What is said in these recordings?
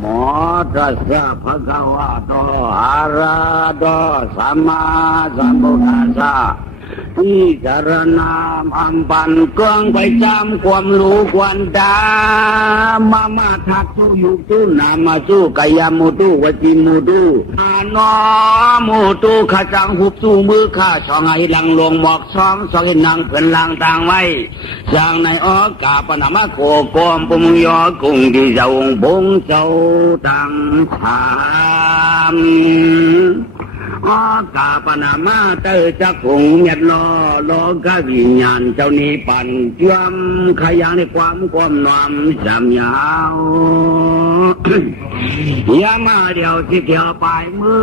โมตัสสะภะคะวะโตอะระหะโตสัมมาสัมพุทธัสสะที่จารณาอัมปันเกืองไปจำความรู้ควันดามาทักทุยุตุนามาสู้กายมุตุวจิมุตุอนอมุตุขจังหุบสู้มือข้าช่องให้ลังลงหมอกซ้อมสองให้นางเป็นลางต่างไว้สร้างในออกาปนามะโคกอมปุมยอกุ้งที่เจ้าองบงเจ้าตังถามอากาปนามาเตอจักคงเมียดโลกวิญญาณเจ้านี้ปั่นจวมขยังในความนอมจำยาวยามาเดียวสิเที่ยวไปมื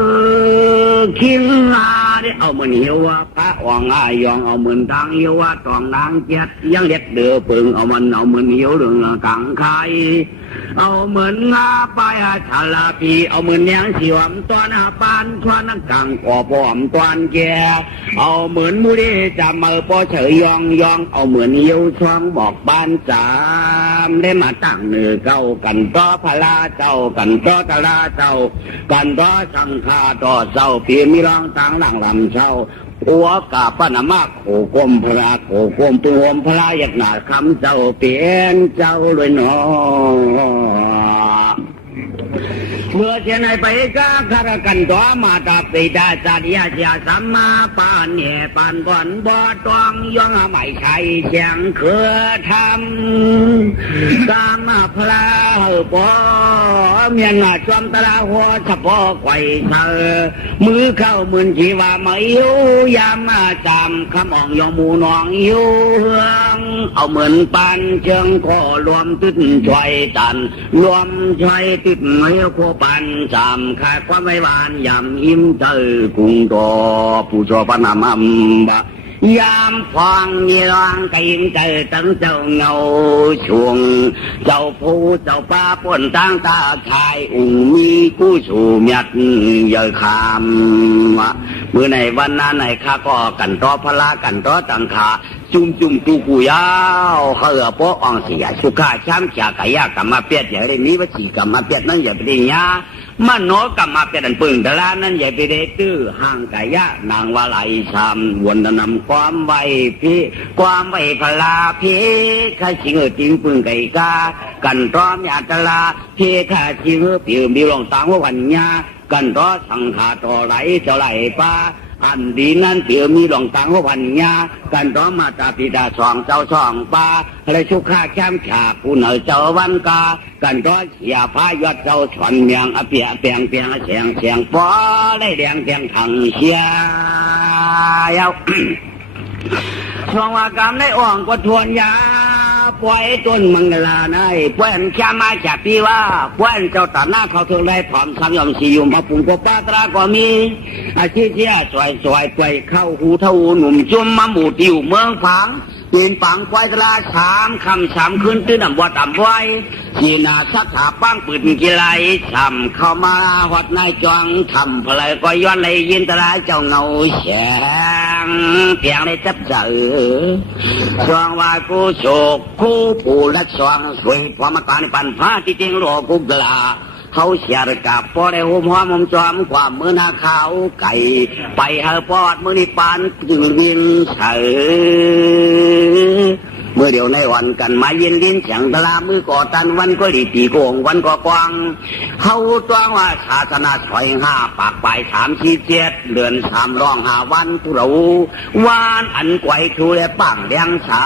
อคิงอาได้เอามือหิวว่าพระอ่องอายองเอามือทางหิวว่าตองนางเจ็ดยังเล็ดเดือปึงเอามือหิวเรื่องกังไข่เอาเหมือนงาไปอาชาลาพีเอาเหมือนแยงสิวมตอนอาปานชวนนักกังก่อปอมตอนแก่เอาเหมือนมุดีจำมือปอเฉยยองเอาเหมือนยิ้วช่องบอกบ้านจามได้มาตั้งเนื้อเก้ากันต่อพระราเจ้ากันต่อตาราเจ้ากันต่อสังฆาต่อเจ้าเพียมีรองต่างหลังลำเจ้าหัวกาปนามะโขกมพระโขกมปุโมพระยักหนาคำเจ้าเปลี่ยนเจ้าเลยเนาะเมื่อเช่นไรไปก็คารกันตัวมาตาปิดาจาริยาเสียสัมมาปานเนี่ยปานก่อนบ่ตองย่องไม่ใช่เชียงเคือทำตามมาพระปอเมียนมาจอมตะลาหัวเฉพาะไข่เธอมือเข้ามือชีว่าไม่อยู่ยามมาจำคำอ่องยองมูนองอยู่เฮืองเอาเหมือนปานเชิงขอรวมตึ้นช่วยตันรวมช่วยตึ้นไม่โคปันจำขาดความไม่หวานยำอิ่มเจอกุ้งโตผู้ชอบปนามัมบะยามฟังยี่รางไก่ยิ้มเจอตั้งเจ้าเงาช่วงเจ้าผู้เจ้าป้าป่นตั้งตาชายอุ่งมีกู้สู่เมียดเยอะคำเมื่อในวันนั้นในข้าก็กันต่อพละกันต่อตังขาจุ่มตูกูยาวเขาปออ่องเสียสุขาช้ำฉากายากรรมาเปียดอย่างไรนี้ว่าสีกรรมาเปียดนั่นอย่าไปได้ยามันโนกรรมาเปียดอันปึงแต่ละนั้นอย่าไปได้ตื้อห่างกายะนางวาไลชามวนนำความไว้พี่ความไว้พลาพี่ข้าชิงจริงปึงไก่กากันร้อมยาตลาพี่ข้าชิงผิวมีรองต่างว่าวันยากันร้อสังขาต่อไหลเจ้าไหลป้าอันดีนั้นเปี่ยมีหลงตังหัวพันยากันร้องมาตาปิดาสองเจ้าสองปาอะไรชุกข้าแก้มฉาผู้เหนือเจ้าวันกากันร้องเสียพายอดเจ้าสอนเมียงอเปียเปียงเสียงปอได้แดงเปียงถังเชียยาวช่วงว่ากรรมได้อ่องกว่าทวนยาปล่อยต้นมังลาในปล่อยแค่มาจากปีว่าปล่อยเจ้าตาหน้าเขาถึงได้ผอมสังยมสียุมพระปุ่มกป้าตราก็มีอาชีพเชี่ยสวยปล่อยเข้าหูเท่าหนุ่มจุ่มมาหมู่ติวเมืองผังตีนปังควายตรา3 คำ 3 คืนตื้นบ่ต่ำไว้จีนาสักถาปั้งปืนกีฬาช้ำเข้ามาหอดนายจวงทำเพลยก็ย้อนเลยยินตราเจ้าเงาแสงเพียงได้จับเจอสวงว่ากูโศกคู่ผู้รักสวงสวยพอมาการปันผ้าที่จริงรอกุกลาเขาเสียรกับพอได้หุ่มหัวมุมจอมความมือหน้าขาวไก่ไปเฮาปอดมือนี่ปานจึงวินเสือเมื่อเดียวในวันกันมาเย็นลิ้นเสียงตะลามือก่อตันวันก็ดีตีโกงวันก็กวางเขาตัวว่าศาสนาถอย5 ปากไป3 4 7เดือน3ร้อง5 วันผู้เราวานอันไกวทูและปังแดงสา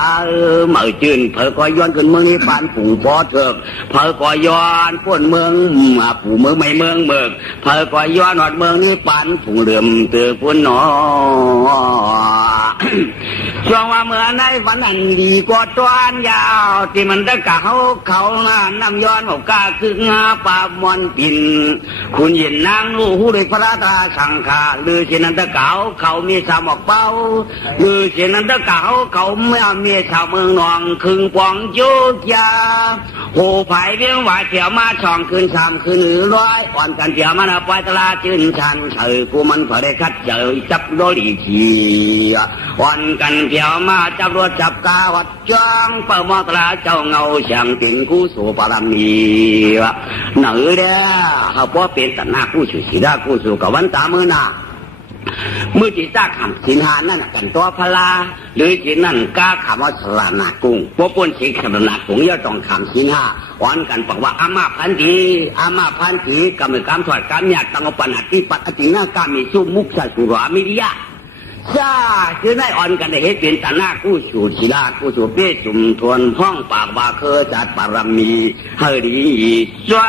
เมื่อจืนเพอก็ย้อนขึ้นเมืองนี้ปานผู้พอเถิกเพอก็ย้อนพ้นเมืองผู้เมืองไม่เมืองเมืองเพอก็ย้อนหอดเมืองนี้ปานผู้เลื่อมเตือพ้นหนอช่วงว่าเมื่อในวันนั้นดีกว่าตอนยาวที่มันได้กะเขาน้ำย้อนบอกกาคืองาปาบอนปินคุณเห็นนางลูกหูด้วยพระตาสังขาหรือเช่นนั้นตะเก่าเขามีสามออกเป้าหรือเช่นนั้นตะเก่าเขาไม่มีชาวเมืองนองคึงปองยุกยาโหไผ่เบี้ยงหวายเถี่ยวมา2 คืน 3 คืน100อ่อนกันเถี่ยวมาปล่อยตลาดจืนชันเธอกูมันพอได้คัดเจอจับโดนอีกทีอ่อนกัน เที่ยวมาจับรถจับกาวัดจ้องเปิดมอตราเจ้าเงาเสียงติ่งกู้สู่ปารมีวะหนังเด้อเขาพอเป็นตัณหากู้สู่สีดากู้สู่กับวันตามือหน้ามือจีจ้าขำสินหานั่นกันตัวพลาหรือจีนั่นกล้าขำว่าสลานากุ้งพวกปุ่นสิสลานากุ้งย่อต้องขำสินหาอ่อนกันบอกว่าอามาพันธีอามาพันธีกำมือกำถอดกำอยากตั้งปัญหาที่ปัจจินากามีสู้มุกสัสุรามิริยะจ้าคือได้อ่อนกันได้เห็นเป็นตาหน้ากู้สู่ศิลากู้สู่เปี้ยจุ่มทวนห้องปากบาเคอจัดปารมีเฮดีช่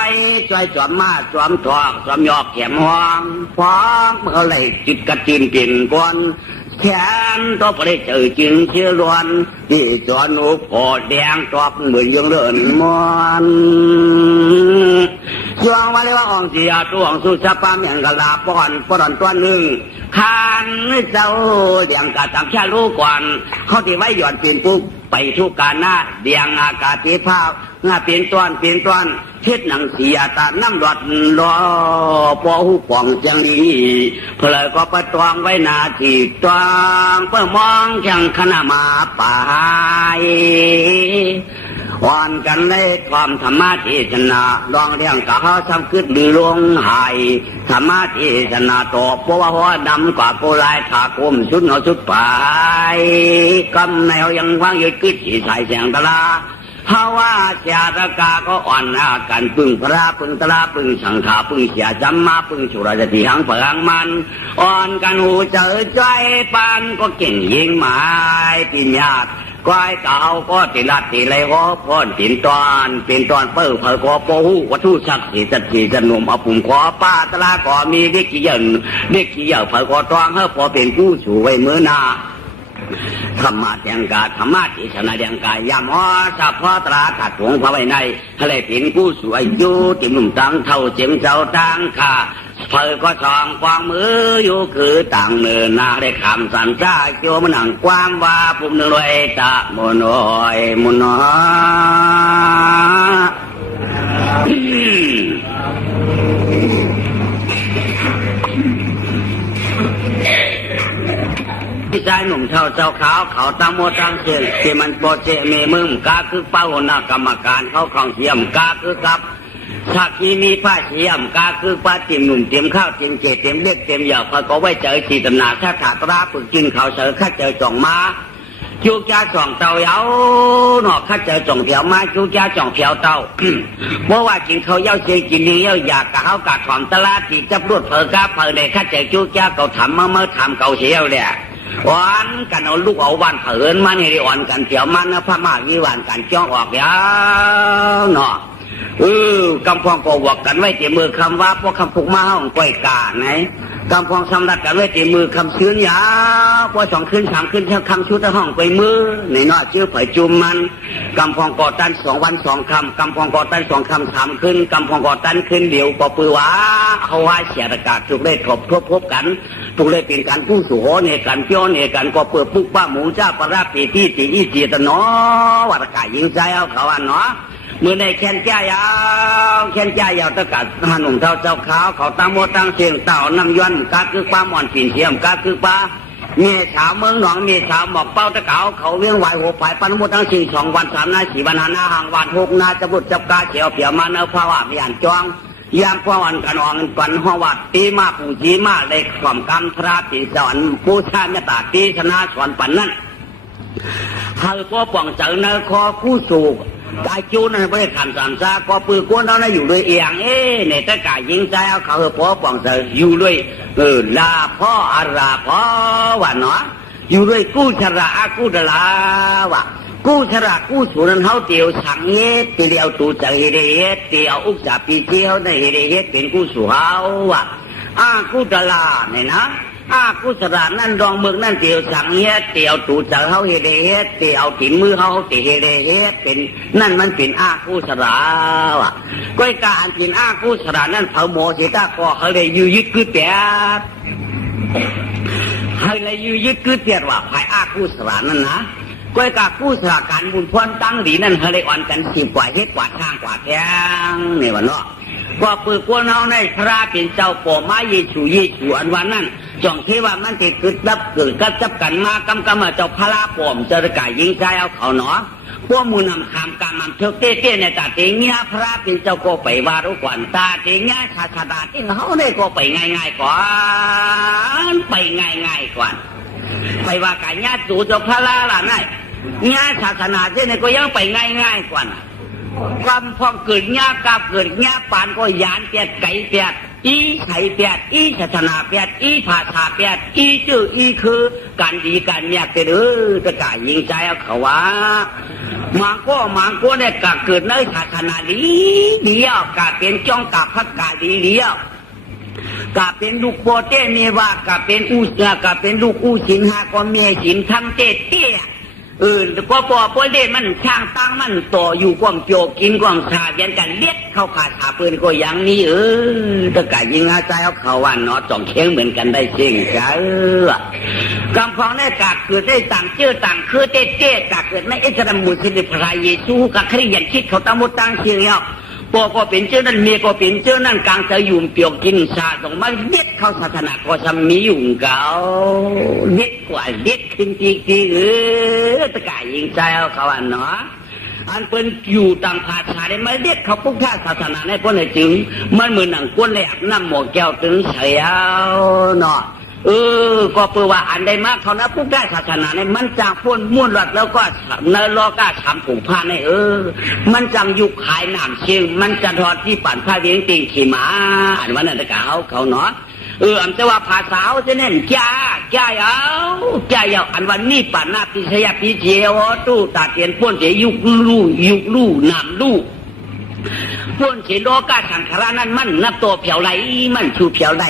วยจอมมาจอมทอกจอมยอกแขมห้องฟ้องเมื่อไรจิตกระจินเปลี่ยนก้อนแขนตัวไปเจอจึงเชื่อรวนที่จอนุพอแดงตอกเหมือนยังเลื่อนมอนช่วงวันนี้ว่าองเสียตัวของสุชาปาเมียงกะลาป้อนตัวหนึ่งขันเจ้าเดียงกะตามแค่รู้ก่อนเขาที่ไว้หย่อนเปลี่ยนปุ๊บไปทุกการหน้าเดียงอากาศที่ภาพงาเปลี่ยนต้นเช็ดหนังเสียตาน้ำรอดรอปอหูป่องจังดีเพลยก็ประตองไว้นาทีตองเพื่อมองจังขณะมาป่ายอ่อนกันเลยความธรรมะเทศนาลองเรียงกะเขาทำขึ้นดีลงหายธรรมะเทศนาต่อเพราะว่าหัวดำกว่าโกลายถาคุมชุดเอาชุดไปกำแนวยังว่างยืดกึศที่ใส่แสงตลาเพราะว่าเสียตะกาก็อ่อนอาการปึงพระปึงตลาปึงสังขาปึงเสียจำมาปึงชุราจติหังเปิงมันอ่อนกันหูเจอใจปันก็เก่งยิงหมายปิญญาก้อยเก่าก็ติลัดติเลยก็พ่นตินตอนเปิ้ลเผยก็โปหูวัตถุศักดิ์สิทธิ์จะนุ่มเอาปุ่มขอป้าตลาก็มีเด็กขี้เยอะเผยก็ตองเฮ้อพอเป็นผู้สู่ไว้เมื่อนาธรรมะยังกาธรรมะที่ชนะยังกายยามอสัพพะตราถัดหวงพระไว้ในทะเลผินผู้สวยอยู่ติ่มหนุ่มตังเท่าเจียงเจ้าตังค่ะเผยก็สองควางมืออยู่คือต่างเนินนาได้คำสันจ้าโยมันหนังความว่าปุ่มหนึ่งรวยตะโมนอยมุนพี่ชายหนุ่มเท่าเจ้าขาวเขาตั้งโมตั้งเสียงที่มันโปรเจมีมึงกาคือเป้าหน้ากรรมการเขาคลองเทียมกาคือกับสักทีมีผ้าเทียมกาคือป้าเตรียมหนุ่มเตรียมข้าวเตรียมเจเตรียมเล็กเตรียมหยอกพอก็ไว้เจอสีตำหนาถ้าถาตราปึกกินเขาเสือข้าเจอจ่องมาจูจ้าจ่องเตาเย้าหนอกข้าเจอจ่องเผียวมาจูจ้าจ่องเผียวเตาเพราะว่ากินเขาเย้าเสียกินนี้เย้าอยากกะเขากะถอมตลาดที่จับรวดเผอกาเผอในข้าเจอจูจ้าเขาทำเมื่อทำเขาเสียวเนี่ยอ่อนกันเอาลูกเอาวันเผินมันให้อ่อนกันเถียวมันนะพระมาวิวันกันจ้องออกยาวเนาะกำพองก็บอกกันไว้ที่มือคำว่าพวกคำพุกมาห้องก้อยกาไหนกำพองสำรัดกันไว้ที่มือคำชื้นยาวพวก2 คืน 3 คืนคำชุดห้องไปมือในน้อยชื่อเผยจุมมันกำพองก่อตัน2 วัน 2 คำกำพองก่อตัน2 คำ 3 คืนกำพองก่อตันคืนเดียวปอปือว่าเขาว่าเสียอากาศถูกได้พบกันถูกได้เป็นการผู้สู่โหเนี่ยกันเที่ยวเนี่ยกันก็เปิดปุ๊กป้าหมูจ้าปลาปีที่ตีอีเจียตเนาะวัดกายยิงใจเอาเขาอันเนาะมือในแขนจ้ายาวตะกัดหนุ่มเท่าเจ้าขาวเขาตั้งโมตั้งเสียงเต่าน้ำย้อนกาคือป้าหมอนปิ่นเทียมกาคือป้าเมียสาวเมืองหนองเมียสาวหมอกเป้าตะเก๋าเขาเลี้ยงไหวหัวผายปันโมตั้ง2 วัน 3 นาที4 วัน5 นาห่างวัน6 นาจะบุดจับกาเฉียวเผียวมาเนื้อผ้าว่ามีอันจองยามพ่อวันกันอองปันห้อวัดตีมาปู่จีมาเล็กความกำพระปีสอนผู้ชาเมตตาตีชนะสอนปันนั้นเธอก็ป่องเจอเนื้อคอผู้สูกกายจูนั่นไม่ได้ขันสามซาก็ปืนก้นเราอยู่ด้วยเอียงเนี่ยแต่กายยิงใจเอาเขาพ่อป่องเจออยู่ด้วยลาพ่ออาราพ่อว่าเนาะอยู่ด้วยกู้ชรากู้ดลาวะกู้ชรากู้สูนันเขาเตียวสังเฮ็ดเตียวตูใจเฮ็ดเตียวอุกจาปีเที่ยวในเฮ็ดเป็นกู้สูเขาวะกู้ดลาเนี่ยนะกุศลนั่นรองเมืองนั่นเตียวสังเฮ็ดเตียวตูเจอเขาเฮ็ดเตียวถิ่นมือเขาเตียวเฮ็ดเป็นนั่นมันเป็นกุศลว่ะก้อยการเป็นกุศลนั่นเผาโมเสตาก็เขาเลยยืดกึศเปียดเขาเลยยืดกึศเปียดว่าภายกุศลนั่นนะก้อยการกุศลการบุญพรตั้งดีนั่นเขาเลยอ่อนกัน10 กว่าเฮ็ดกว่าทางกว่าแทงนี่วะเนาะว่าปืนกวนเอาในพระเป็นเจ้าป่อไม้เยชูอันวันนั้น จ่องที่ว่ามันติดกึดรับเกิดกับจับกันมากำมาเจ้าพระลาปมเจริญกายยิงใจเอาเขาเนาะพวกมูนำคำการมันเทกเต้ในตาเตียพระเป็นเจ้าก็ไปวารุกวนตาเตียชาชาดาที่เขาได้ก็ไปง่ายๆก่อนไปง่ายๆก่อนไปว่าการญาติจูเจ้าพระลาล่ะนายญาติศาสนาเจ้าเนี่ยก็ยังไปง่ายๆก่อนความพอเกิดญาติกับเกิดญาติปานก็ยานเปียดไก่เปียดอีไข่เปียดอีศาสนาเปียดอีภาษาเปียดอีจื้ออีคือการดีการเมียเด้อตะกายยิงใจเอาเขาว่ามังก็เนี่ยกะเกิดในศาสนาดีเดียวกะเป็นจ้องกะพักกะดีเดียวกะเป็นลูกโปเต้เมว่ากะเป็นอูเสือกะเป็นลูกอูสินหาก็เมียสินทำเต้เตี้ยก็พอพอเด่มันช่างตั้งมันต่ออยู่ความโจกินความชายันกันเล็ดเข้าขาขาปืนก็อย่างนี้ตะกายยิงอาใจเอาเขาว่าเนาะจ่องเข่งเหมือนกันได้จริงจ้ากำพองได้กะเกิดได้ต่างเชื่อต่างคือเต้กะเกิดในอิสลามมุสลิมพระเยซูกะคริยันคิดเขาตั้งมุตั้งเชียวปอก็เป็นเจ้านั่นเมียก็เป็นเจ้านั่นกลางจะยุ่มเปียวกินชาตรงมาเด็ดเข้าศาสนาก็จะมียุ่งเก่าเด็ดกว่าเด็ดขึ้นจริงตะกายยิงใจเอาเขาว่าเนาะอันเป็นอยู่ต่างภาษาได้มาเด็ดเขาปุ๊บท่าศาสนาในคนไหนจึงมันเหมือนหนังก้นเลยอาบน้ำหมอแก้วถึงเสียวเนาะก็เปว่าอันใดมากเขานะผู้ได้ศาสนาเนี่ยมันจังพ่นม้วนหลัดแล้วก็เนรล้อก้าฉ่ำผงผ้าเนี่ยมันจังยุคขายหนามเชียงมันจะทอดที่ปั่นผ้าเลี้ยงติงขี่ม้าอันวันนั้นตะกาเขาเนาะอันจะว่าภาษาจะเน้นจ้าอันวันนี้ปั่นหน้าพิชยาพิเจียวตู้ตาเตียนพ่นเสียยุคลู่นำลู่พ่นเสียล้อก้าสังขารนั้นมันนับตัวเผียวไหลมันชูเผียวไหล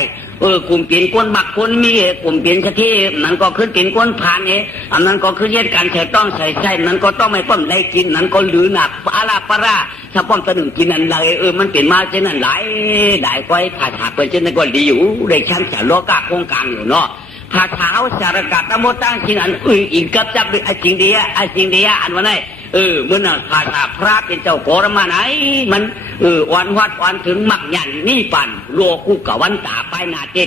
กลุ่มเปลี่ยนก้นบักคนมีกลุ่มเปลี่ยนสถินั้นก็ขึ้นเปลี่ยนก้นผ่านอันนั้นก็คือเหตุการณ์ใส่ต้องใส่ใส่นั้นก็ต้องไม่ป้อมได้กินนั้นก็หรือหนักอาลาปะราถ้าป้อมตะหนึ่งกินนั้นเลยมันเปลี่ยนมาเช่นนั้นหลายก้อยผ่าฉาเปิดเช่นนั้นก็ดีอยู่ได้ชั้นสารโลกาโครงกลางอยู่เนาะภาษาสารกัดตะโมตั้งสิ่งอันอีกกับจับไอ้จริงดีอันวันไหนเมื่อน่ะภาษาพระเป็นเจ้าโกรมาไหนมันวันวัดวันถึงมักยันนี่ปั่นโลกุกะวันตาไปนาเต้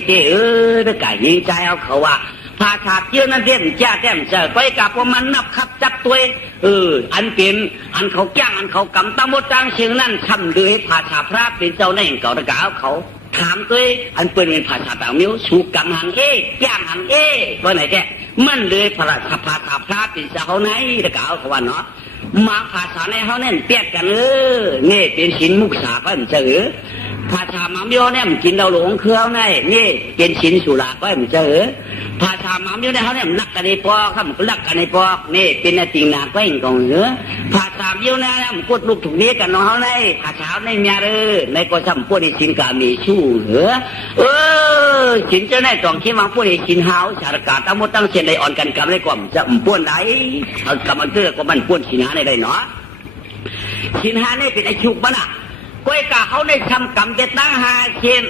ตะกายยิงใจเอาเขาว่าภาษาเยอะนั่นเด่นจ้าแต้มเจอไปกับว่ามันนับขับจับตัวอันเป็นอันเขาจ้างอันเขากำตะโมตั้งเชียงนั่นทำด้วยภาษาพระเป็นเจ้าในเก่าตะกาเขาถามตัวอันเป็นภาษาต่างมิ้วสูกังหังย่างหังว่าไหนแกมันเลยภาษาพระเป็นเจ้าเขาไหนตะกาเขาว่าเนาะมาภาษาในเขาเนี่ยเปียกกันนี่เป็นสินมุกษาก็มันเจอภาษามัมโยเนี่ยมันกินเราหลงเครื่องในนี่เป็นสินสุราก็มันเจอภาษามัมโยเนี่ยเขาเนี่ยนักกันในปอกครับนักกันในปอกนี่เป็นจริงหนักก็เองกองเหรอภาษาโยเนี่ยมันกดลูกถุงนี้กันน้องเขาในภาษาในเมียในก็ทำพวกในสินกามีชู้เหรอสินเจ้าในตองที่มาพวกในสินเฮาสารกาตั้งมดตั้งเสียนในอ่อนกันกำในกว่าจะป้วนไหนกำมันเตื้อก็มันป้วนสินหาในได้เนาะสินหาในเป็นไอชุบบ้าน่ะก้อยกะเขาได้ทำกำเจ็ดตั้งหาเช่น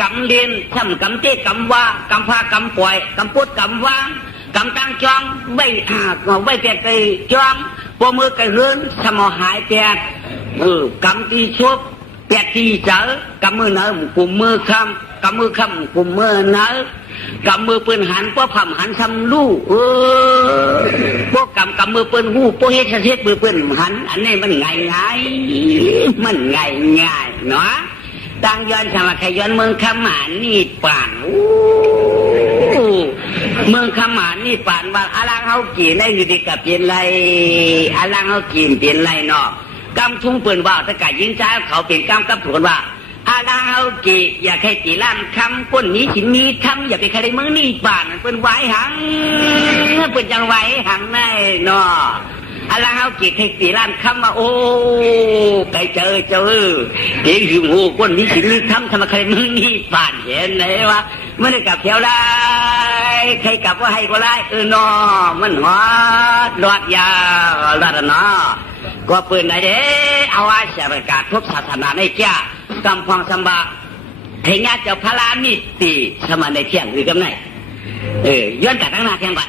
กำเรียนทำกำเจ๊กำว่ากำพากำปล่อยกำพุดกำว่างกำตั้งจองใบแปดไปจองปมือกระเรือนสมอหายแปดกำตีชบแปดตีเจอกำมือเนื้อกลุ่มมือคำกำมือคำกลุ่มมือเนื้อกำมือปืนหันพวกผำหันทำลู่พวกกำมือปืนหูพวกเฮ็ดมือปืนหันอันนี้มันง่ายเนาะตั้งย้อนสมัครย้อนเมืองขมานนี่ป่านเมืองขมานนี่ป่านว่าอาลังเขากี่ได้อยู่ดีกับเปลี่ยนไรอาลังเขากี่เปลี่ยนไรเนาะกำทุ่งปืนว่าตะกายยิงใจเขาเป็นกำกับถูกว่าอาลาเอากี่อย่าใครตีล้านคำก้นนี้สิมีคำอย่าไปใครมือนี่ป่านเป็นไหวหังเป็นจังไหวหังในเนาะอาลาเอากี่ใครตีล้านคำมาโอ้ไก่เจอเดี๋ยวอยู่หูก้นนี้สิมีคำทำไมใครมือนี่ป่านเห็นไหมวะไม่ได้กลับแถวได้ใครกลับว่าให้ก็ได้เนาะมันหัวดอดยาวดอดเนาะก็ปืนไหนเด้เอาอาชญากรทุกศาสนาในเจ้ากำพังสมบัติเทียเจ้าพระรามิติสมาในเที่ยงหรือกำไงย้อนกลับตั้งหน้าเที่ยงบัด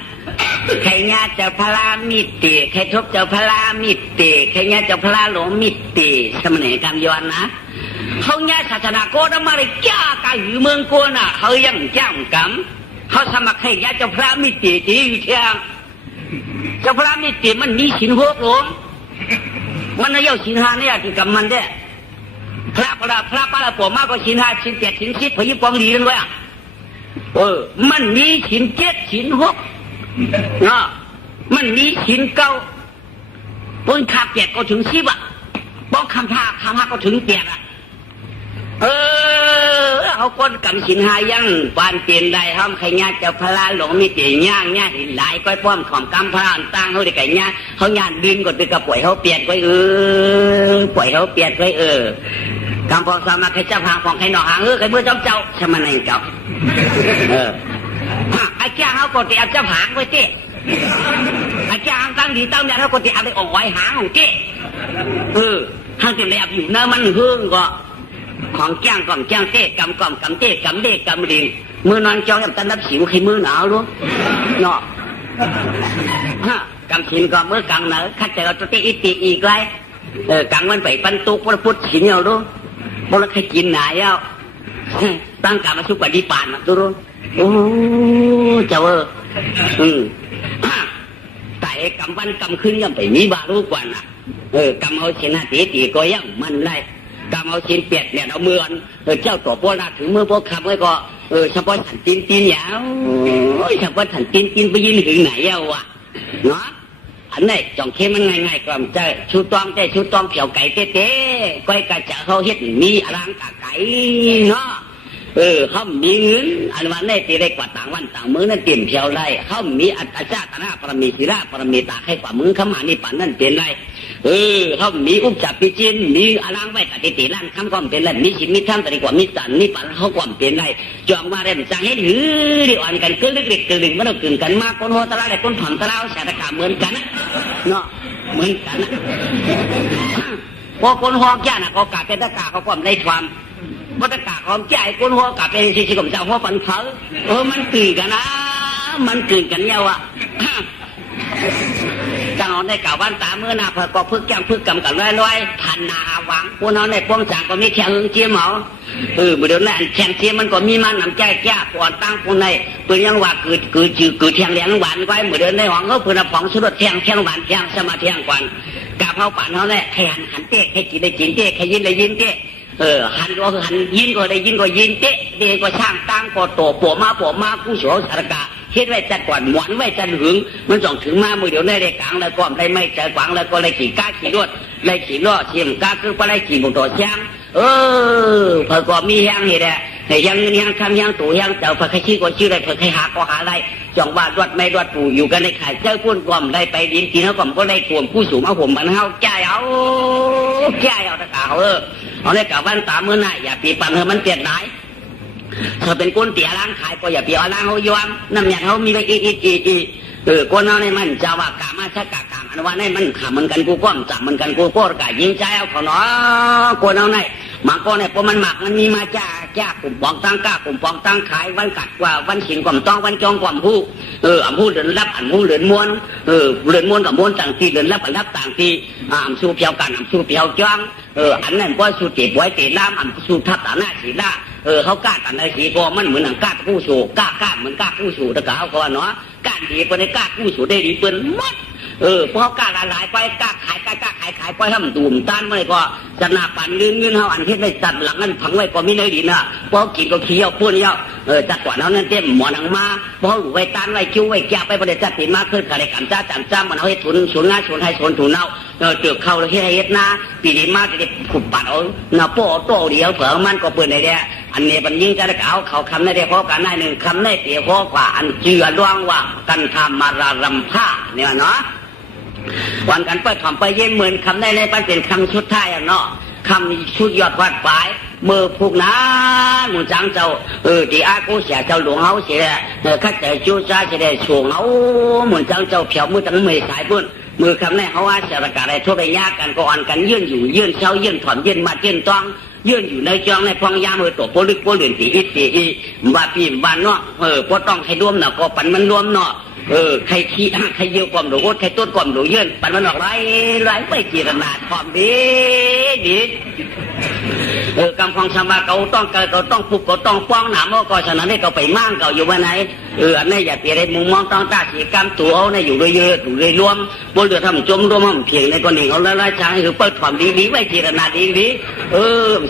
ใครญาเจ้าพระรามิติใครทุกเจ้าพระรามิติใครญาเจ้าพระราหลวงมิติสมาในกำย้อนนะเขาญาศาสนาโกดมาเลยจ้ากาอยู่เมืองโกน่ะเขายังจ้างก เขาสมัครให้ญาติเจ้าพระมิติที่อยู่เที่ยงเจ้าพระมิติมันมีศีลหกหลงมันน่ะเย้าศีลห้าเนี่ยที่กับมันได้พระปลาปมากกว่าศีลห้าศีลเจ็ดศีลสิบพยิบกองดีนั่นไว้มันมีศีลเจ็ดศีลหกเนาะมันมีศีลเก้าบนขาเปียกก็ถึง10ป้องคำห้าก็ถึงเปียกเขาก้นกำสินหายังปานเปลี่ยนได้ห้ามใครญาติเจ้าพระหลงมีเตียย่างญาติหลายก้อยป้อมของกำพระอันตั้งเขาได้ไก่ญาติเขาญาติดินก็ไปกระป่วยเขาเปลี่ยนก้อยป่วยเขาเปลี่ยนก้อยกำพอสามาใครเจ้าพาของใครหนอหางใครเมื่อเจ้าใช่ไหมในเจ้าไอ้แก่เขาก็ตีเอาเจ้าหางไว้เจ๊ไอ้แก่หางตั้งดีตั้งเนี่ยเขาก็ตีเอาไปออกไว้หางของเจ๊ทางที่แลบอยู่เนื้อมันหึ่งก็ของจ้างก่อมจ้างเต้กำก่อมกำเต้กำเด้กำดิงมือนอนจองกับตันนับสิวใครมือหนาวรู้เนาะกำสินก็มือกลางเหนือคัดใจเราตัวเต้อิติอีกไรกลางวันไปปันตุกวันพุธสินเอารู้บริใครกินหนาเย้าตั้งการมาสุกปฏิปานนะตัวรู้โอ้เจ้าแต่กำวันกำขึ้นยังไปมีบารู้กว่าน่ะกำเอาเชนะตีก็ยังมันไรกำเอาชิ้นเปียกเนี่ยเอามือเจ้าตัวโบราณถึงมือโบคำไว้ก็เฉพาะฉันตีนยาวเฉพาะฉันตีนไปยินถึงไหนเอาวะเนาะอันนี้จ่องเข้มมันง่ายๆกล่อมใจชูตองใจชูตองเผียวไก่เต้ก้อยกระจะเขาเฮ็ดมีอลังกะไก่เนาะเขามีเงินอันวันนี้ตีได้กว่าต่างวันต่างมื้อนั่นเต็มเผียวไรเขามีอัตจาตนาปรมีศิลาปรมีตาให้กว่ามึงเขามานี่ปันนั่นเป็นไรเขามีอุปจับปิจินมีอลังไว้ตัดติลั่นคำความเป็นไรมีชิมมีท่ามแต่ดีกว่ามีสันมีปันเขาความเป็นไรจองมาเร่มจังให้หือดีอ่อนกันกึ่งเล็กกึ่งหนึ่งมันต้องกึ่งกันมากคนหัวตะลาและคนผ่อนตะลาสารกาเหมือนกันเนาะเหมือนกันพอคนหัวแก่น่ะเขากาเป็นตะกาเขาความในความเพราะตะกาความแก่คนหัวกาเป็นชิกมเจ้าหัวฝันเผามันกึ่งกันนะมันกึ่งกันเนี่ยว่ะจังเอาในกล่าววันตาเมื่อนาเพอก็พึกแก้มพึกกำกันร้อยพันนาหวังพวกน้องในป้องจางก็มีแข่งเจี๊ยมเหมาเมื่อเดือนนั้นแข่งเจี๊ยมันก็มีมันน้ำใจแก่ปอนตั้งพวกในเพื่อนยังว่าคือแข่งเลี้ยงหวานไว้เมื่อเดือนในหวังก็เพื่อนของสุดแข่งหวานแข่งสมาแข่งกวนกับเขาป่านเขาเนี่ยหันเตะให้กินได้กินเตะให้ยินได้ยินเตะหันก็คือหันยินก็ได้ยินก็ยินเตะเดก็ช่างตั้งก็โตปวมาผู้โฉสารกาเฮ็ดไว้จัดก่อนหมอนไว้จัดหึงมันส่งถึงมามือเดี๋ยวได้กลางแล้วก็ได้ไม่ใจกวางแล้วก็ได้ขี่ก้าขี่รวดได้ขี่ล้อเชียมก้าคือไปได้ขี่บุตรช้างพอก็มีแห้งนี่แหละแต่ยังคำยังตู่ยังเจ้าพระขี้ก็ชื่อได้พระขี้หาก็หาได้จ่องบ้านรถไม่รถปู่อยู่กันในขายเจ้าพุ่นกล่อมได้ไปดินกินเขากล่อมก็ได้กลุ่มผู้สูงเอาผมมันเฮาใจเอาตะกาเอาได้กับวันตาเมื่อหน้าอย่าปีปันมันเปลี่ยนไหนเธอเป็นก้นเตี๋ยร้านขายก็อย่าเปียวร้านเขายวงน้ำเนี่ยเขามีไปอีก้นเอาในมันจะว่ากามาชักกามอันว่าในมันขามันกันกูก้อมจับมันกันกูโคตรกายยิงใจเอาเขาเนาะก้นเอาในมาก้อนเนี่ยพอมันหมักมันมีมาจ้ากลุ่มปองตั้งก้ากลุ่มปองตั้งขายวันกัดกว่าวันฉินกล่อมต้องวันจองกล่อมผู้อ่ำผู้เดินรับอ่ำผู้เดินม้วนเดินม้วนกับม้วนต่างทีเดินรับรับต่างทีอ่ำสู้เพียวกันอ่ำสู้เพียวจ้องอันนั้นก็สู้ตีบไว้ตีน้ำอ่ำสู้ทับตาหน้าสีหน้าเขากล้ากันในสีก็มันเหมือนหนังกล้าผู้สู่กล้าเหมือนกล้าผู้สู่ตะกาเขาก็เนาะกล้าดีไปในกล้าผู้สู่ได้ดีเปิ้นมัดเพราะกล้าหลายไปกล้าขายไปทำตูมต้านไม่ก็จะหน้าปั่นเงินเขาอันที่ได้จัดหลังนั้นผังไว้ก็ไม่ได้ดีนะเพราะกินก็เคี้ยวพูดเยอะจัดกว่านั้นเต็มหมอนหนังมาเพราะไว้ต้านไว้คิ้วไว้แก้ไปประเดี๋ยวจัดติดมากขึ้นขายกันจ้ามันเอาให้ทุนศูนย์งานศูนย์ให้ศูนย์ถุนเอาเจือกเข้าเลยให้เฮ็ดนาปีนี้มาจะได้ขุบปัดเอาหน้าโป้โตเดียวเผื่อมันก็เปิดในเดียอันนี้มันยิ่งจะได้เอาเขาคำได้เพราะกันได้หนึ่งคำได้เสียเพราะกว่าอันเจือล่วงว่ากันทำมารารำผ้าเนี่ยเนาะวันกันเปิดคำไปเย็นเหมือนคำได้ในปันเป็นคำชุดท้ายเนาะคำชุดยอดวัดปลายเมื่อพวกน้าหมู่จังเจ้าที่อากูเสียเจ้าหลวงเขาเสียข้าแต่จูจ้าจะได้ช่วงเขาหมู่จังเจ้าเผียวมือตั้งมือสายพุ่นมือคำแรกเขาว่าเสียประกาศอะไรทั่วไปยากกันก็อ่อนกันยื่นอยู่ยื่นเช้ายื่นถอนยื่นมายื่นต้องยื่นอยู่ในจองในพองยามือตัวโปลึกโปลื่นตีอีว่าพี่บ้านเนาะพอต้องให้ร่วมเนาะก็ปันมันร่วมเนาะ ใครขี้ใครเยี่ยวความหรูใครต้นความหรูเยื่นปันมันออกไรไปจีรนาความดีกำฟังสมาเขาต้องเกิดเขาต้องปลุกเขาต้องป้องหนามก็ฉะนั้นให้เขาไปมั่งเขาอยู่ว่าไหนอันนี้อย่าเปลี่ยนมุมมองต้องตาสีกรรมตัวเขาเนี่ยอยู่เรื่อยๆอยู่เรื่อยรวมบนเรือทำจมรวมเพียงในคนหนึ่งเขาละช้างคือเปิดความดีไว้จีรนาดี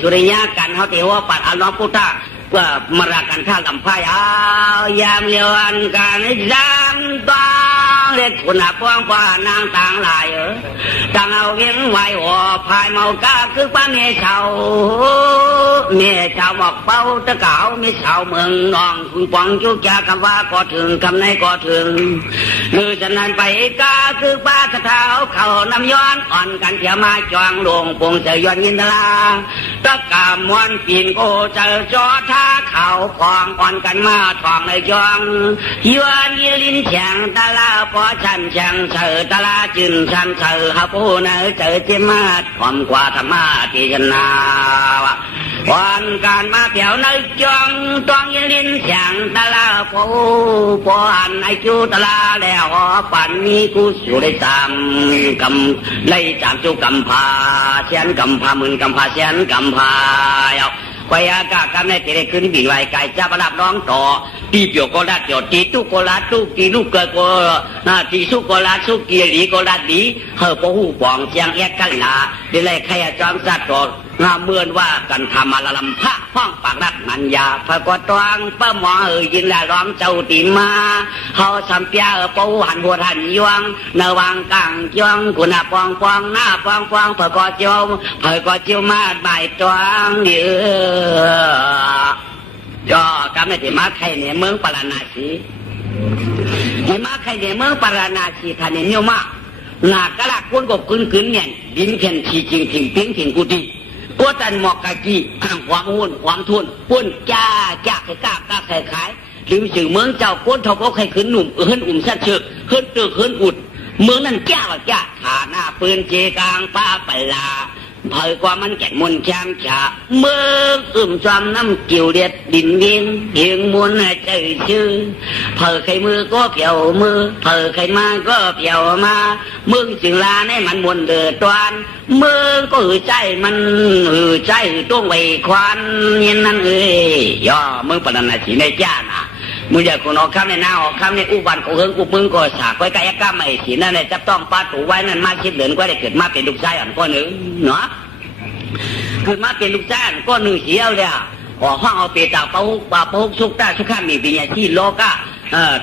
สุริยะกันเขาเทวปัดอนุพุทธะว่ามารักกันข้าลำพายยามเลียวอันกันจำต้องเล็ดคุณอาป้องป้านางต่างหลายต่างเอาเวียนไหวหัวพายเมากาคือป้าเมียเช่าหมอกเป้าตะเก่าเมียเช่าเมืองนองคุณปองจุกยาคำว่าก็ถึงคำไหนก็ถึงมือฉันนั้นไปกาคือป้าตะเท้าเขานำย้อนอ่อนกันเที่ยวมาจองลงปงเสียย้อนยินตลาตะกามวนปีนโกเจอจอท่าเขาพองอ่อนกันมาทองในจองย้อนยิลินแข่งตะลาพอฉันแข่งเสือตะลาจึงฉันเสือฮาปูเนอเจอเจมาความกว่าธรรมะที่ชนะวันการมาเที่ยวในจองต้องยิลินแข่งตะลาปูพออันไอจูตะลาแล้วปันนี้กูสู่ได้ตามกำไล่ตามจูกำพาเสียนกำพาหมื่นกำพาเสียนกำพาไปอากาศกันในเตะขึ้นบินไหวไก่จ้าประดับร้องต่อตีเปียวก็รัดเปียวตีตุกก็รัดตุกตีลูกเกิดก็ตีสุกก็รัดสุกตีหลีก็รัดหลีเฮอปะหูปองเชียงแยกกันนาเดี๋ยวเลยใครจอมสัตว์ต่องาเมื่อนว่ากันทำมาละลำพระห้องปากรักนันยาพระกตวงป้าหมอยินละร้องเจ้าตีมาเขาสัมเปียปูหันบัวทันยวงนวางกลางยวงกุณาปองปองหน้าปองปองพระกเจียวมาใบตวงเดือกำเนิดมาใครเนี่ยเมืองปาราณสีมาใครเนี่ยเมืองปาราณสีท่านเนี่ยเยอะมากหนักกระลักคนกบขึ้นเนี่ยดินเข็นชีจริงถิงเพียงถิงกุฏิพวกตันหมอกกะกี้ความหุ่นความทุนปุ่นจ้าใครกล้าใครขายลืมสื่อเมืองเจ้าก้นทบกใครขึ้นหนุ่มอุ่มสัตว์เชือกขึ้นตึกขึ้นอุดเมืองนั้นแก้วฐาหน้าปืนเจกลางป้าไปลาเผยกว่ามันแก่มนแชมฉาเมืองจอมน้ำกิ่วเด็ดดินเวียงเพียงมนใจชื่อเผยใครมือก็เปี่ยวมือเผยใครมาก็เปี่ยวมาเมืองจึงลาในมันมนเดือดตวนเมืองก็ใจมันใจต้องไว้ควันยันนั่นย่อเมืองปนันสีในจ้านะมึงอยากคนออกคำในหน้าออกคำในอุบัติของเฮิงอุมึงก็สากไว้กายกรรมไอ้สีนั่นเลยจับต้องป้าถูไว้นั่นมาชิดเหลือนก็ได้เกิดมาเป็นลูกชายอันก็หนึ่งเนาะเกิดมาเป็นลูกชายอันก็หนึ่งเสียวเลยออกห้องเอาเปตาเป้าสุกตาสุขามีปีญาที่โลกะ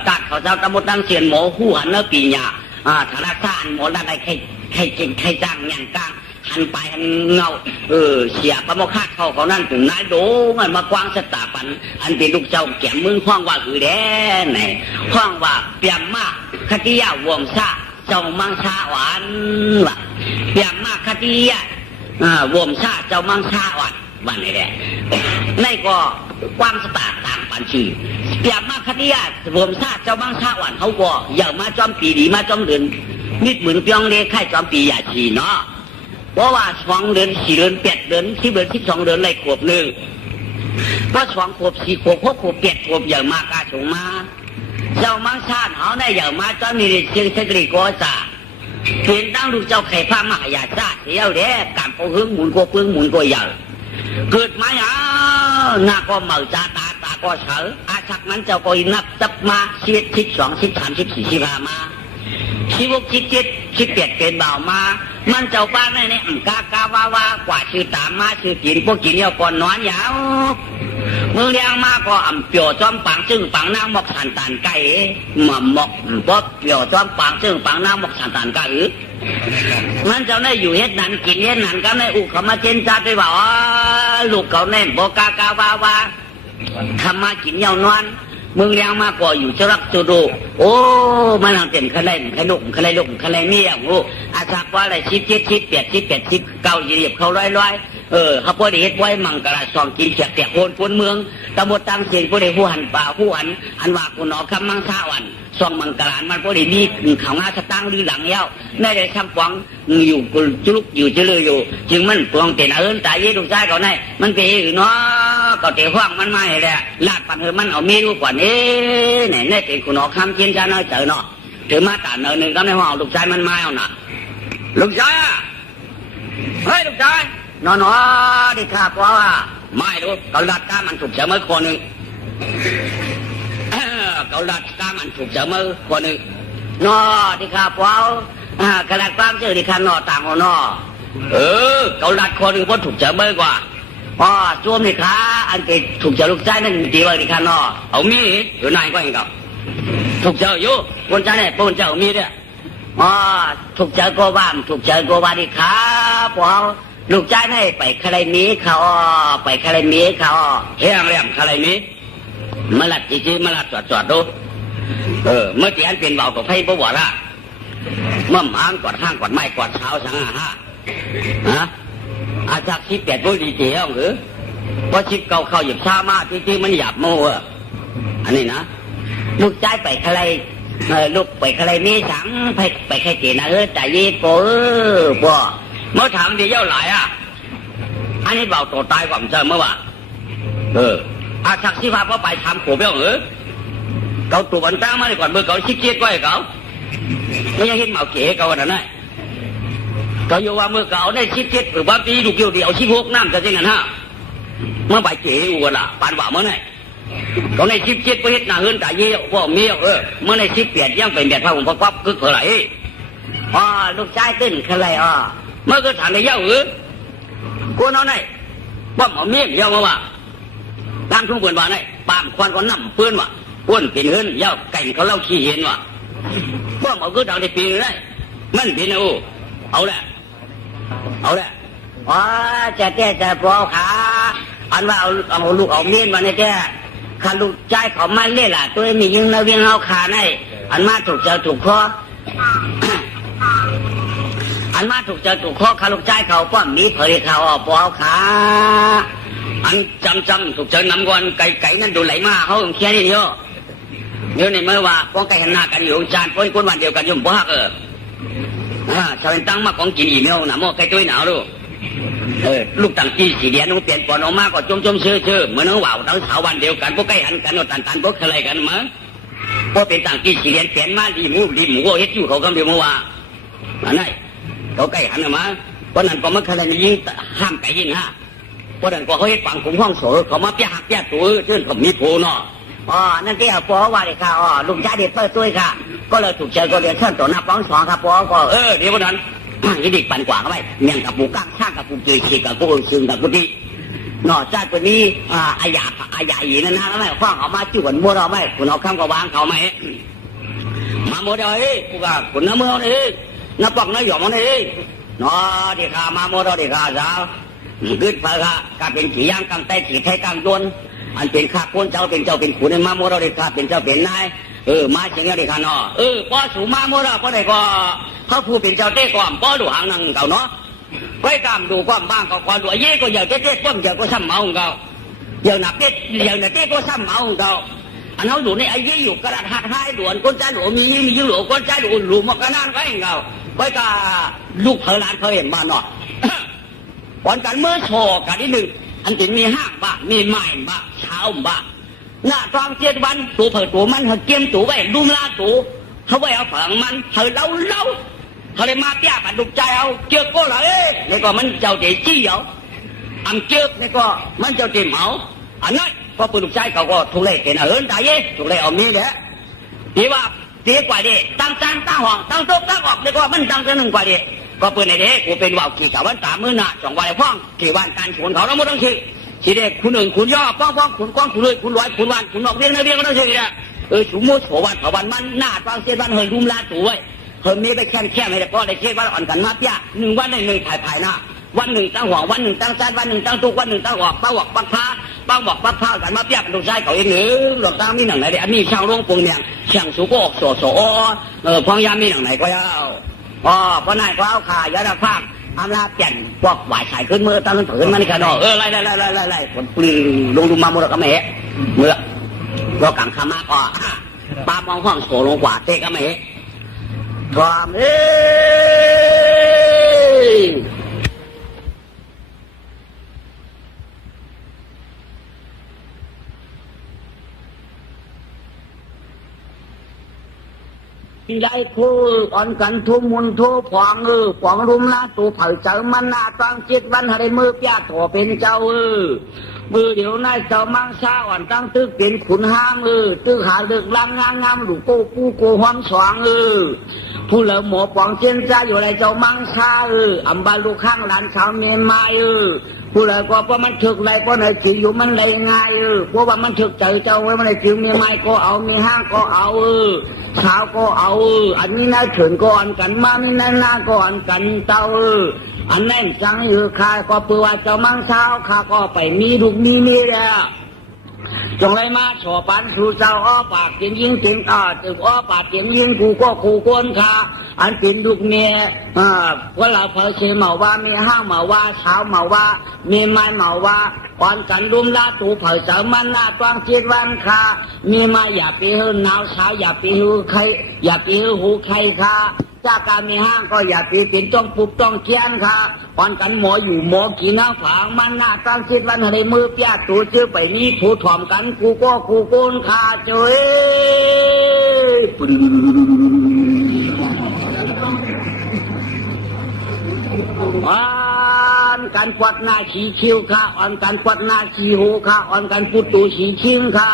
ตัดเขาเจ้าตะมุตั้งเสียนหมอคู่หันเนื้อปีญาธนาคารหมอด้านใดใครจ้างอย่างกลางหันไปหันเงาเสียประโมฆาเขานั่นถึงนายโดมันมากว้างสตาปันอันเป็นลูกเจ้าแก่มึงห้องว่าคือแด่ไหนห้องว่าเปี่ยมมากคติยาวงซาเจ้ามังซาหวานว่ะเปี่ยมมากคติยวงซาเจ้ามังซาหวานวันนี้แหละนี่ก็กว้างสตาต่างปันชื่อเปี่ยมมากคติยวงซาเจ้ามังซาหวานเขาก็อย่ามาจอมปีดีมาจอมเดือนนิดเหมือนเปียงเล็กไข่จอมปีอย่าชีเนาะเพราะว่า2 เดือน4 เดือน8 เดือน10 เดือน12 เดือนเลยขวบหนึ่งเพราะ2 ขวบ4 ขวบ6 ขวบ8 ขวบอย่างมากาชงมาเจ้ามังชาติเขาได้อย่างมาจนมีเชียงเทกรีโกจ่าเห็นตั้งลูกเจ้าไข่พระมหายาชาติเดียวเด้การโปหึงหมุนโกพึ่งหมุนโกยาวเกิดมาหน้าก็เมาตาก็เฉยอาชักนั้นเจ้าก็นับจับมา12 13 14 15มา16 17 18เป็นเบามามันเจ้าบ้านนี่กาวากว่าชื่อตามมาชื่อกินพวกกินเนี่ยก่อนนอนยาวเมืองเลี้ยงมาก็เปี่ยวจอมปังซึ่งปังน้ำหมกสันตานไก่หมกบ่เปี่ยวจอมปังซึ่งปังน้ำหมกสันตานไก่มันเจ้าได้อยู่เฮ็ดนั้นกินเฮ็ดนั้นก็ได้อุกเขามาเจนจัดไปบอกลูกเขาแน่บ่กาวาทำมากินยาวนอนมึงเลี้ยงมาก่ออยู่จะรักจะดูโอ้มันทำเต็มขลุ่มขลุ่มเมียโอ้อาชักว่าอะไร17 18 19เหยียบเขาร้อยเขาพอดีเฮ็ดไว้มังกรซองกินเสียเปียกคนเมืองตะบดตังเสียงพอดีผู้หันป่าผู้หันอันว่าคุณออกคำมังซาวันซองมังกรมันพอดีมีข่าวงาสตังหรือหลังเย้าได้ได้ทำฟองอยู่จุลุกอยู่เจริญอยู่จึงมันปวงเต็นตายยี่ลูกชายเขาไงมันเป็นอยู่เนาะ ก็เตะห้องมันไม่แหละลาดปันเธอมันเอามีรู้กว่านี้ไหนเนี่ยเป็นคุณหนอคำเชียนจ้าน้อยเจอเนาะถือมาตาเนอหนึ่งก็ในห้องลูกชายมันไม่เอาหนักลูกชายเฮ้ยลูกชายนอนดิครับเพราะว่าไม่รู้เขาลัดตามันถูกเจอเมื่อคนหนึ่งเขาลัดตามันถูกเจอเมื่อคนหนึ่งนอดิครับเพราะกระดาษความเจอดิครับนอต่างหัวนอเขาลัดคนหนึ่งเพราะถูกเจอเมื่อกว่าอ๋อช่วงนี้ขาอันที่ถูกเจอลูกชายนั่นดีว่าดิครับนอเอามีหรือนายก็เองกับถูกเจออยู่คนชายเนี่ยคนเจอมีเนี่ยอ๋อถูกเจอโกบ้ามถูกเจอโกบาดิครับเพราะลูกชายนี่ไปใครมีเขาไปใครมีเขาเฮียงเรียมใครมีมาลัดจีมาลัดจอดดูเมื่อกี้อันเป็นเบาตัวไพ่บ่บ่ละเมื่อม้างกอดข้างกอดไม้กอดเท้าสังหาอาจากชิปแปดบุรีเจียวหรือเพราะชิปเก่าเข้าหยิบชามาจริงๆมันหยาบโม่อันนี้นะลูกชายไปใครลูกไปใครมีสังไปใครเจนะใจเย็นบ่เมื่อถามดีเย้าหลายอันนี้เบาตัวตายกว่ามันจะเมื่อวะอาจากชิพาเพราะไปทำขู่เบี้ยวหรือเขาตัวบันตั้งมาเลยก่อนเมื่อเขาชิดเจี๊ยดไว้เขาไม่ยังเห็นเมาเก๋เขาวันนั้นเขาอยู่ว่าเมื่อเขาได้ชิดเจี๊ยดหรือว่าปีลูกเกี่ยวเดียวชิบหกน้ำจะจริงกันฮะเมื่อใบเก๋อยู่กันละปานว่าเมื่อไหร่เขาในชิดเจี๊ยดไปเห็นหน้าเฮือนแต่ยี่พวกเมียเมื่อในชิดเปียดยังเป็นแบบพระองค์ป๊อปกึกอะไรลูกชายตื้นใครเมื่อก็ถามในเย้ากูนอนไหนป้อมเอาเมียเย้ามาว่าตามทุ่งเปื่อนว่าไหนปามควันก็น้ำเปื่อนว่าอ้วนเป็นเฮือนเย้าไก่เขาเล่าขี้เห็นว่าป้อมเอาก็เอาได้ปีนึงได้มันเป็นเอาแหละจะแก้จะพอขาอันว่าเอาลูกเอาเมียนมาในแก้ขาลูกใจเขามันเล่ล่ะตัวมียิงแล้วเวียงเอาขาในอันมาถูกเจอถูกคออันมาถูกเจอถูกคอขาลูกใจเขาป้อมมีเผยเขาปอขาอันจำถูกเจอนำก่อนไก่นั่นดูไหลมาเขาเคี้ยนี่เยอะเดี๋ยวในเมื่อว่าป้องไก่หันหน้ากันอยู่จานคนวันเดียวกันยุ่งบ้าชาวเป็นตั้งมาของกินอีเมลหนาโมไก่ตัวหนาวดูลูกต่างจีสีเดียนเปลี่ยนปอนออกมาก็จมเชื่อเหมือนน้องว่าวทั้งสาววันเดียวกันพวกไก่หันกันตันพวกอะไรกันมั้งพวกเป็นต่างจีสีเดียนเปลี่ยนมาดีหมูเฮ็ดอยู่เขาก็เดียวว่าอันนั้นเขาไก่หันมาเพราะนั้นก็มันอะไรยิงห้ามไก่ยิงฮะเพราะนั้นก็เขาเฮ็ดฝั่งขุมห้องโสเขามาเปี้ยหักเปี้ยตัวเชื่อผมมีโพเนาะนั่นที่ปอว่าเลยค่ะลุงชายเด็กเปิดตัวค่ะก็เลยถูกเจอก็เรียนเชิญตัวนับร้องสองครับปอก็เดี๋ยววันนั้นยี่ดิกปั่นกว่าเข้าไปเมียงกับปูก้างช่างกับปูเกยฉีกกับปูซึงกับปูดีนอชาติตัวนี้อายาอีนั่นนะไม่ฟังเอามาจุ่นมัวเราไม่คุณเอาข้ามกับวางเขาไหมมาโมเดลปูก้าคุณน้ำมือเลยน้ำปักน้ำหยอมเลยนอเด็กข้ามาโมเดลเด็กข้าสาวกึศพระก็เป็นขี่ย่างกางไตขี่ไทยกางดวนอันเป็นข้าคนเจ้าเป็นขุนมาโมเดลเด็กข้าเป็นเจ้าเป็นนายมาเชียงเด็กข้าเนาะป้อสูมาโมเดลป้อไหนก็เขาผู้เป็นเจ้าเต้ก่อนป้อดูหางนังเก่าเนาะก้อยกามดูความบ้างก็ความดูเย่ก็อย่าเต้ป้อมอย่าก็ซ้ำเมาของเขาอย่าหนักเต้อย่าหนักเต้ก็ซ้ำเมาของเขาอันเขาอยู่ในไอ้เย่อยู่กระดาษหักให้หลวนคนใจหลวมีนี่มีหลวคนใจหลวหลวมากระนานไว้ของเขาก้อยกาลูกเธอหลานเขาเห็นมาเนาะวันกันเมื่อโชว์กันนิดหนึ่งอันที่มีห้างบ้ามีไม้บ้าเช้าบ้าหน้าตองเจ็ดวันตัวเผยตัวมันเขาเกี่ยมตัวไว้ดุมลาตัวเขาไว้เอาฝังมันเขาเล่าเขาเลยมาเตี้ยกันดุใจเอาเจือกก็เลยนี่ก็มันเจ้าเจ๋จี้เอาอันเจือกนี่ก็มันเจ้าเจ๋เหมาอันนั้นพอปืนดุใจเขาก็ถูกเลยเห็นเอิญตายเย่ถูกเลยเอามีแหละดีว่าดีกว่าดีตั้งจานตั้งห้องตั้งโต๊ะตั้งออกนี่ก็มันตั้งหนึ่งกว่าดีก็ปืนในเด็กกูเป็นว่าวขี่สาวัน3 มื้อหน้า2 วันฟ้องขี่วันการขนเขาแล้วไม่ต้องขี่ขี่เด็กคุณหนึ่งคุณย่อฟ้องคุณกองคุณเลยคุณร้อยคุณวันคุณนอกเรียงก็ต้องขี่เนี่ยชุมโมโฉวันเขาวันมันหน้าฟังเสียวันเฮยรุมลาตัวไว้เฮยมีไปแค่ให้แต่พ่อได้เชื่อว่าอ่อนกันมาเปี้ย1 วันได้1ถ่ายหน้าวัน1ตั้งหัววัน1ตั้งจานวัน1ตั้งตุกวัน1ตั้งออกป้าบอกปักพากันมาเปี้ยกันตรงใจเขาเองหรือหลอกตั้งมีหนังไหนเดี๋ยวมีช่างร่วงปงเนี่ยช่างสุโกโสพองยามีหนังไหนก็ยาวเพราะนายก็เอาขายาดาฟากอำลาเปลี่ยนพวกหวายสายขึ้นมือตั้งผืนมันนี่กันไล่ผลปลือลงมาโมรกะเมะเมื่อก็กังขามาก็ปามองห้องโสลงกว่าเตะกะเมะพร้อม ได้คู่อ่อนกันทุ่มมุนทุ่ผองผองรุมละตูเผาเจอมันหน้าตั้งจิตวันให้มือเปียกถั่วเป็นเจ้ามือเดี๋ยวนายเจ้ามังซาอ่อนตั้งตึกเป็นขุนห้ามตึกหาเลือกลังงามงามหลูกโก้ปูโกหอมสว่างผู้เหลือหมอปองเจนจ้าอยู่ไรเจ้ามังซาอัมบาลูข้างหลานสาวเมียนมาผู้เหลือก็เพราะมันถึกไรเพราะในจิอยู่มันไรง่ายเพราะว่ามันถึกใจเจ้าไว้มันในจิมีไม้ก็เอามีห้างก็เอาเช้าก็เอาอันนี้น่าเฉินก่อนกันมานี่น่าหน้าก่อนกันเต้าอันนั้นจังข้าก็เพื่อว่าเจ้ามังเช้าข้าก็ไปมีลูกมีเมียแล้วจงไรมาฉอปันสู่เจ้าอ้อปากเตียงยิงเตียงตึกอ้อปากเตียงยิงกูก็ขู่กวนข้าอันเป็นลูกเมียว่าเราเพอเชมาว่ามีห้างมาว่าเช้ามาว่ามีไม้มาว่าก่อนกันรุมลาตูเผยเสริมมันหน้าตวงจิตวันข้ามีมาอย่าไปหื้อหนาวเช้าอย่าไปหื้อใครอย่าไปหื้อหูใครข้าจากการมีห้างก็อย่าไปเป็นต้องปุบต้องเทียนค่ะก่อนกันหมออยู่หมอกี่น้ำฝางมันหน้าตั้งจิตวันให้มือเปียกตัวชื่อไปนี้ถูถ่อมกันกูก็กูโกนขาเจ้ยอ่อนกันปวดหน้าฉีคิ้วค่ะอ่อนกันปวดหน้าฉีหูค่ะอ่อนกันปุตูฉีชิงค่ะ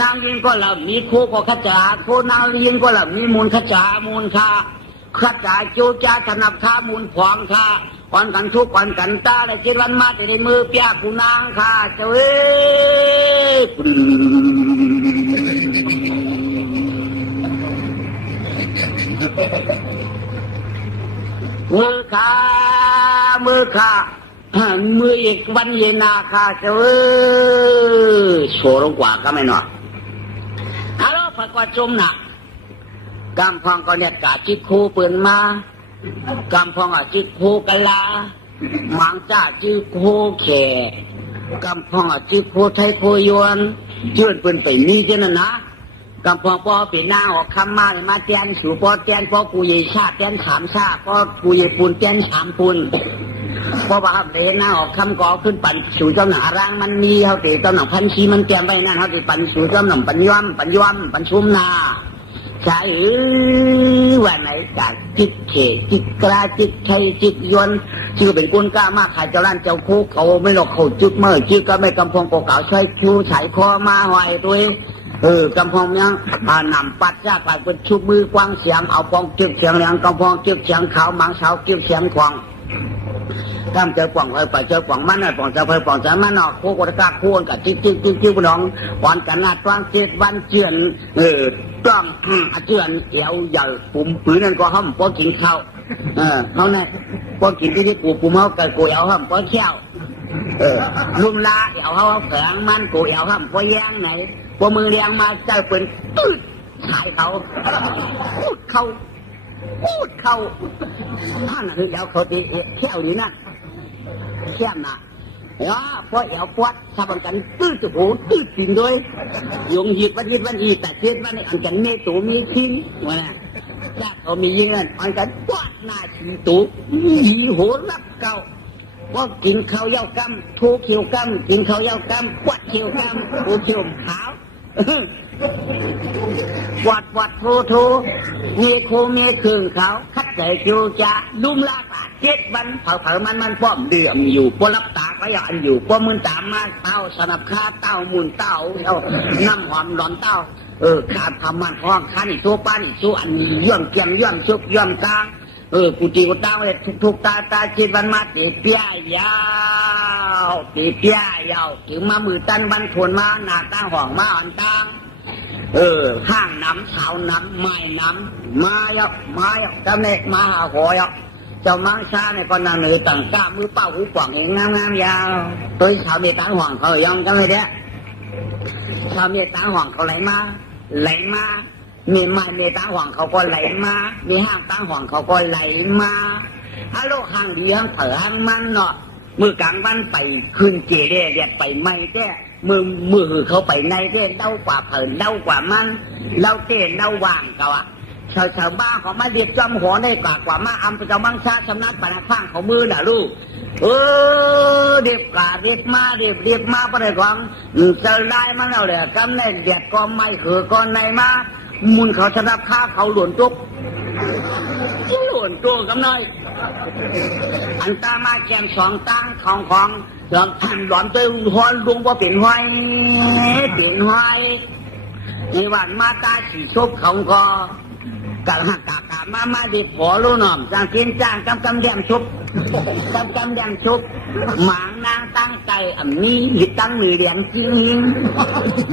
นางยิงก็เหล่ามีโคก็ขจาโคนางยิงก็เหล่ามีมูลขจามูลค่ะขจาโจจาถนับข้ามูลผองค่ะก่อนกันทุกก่อนกันตาและเจ็ดวันมาแต่ในมือเปียกกูนางค่ะเจ้ามือขามือขามืออีกวันเย็นนาค่ะเจ้าโชว์ลงกว่าก็ไม่หนอฮัลโหลผักกวาดจมน่ะกำพองก็เนี่ยกาจิกคูปืนมากำพองอ่ะจิกคูกะลาหมังจ้าจิกคูแขกำพองอ่ะจิกคูไทยคูยวนเชื่อปืนไปมีเจ้านั่นนะกำพองพอปีหน้าออกคำมาเลยมาเตียนสู่พอเตียนพอกูยิ่งชาเตียนสามชาพอกูยิ่งปูนเตียนสามปูนพอว่าเดินหน้าออกคำก่อขึ้นปั่นสู่เจ้าหน้าร่างมันมีเขาตีเจ้าหน้าพันชีมันเตรียมไว้นั่นเขาตีปั่นสู่เจ้าหน้าปัญญวมปัญชุมนาใช่ว่าไหนจากจิตเขจิตกราจิตไทยจิตยนชื่อเป็นกุนก้ามากขายเจ้าล้านเจ้าคุกเขาไม่หลอกเขาจุดเมื่อจิตก็ไม่กำพงโกเก่าใช้คิวใช้คอมาหอยตัวกำพงยังนำปัดจากไปเป็นชุบมือกวางเสียงเอาปองจึกเสียงเหลืองกำพงจึกเสียงขาวมังเสาจึกเสียงควงกำเจอป่องไปเจอป่องมันป่องจะไปป่องจะมันออกคู่กระตากคู่กับจิ๊กน้องป่อนกันนัดวางเจ็ดวันเจือนต้องเจือนเอวใหญ่ปุ่มปืนนั่นก็ห้ามพอกินข้าวเขาเนี่ยพอกินที่กูปุ่มเขาเกิดกูเอวห้ามพอเชี่ยวลุมลาเอวเขาแข็งมันกูเอวห้ามพอแย่งไหนพอมือเลี้ยงมาเจ้าเป็นตืดชายเขาพูดเขาท่านคือเอวเขาตีเชี่ยวดีนะเข้มนะพอเอวปวดสะบัดกันตื้อจุหูตื้อกินด้วยยงหีดวันอีแต่เช็ดวันนี้อันกันเมตูมีทิ้งวะนะจากเขามีเงินอันกันปวดหน้าชีตูหีโหรับเก่าว่ากินข้าวเย้ากำทูเขียวกำกินข้าวเย้ากำปวดเขียวกำทูเขียวขาววัดโทมีโคมีคืนเขาคัดใจคิวจะลุ่มลาปาเจ็ดวันเผามันป้อมเดือมอยู่ปลับตาก็ยันอยู่ป้อมือตามมาเต้าสนับข้าเต้ามุนเต้าน้ำหอมหลอนเต้าขาดทำมันห้องขันตัวป้านี่สู้อันย่อมเกี่ยมย่อมชุกย่อมกลางกูจีกูตั้งไว้ทุกตาเจ็ดวันมาตีเปียยาวถึงมามือตันวันทวนมาหน้าตั้งห้องมาอ่อนตั้งห้างน้ำสาวน้ำไม้น้ำมาจำเนกมาหอยเจ้ามังชาเนี่ยก็นางเหนือต่างก้ามือเป้าหูป่องเองงามยาวตัวชาวเมตังห่วงเขายองกันเลยเด้ชาวเมตังห่วงเขาไหลมามีไม้เมตังห่วงเขาก็ไหลมามีห้างตังห่วงเขาก็ไหลมาฮัลโหลห้างเลี้ยงเผอห้างมันเนาะมือกลางบ้านไปขึ้นเจเร่เรียกไปไม่แก่มือเขาไปในเต้เล่ากว่าเผินเล่ากว่ามันเล่าเต้เล่าว่างเขาอะชาวบ้านเขามาเรียกจำหัวได้กว่ามาอำเจ้าบังชาชำนักปนักข้างเขามือน่ะลูกเด็บกาเด็บมาประเดี๋ยวของจะได้มาแล้วเลยกำเนิดเด็กก็ไม่คือก้อนในมา มุนเขาสนับข้าเขาหล่นตุกหล่นตัวกำน้อยอันตามาแกมสองตั้งของหลอมทันหลอมเตยหอนลุงว่าเป็นห้อยในวันมาตาสีชบของก็กะหักกะมาดิขอรู้หน่อมจางเกินจ้างกำแดมชุบหมางนางตั้งใจนี้หยิบตั้งมือเหลียงจริง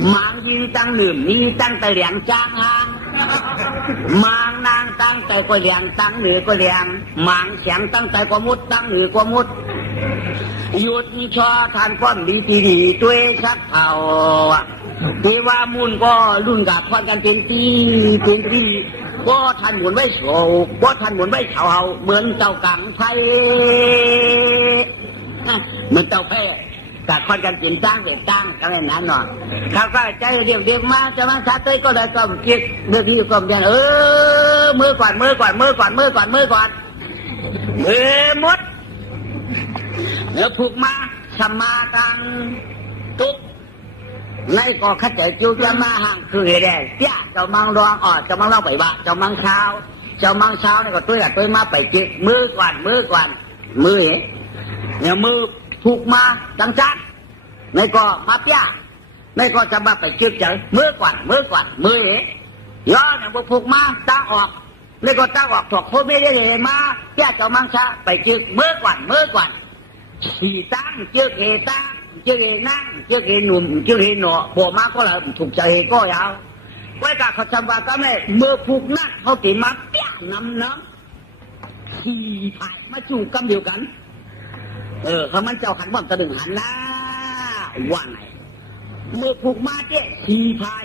หมางยืนตั้งหนึ่งนี้ตั้งแต่เหลียงจ้างหางหมางนางตั้งใจก็เหลียงตั้งหนึ่งก็เหลียงหมางเสียงตั้งใจก็มุดตั้งหนึ่งก็มุดหยุดชอทานความดีตัวชักเข่าตีว่ามุนก็รุ่นกับควันกันเป็นตีก็ทันหมุนไว้โฉกก็ทันหมุนไว้เฉาเหมือนเจ้ากังไฟเหมือนเจ้าแพ้กับควันกันเป็นตั้งเป็นตั้งกันนั้นหน่อยเขาก็ใจเดียวมาจะมาชัดเลยก็เลยก็คิดเรื่องที่ก็เดียนมือก่อนหมดเนื้อผูกมาสมากังตุ๊กในก็ขัดใจจูจะมาห่างคือเหตุใดเจ้าเจ้ามังรองเจ้ามังรองไปบ้าเจ้ามังเช้านี่ก็ตัวมาไปจิกมือก่อนเนี่ยมือผูกมาจังจัดในก็มาเปี้ยในก็จะมาไปจิกเจอมือก่อนย้อนเนี่ยผูกมาตั้งออกในก็ตั้งออกถกโคไม่ได้เลยมาเปี้ยเจ้ามังเช้าไปจิกมือก่อนสี่ตั้งจิกเอตั้งเจ้าเองนั่งเจ้าเองหนุ่มเจ้าเองหนอพวกมาก็เลยถูกใจก็ยาวไว้กับเขาจำว่าก็ไม่เมื่อผูกนั่งเขาตีมาเปี้ยน้ำขี่ถ่ายมาจูกำเดียวกันเขามันเจ้าขันบ่อนกระดึงหันละว่าไงเมื่อผูกมาเจ๊ขี่ถ่าย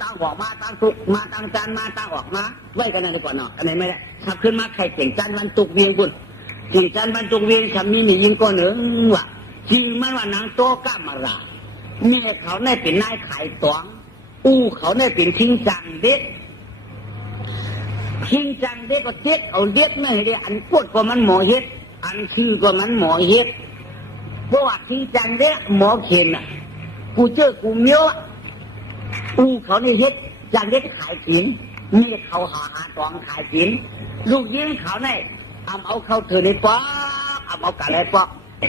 ตั้งออกมาตั้งตุกมาตั้งจานมาตั้งออกมาไว้กันนั่นดีกว่าเนาะกันไหนไม่ได้ขับขึ้นมาใครเก่งจันวันตุกเวียงบุญเก่งจันวันตุกเวียงคำนี้มียิงก็เหนือว่ะจริงมันว่านางโตก้ามาราเมียเขาได้เป็นนายขายตองเขาได้เป็นทิ้งจังเด็ดก็เด็ดเอาเด็ดไม่ได้อันปวดก็มันหมอเฮ็ดอันคือก็มันหมอเฮ็ดเพราะว่าทิ้งจังเด็ดหมอเข็นอ่ะกูเจอกูเมียวเขาในเฮ็ดจังเด็ดขายกินเมียเขาหาตองขายกินลูกยิงเขาในเอาเข้าเธอในป๊อกเอากะไรป๊อก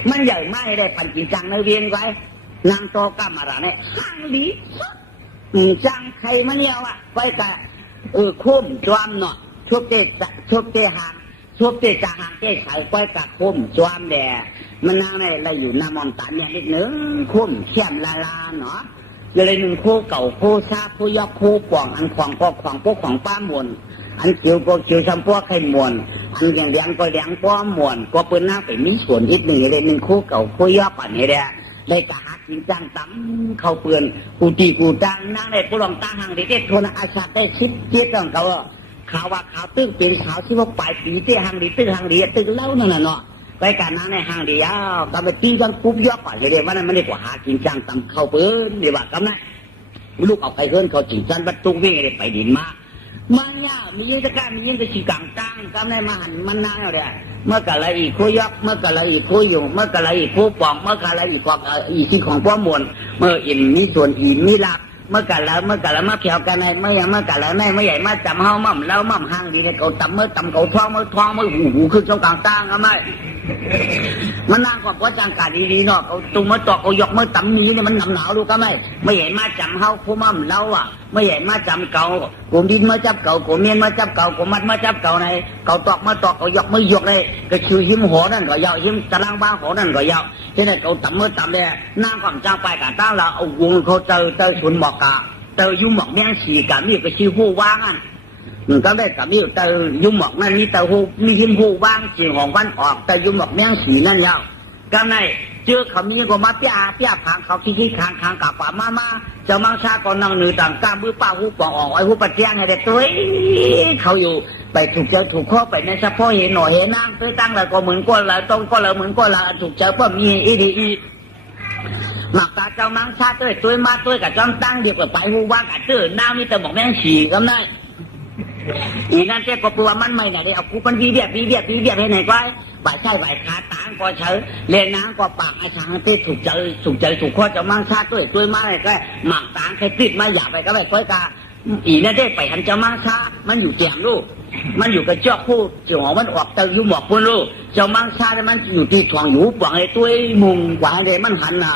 มันใหญ่มากได้ปันกินจังในเวียนไว้นางโตก้ามาราเนี่ยห้างดีจังใครมาเนี่ยว่ะไว้แต่คุ้มจวมเนาะชบเตหางจะหางเตะไข่ไว้กับคุ้มจวมแดมันนางในอะไรอยู่นามอนตาเนี่ยนิดนึงคุ้มเข้มลาเนาะเลยหนึ่งคู่เก่าคู่ซาคู่ยอกคู่กว่างอันของก็ของพวกของป้ามวนอันเกี่ยวก็เกี่ยวชมพวกไข่มวนอันเลี้ยงก็เลี้ยงป้อมวนก็เปิ้นหน้าไปมีส่วนอีกหนึ่งเลยหนึ่งคู่เก่าคู่ยอกอันนี้แหละได้กะหักจริงจังตั้มเข้าเปื่อนกูตีกูตังนั่งได้ผู้ลองตั้งห่างได้เด็ดทนอาชาได้ชิดเจี๊ยบของเขาข่าวว่าข่าวตึ้งเป็นข่าวที่ว่าปลายปีเตี้ยห่างดีตึ้งเล่านั่นน่ะเนาะไปการนั่งในห่างดีก็ไปตีกันปุ๊บยอกก่อนเลยว่านั้นมันได้กว่าหาจริงจังตั้มเข้าเปื่อนเดี๋ยวว่ากำนันลูกเอาไปเฮิร์นเขาจริงจังบรรทุกวิ่งได้ไปดินมามันเนี่ยมียิ่งตะการมียิ่งตะชีกังตั้งกำในมาหันมันนานเลยเมื่อกะไรอีกคู่ยักเมื่อกะไรอีกคู่อยู่เมื่อกะไรอีกคู่ปองเมื่อกะไรอีกของอีกที่ของป้อมวนเมื่ออินมีส่วนอินมีหลักเมื่อกะไรมาเขียวกันในเมื่อยังเมื่อกะไรแม่เมื่อใหญ่มาจำเฮามั่มแล้วมั่มห่างดีเนี่ยเขาตำเมื่อตำเขาท้องเมื่อหูขึ้นช่องกลางตั้งก็ไม่มันนางกว่าเพราะจังกาดีเนาะเขาตุ้มเมื่อตอกเขายกเมื่อตำนี้เนี่ยมันหนาวดูก็ไม่ใหญ่มาจำเฮาผู้มั่มแล้วอ่ะไม่ใหญ่มาจำเก่ากลุ่มดินมาจับเก่ากลุ่มเมียนมาจับเก่ากลุ่มมัดมาจับเก่าในเก่าตอกมาตอกเขายกไม่ยกเลยก็ชื่อหิมหัวนั่นก็ยาวหิมตะลังบ้างหัวนั่นก็ยาวที่นั่นเขาตำเมื่อตำเนี่ยนางความจ้างไปกะตั้งเราเอาวงเขาเจอสวนหมอกกะเจอยุ่งหมอกแมงสีกะมีก็ชื่อผู้ว่างอ่ะก็ได้กะมีเจอยุ่งหมอกนั่นนี่เจอผู้มีหิมผู้ว่างสีของวันออกเจอยุ่งหมอกแมงสีนั่นยาวก็ในเจอเขามีก็มาเปี้ยพังเขาที่คางกับป่ามาเจ้ามังชาก็นั่งหนือต่างก้ามือป้าหูปองออกไอ้หูปัดแจ้งให้เด็กตัวเขาอยู่ไปถูกเจอถูกข้อไปในเฉพาะเห็นหน่อยเห็นนั่งตัวตั้งแล้วก็เหมือนก้นแล้วตรงก็แล้วเหมือนก้นแล้วถูกเจอก็มีอีหมักตาเจ้ามังชาตัวมาตัวกับจ้องตั้งเดียวกับไปหูว่างกับเจอหน้ามีแต่บอกแม่งฉี่ก็ได้อีนั่นเจ้าก็ปัวมันไม่เนี่ยเอากูมันวีเบียดให้ไหนก็บ่ายใช่บ่ายขาตางก็เฉยเลนน้ำก็ปากอาชังที่ถูกใจถูกข้อจะมั่งชาตัวมาเลยก็หมักตางใครติดมาอยากไปก็ไปค่อยกา อีนั่นได้ไปหันเจ้ามังซามันอยู่แจมลูกมันอยู่กับเจ้าคู่เจ้าหอมันออกเตาอยู่หมอกพุ่นลูกเจ้ามังซาเนี่ยมันอยู่ที่ทองอยู่ปวงไอ้ตัวมุงกว่าเลยมันหันน่ะ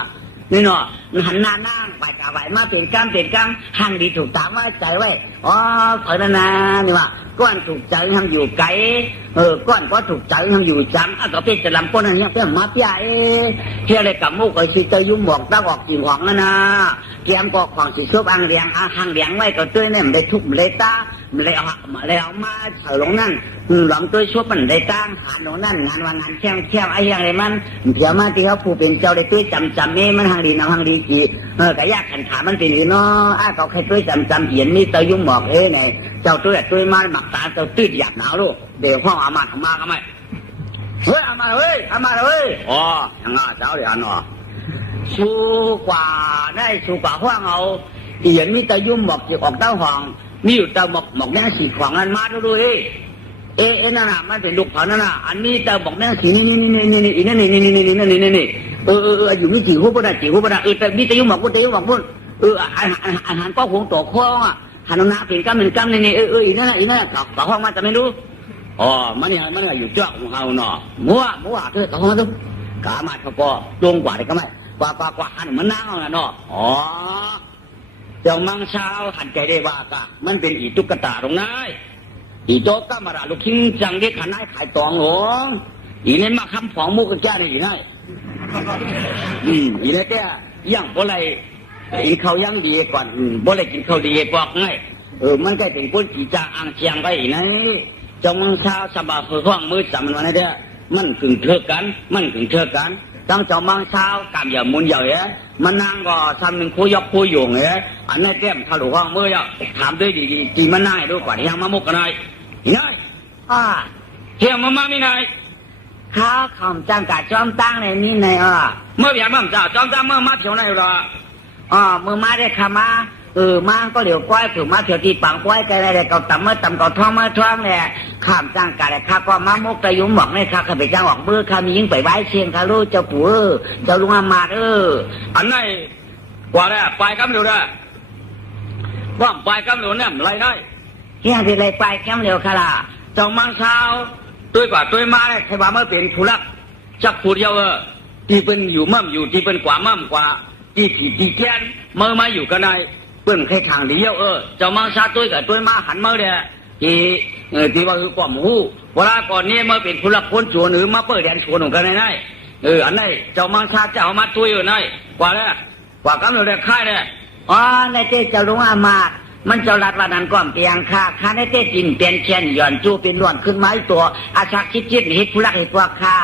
นี่เนาะมันหันหน้านั่งไปกะไหวมาเป็นกลางห่างดีถูกตามว่าใจไว้อ๋อคอยนานี่ว่าก้อนถูกใจทำอยู่ไกลก้อนก็ถูกใจทำอยู่จำก็เป็นจะลำก้นอะไรเพื่อมาพี่ไอ้เที่ยวเลยกับมุกไอ้สิเตยยุ่งบอกตาออกจีของนะเกียมก็ของสิชุบอังเลียงห่างเลียงไว้ก็ตัวเนี่ยมันได้ทุบมันได้ตามันเลยเอามาเฉลงนั่นหลังตัวชุบมันได้ตั้งหาโน่นนั่นงานวันงานแช่ไอ้ยังไรมันเดี๋ยวมาที่เขาผู้เป็นเจ้าได้ตัวจำนี่มันห่างดีนะห่างดีจีก็ยากขันขามันเป็นเนาะก็แค่ตัวจำเหียนนี่เตยยุ่งบอกไงเจ้าตัวมาหมักตาเจ้าตื้อหยาบหนาวลูกเดี๋ยวพ่ออามาทำมาก็ไม่เฮ้ยอามาเลยอ๋อยังไงเจ้าเดี๋ยวเนาะสูกว่าได้สูกว่าห้องเอาเหียนนี่เตยยุ่งบอกจะออกเต้าห้องมีอยู่เตาบอกแม่สีของนั้นมาดูนั่นน่ะมันเป็นลูกเขานั่นน่ะอันนี้เตาบอกแม่สีนี่อยู่มีจีหูปะนะแต่มีเตยยุ่งบอกพุ่นอาหารก็คงต่อข้องอ่ะหันหน้าเป็นกำนี่อีนั่นต่อห้องมาแต่ไม่รู้อ๋อมันอยู่เจ้าของเขาเนาะมัวเธอต่อห้องมาดูกามาเขาก็ลงกว่าได้ก็ไม่กว่าหันมันนั่งเอาเนาะอ๋อเจ้ามังเช้าหันใจได้ว่ากะมันเป็นอีตุ๊กตาตรงนั้นอีโต๊ะก็มาลูกทิ้งจังเด็กขันได้ขายตองหรออีนี่มาคำของมุกแก่นี่อีนั่นอีนี่แก่ย่างอะไรกินข้าวย่างดีก่อนบ่ได้กินข้าวดีบอกไงมันก็เป็นคนจีจางอ่างเชียงไปอีนั่นเจ้ามังเช้าสบายเพื่อห้องมือจำมันวันนี้เด้อมันกึ่งเท่ากันตั้งเจ้ามังเช้ากำอย่ามุนใหญ่มันนั่งก็ทำหนึ่งคุยยกคุยอยู่ไงอันนี้แก้มทะลุห้องมือถามด้วยดีๆจีมันน่าดูกว่าที่ยังมามุกกันไงนี่เที่ยงมาไม่ไงข้าคำจังกะจอมตั้งในนี้ไงเมื่ออย่างมั่งจ่าจอมตั้งเมื่อมาเที่ยวไหนหรอเมื่อมาได้ขามามาก็เดี๋ยวก้อยถือมาเที่ยวที่ปังก้อยกันอะไรเก่าต่ำเมื่อต่ำเก่าท้องเนี่ยข้ามจังกะเลยข้าก็มามุกตะยุ่มบอกเนี่ยข้าไปจ้างออกเบื่อข้ามียิ่งไปไว้เชียงข้าลูกเจ้าปู่เจ้าลุงอามาอันไหนกว่าเนี่ยไปกำเร็วได้ว่างไปกำเร็วเนี่ยไรได้เฮียที่ไรไปกำเร็วค่ะล่ะเจ้ามังเช้าตัวกว่าตัวมาเนี่ยใครว่าเมื่อเป็นผู้รักจักผู้เดียวที่เป็นอยู่มั่มอยู่ที่เป็นกว่ามั่มกว่าที่ผีที่แก่นเมื่อมาอยู่กันในเปิ้นแค่ทางเดียวเจ้ามังซาตัวกับตัวมาหันมาเนี่ยที่ว่าคือความหูเวลาก่อนนี้เมื่อเป็นผู้รักคนชวนหรือมาเปิดแดนชวนของกันในนั้นอันไหนเจ้ามังซาเจ้ามาตัวอยู่ไหนกว่าแล้วกว่ากำเนิดได้ค่ายเนี่ยในเจ้าลุงอามามันเจ้ารัดว่านั้นก่อนเตียงค่าในเจ้าจินเปลี่ยนเชียนหย่อนจูเป็นล้วนขึ้นไม้ตัวอาชักชิดเห็ดผู้รักเห็ดพวกค่า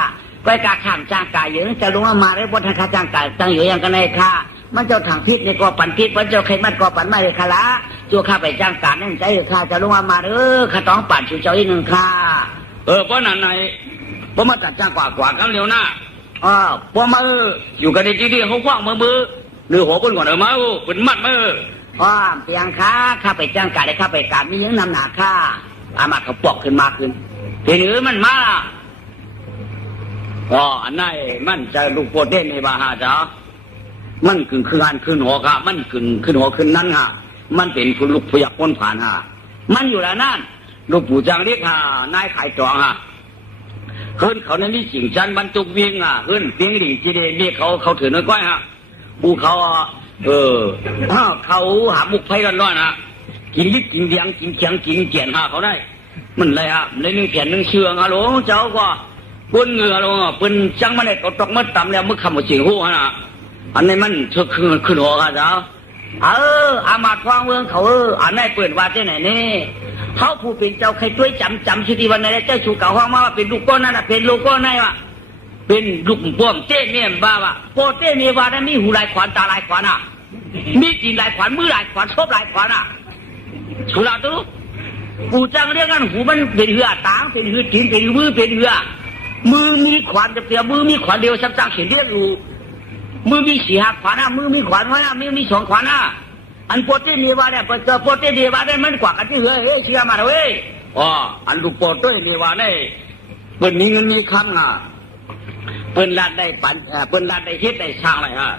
ก้อยกาข้ามจ้างกายเยอะเจ้าลุงอามาได้บนทางข้าจ้างกายตั้งอยู่อย่างกันในค่ามันเจ้าถังพิษในกอปั่นพิษมันเจ้าเข็มมันกอปั่นไม่เลยค่ะละจูข้าไปจ้างการนั่นใจข้าจะลุงอามาข้าต้องปั่นชูเจ้าอีกหนึ่งค่ะเพราะนั้นไหนเพราะมาจัดจ้างกว่ากันเร็วหน้าเพราะมาอยู่กันในที่เขาคว้างมือหรือหัวคนก่อนมาเป็นมัดมือเพียงข้าไปจ้างการได้ข้าไปการมียังนำหนาข้าอามาเขาปอกขึ้นทีนี้มันมาอันไหนมันจะลูกโปเต้ในบาฮาจ้ามันกึ่งคืองานคืนหัวกะมันกึ่งคืนหัวคืนนั้นฮะมันเป็นคุณลูกพยักคนผ่านฮะมันอยู่แล้วนั่นลูกปู่จางเรียกฮะนายขายจองฮะคืนเขานั้นนี่จิงจันบรรจุเวียงคืนเพียงหลิงจีเดมีเขาถือน้อยก้อยฮะปูเขาเขาหามุกไฟกันร้อนฮะกินลิบกินเดียงกินเขียงกินเกียนฮะเขาได้มันเลยฮะในนึงเขียนนึงเชื่องฮะหลวงเจ้าก็ปุ่นเงือหลวงปุ่นจังมันได้ตกมัดต่ำแล้วมึกคำว่าจิงหูฮะอันนี้มันขึ้นหัวกันจ้าอามาทองเมืองเขาอันนี้เปิดว่าที่ไหนนี่เขาผู้เป็นเจ้าใครช่วยจำชื่อที่วันไหนเจ้าชูเก่าห้องมาว่าเป็นลูกก้อนนั่นเป็นลูกก้อนไหนวะเป็นลูกป้อมเต้เมียนบ้าวะโปเต้เมียว่าได้มีหูลายขวานตาลายขวานมีจีนลายขวานมือลายขวานชอบลายขวานชูลาตู้กูจังเรียกกันหูมันเป็นเหือตางเป็นเหือจีนเป็นมือเป็นเหือมือมีขวานจะเปรียบมือมีขวานเดียวซ้ำๆเขียนเรียกอยู่มือมีสี่หักขวานะมือมีขวานไว้นะมือมีสองขวานนะอันโปเต้เมียว่าเนี่ยโปเต้เมียว่าได้มันกว่ากันที่เฮ้ยเชื่อมาเลยอันลูกโปเต้เมียว่าได้เปิดมีเงินมีคำเปิดรัดได้ปันเปิดรัดได้เฮ็ดได้สร้างอะไรฮะ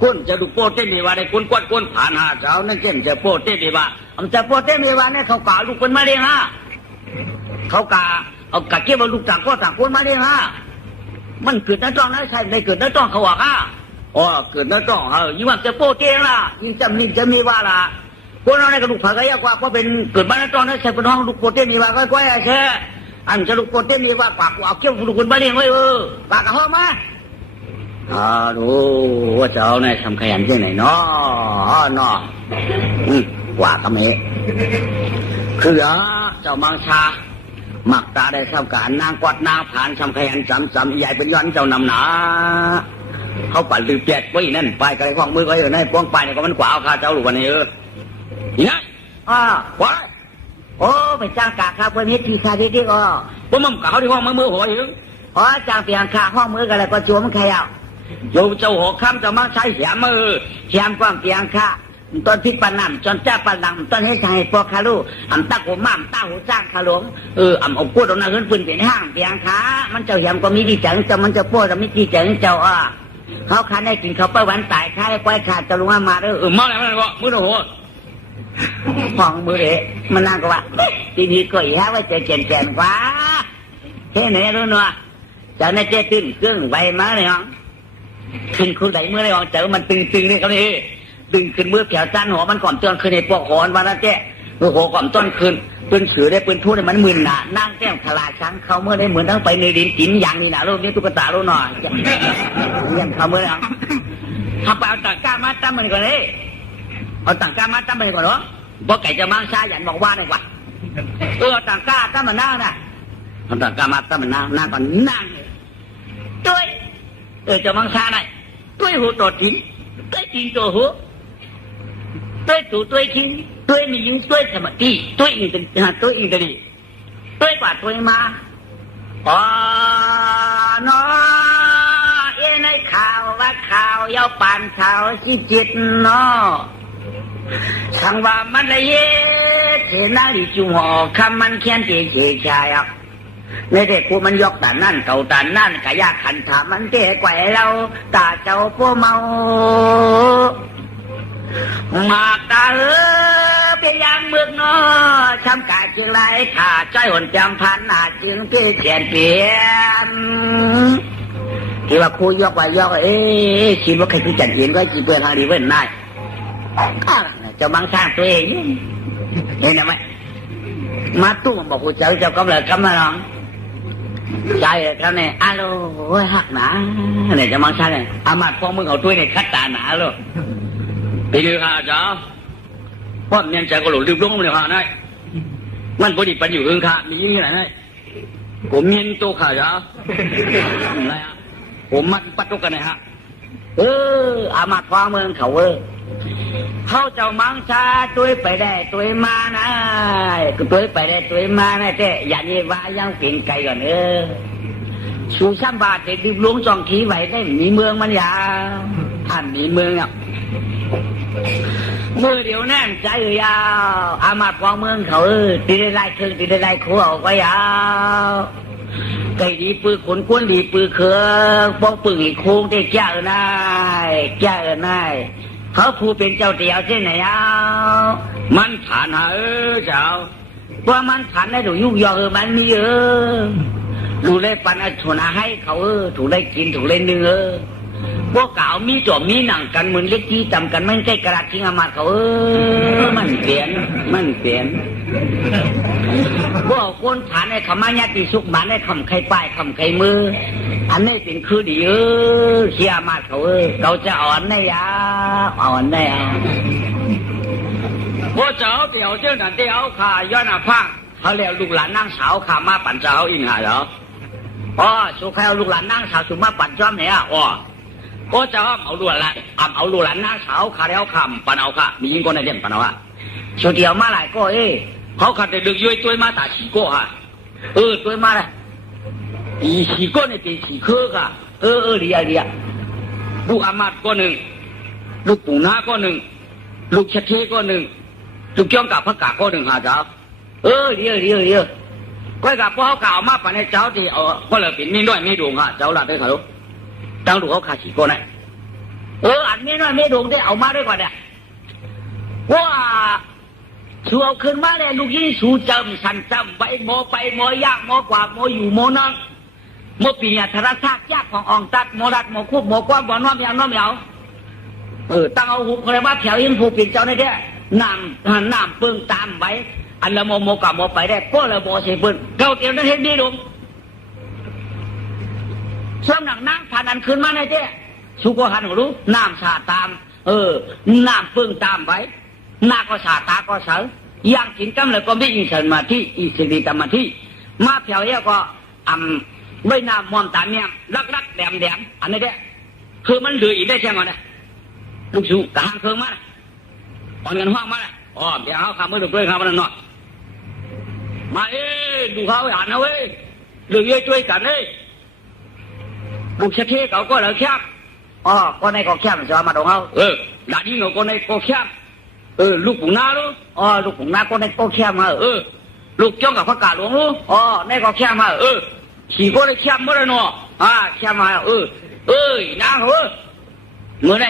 quânจะดูโปเต้มีว่าได้quânกวดquânผ่านหาเจ้านั่นเช่นจะโปเต้มีว่าจะโปเต้มีว่าเนี่ยเขากล่าวลูกคนมาเลี้ยงฮะเขากะเอากะเก็บเอาลูกต่างก็ต่างคนมาเลี้ยงฮะมันเกิดน้าจ้องนะใช่ได้เกิดน้าจ้องเขาว่าฮะอ๋อเกิดน้าจ้องยิ่งว่าจะโปเต้ล่ะยิ่งจำนิ่งจะมีว่าล่ะคนเราในกระดูกผักก็ยากกว่าเพราะเป็นเกิดบ้านน้าจ้องนะใช่เป็นห้องลูกโปเต้มีว่าก้อยๆใช่อันจะลูกโปเต้มีว่าปากเอาเก็บลูกคนมาเลี้ยงไว้ปากกระห้องมาดูว่าเจ้าเนี่ยทำขยันที่ไหนเนาะกว่าก็ไม่คือเจ้ามังชาหมักตาได้ทำการนางกวาดนางผ่านทำขยันจำใหญ่เป็นย้อนเจ้านำหนาเขาปั่นลืมแจกไว้นั่นไปไกลข้องมือไว้ในป้องไปเนี่ยก็มันกว่าเอาข้าเจ้าหลุดวันนี้นี่นะกว่าโอ้ไปจ้างกะครับเพื่อนเฮ็ดทีคาที่ก็ผมมั่มกะเขาที่ห้องมือหัวหิวจ้างเตียงคาห้องมือกันแล้วก็จวมใครเอาอยู่เจ้าหัวค่ำจะมาใช้เสียมือเสียมกว้างเตียงค่ะตอนพิษปนันจนเจ้าปนังตอนให้ชายปอคาลูตาหัวม่ามตาหัวจ้างขาหลงเอาพูดตรงนั้นขึ้นปืนเป็นห้างเตียงขามันเจ้าเสียมก็มีดีจังเจ้ามันจะพูดแต่ไม่ดีจังเจ้าเขาขาได้กินเขาไปวันตายขาได้ปล่อยขาดจะลงมาเด้อมาแล้วมันก็มือหัวห้องมือเดะมันนั่งก็ว่าทีนี้ก็อีฮะว่าจะแก่นกว่าแค่ไหนรู้เนาะเจ้าในเจ้ตื่นเครื่องใบมาเลยฮะขึ้นคุณไหนเมื่อไรของเจอมันตึงๆนี่เขานี่ดึงขึ้นมือแถวจานหัวมันก่อนต้นคืนในปอกหอนวันละเจ้มือหัวก่อนต้นคืนปืนเสือได้ปืนทุ่นมันมึนหนานั่งแก้มขลาช้างเขาเมื่อได้เหมือนทั้งไปในดินกินอย่างนี้นะลูกนี้ตุ๊กตาลูกหน่อยยังเขาเมื่อไรถ้าไปเอาต่างก้ามาตั้มมันก่อนเลยเอาต่างก้ามาตั้มมันก่อนเนาะเพราะไก่จะมังชาหยันบอกว่าหน่อยว่าต่างก้าตั้มมันนั่งน่ะเอาต่างก้ามาตั้มมันนั่งก่อนนั่งด้วยจะมังชาได้ด้วยหัวตัวจริงด้วยจริงตัวหัวด้วยตัวด้วยจริงด้วยมียิ่งด้วยสมาธิด้วยอินทรีย์ด้วยอินทรีย์ด้วยกว่าด้วยมาเนาะในข่าวว่าข่าวยาวปานข่าวที่จิตเนาะช่างว่ามันละเย่เทน่าดิจุงหอคำมันเขียนเฉยชายในเด็กกูมันยกแต่นั่นเก่าแต่นั่นกะยากขันถามมันเตะไกวเราตาเจ้าพวกเมาหมากตาเปียงเมืองนอช้ำกาเชียงรายขาใจหนจำพันหนาจึงที่เปลี่ยนที่ว่าครูยกไว้ยกคิดว่าใครคือจัดเย็นก็จีเปื่อนทางดีเว้นได้จะบังสร้างตัวเองเห็นไหมมาตู้มันบอกกูเจ้าก็เลยกำลังใจเขาเนี่ยอ้าวหักหนาเนี่ยจะมังชาเนี่ยอามาพวกมึงเอาถ้วยเนี่ยคัดตาหนาเลยไปดูค่ะจ้าพ่อเนี่ยใจก็หลุดลืมลงเลยค่ะนายมันพอดีปันอยู่เองค่ะมียิ่งขนาดไหนผมเมียนโตค่ะจ้าอะไรอ่ะผมมัดปัดตุกันเลยฮะอามาพวกมึงเขาเขาเจ้ามังชาตัวไปได้ตัวมานะตัวไปได้ตัวมานะแต่อย่าเยว่ายังเป็นไก่ก่อนสู่ช่างบาทเด็กดิบล้วงจองขีไว้ได้มีเมืองมันยาวท่านมีเมืองมือเดียวแน่นใจยาวอามาพองเมืองเขาตีได้ไล่เครื่องตีได้ไล่ขัวออกไปยาวไก่ดีปืนขนก้นดีปืนเครื่องป้องปืนโค้งได้แก่นายแก่นายเขาผู้เป็นเจ้าเดียวใช่ไหมมันฐานเจ้าว่ามันฐานได้ถูกยุกยอมันมีดูได้ปันชนะให้เขาถูกได้กินถูกได้เนื้อพวกเก่ามีจอมมีหนังกันเหมือนเล็กที่จำกันไม่ใช่กระดาษทิ้งอามาเขามันเปลี่ยนพวกคนฐานในขมาญาติสุขมันในคำไข่ป้ายคำไข่มืออันนี้เป็นคือดีเขี่ยมาเขาจะอ่อนได้ยาอ่อนได้พวกเจ้าเดี๋ยวเจ้าหน้าเดี๋ยวขาย้อนพังเขาเรียกลูกหลานนั่งสาวขามาปั่นเจ้าอินหาเหรอสุขให้เอาลูกหลานนั่งสาวสุมาปั่นจ้อมเนี่ยก็จะเอาลูกหลานเอาลูกหลานนั่งสาวขาแล้วคำปั่นเอาค่ะมียิ่งคนในเด่นปั่นเอาสุดเดียวมาหลายก็เขาขัดแต่ดึกย้อยตัวมาตาฉีโก้ฮะตัวมาเลยอีฉีโก้เนี่ยเป็นฉีเคอกะเรียลูกอามาดก็หนึ่งลูกปู่น้าก็หนึ่งลูกเชเทก็หนึ่งลูกจ้องกับพระกาก็หนึ่งหาเจ้าเรียก็กับพวกเขากล่าวมาปั่นให้เจ้าที่ก็เลยเป็นมีด้วยมีดวงฮะเจ้าหลัดได้เขาตั้งลูกเขาขาฉีโก้เนี่ย อันนี้น้อยไม่ดงได้เอามาได้ก่อนเนี่ยว่าชัวขึ้นมาเลยลูกยี่สูจำสันจำไปโมไปโมยากโมกว่าโมอยู่โมนั่งโมปีเนี่ยธรชาติยากของอ่องตัดโมรัดโมคุบโมกว้างบ่น้อมยาวน้อมยาวตั้งเอาหุบอะไรว่าแถวยินผูกปิดเจ้าในเด้น้ำปึ้งตามไว้อันละโมกับโมไปได้ก็ละโมเสียปึ้งเก่าเตียวนั่นเห็นดีดุมช่วงหนังนั่งผ่านอันขึ้นมาในเด้สุกหันรู้น้ำสาตามน้ำปึ้งตามไว้หน้าก็สาตาก็เสือย่างกินกำเลยก็ไม่อินสันมาที่อิสิริตมาที่มาแถวเนี้ยก็ใบหน้ามอมตาเมียรักแดมอันนี้เด้คือมันเหลืออีกได้ใช่ไหมเนี่ยลูกชูกลางเคืองมาตอนกันห้องมาเดี๋ยวเขาคำไม่ถูกเลยครับมันหน่อยมาดูเขาอ่านนะเว้ยเหลือเยอะช่วยกันเลยบุกเช็คเขาก็เหลือแคบก็ในก็แคบจะมาดูเขาด่าดิ้งเขาก็ในก็แคบลูกปุ๋งนารู้ลูกปุ๋งนาก็ในก็แคบมาลูกจ้องกับพระกาหลวงรู้ในก็แคบมาขี่ก็ในแคบเมื่อไรเนาะแคบมานะเหรอเมื่อไร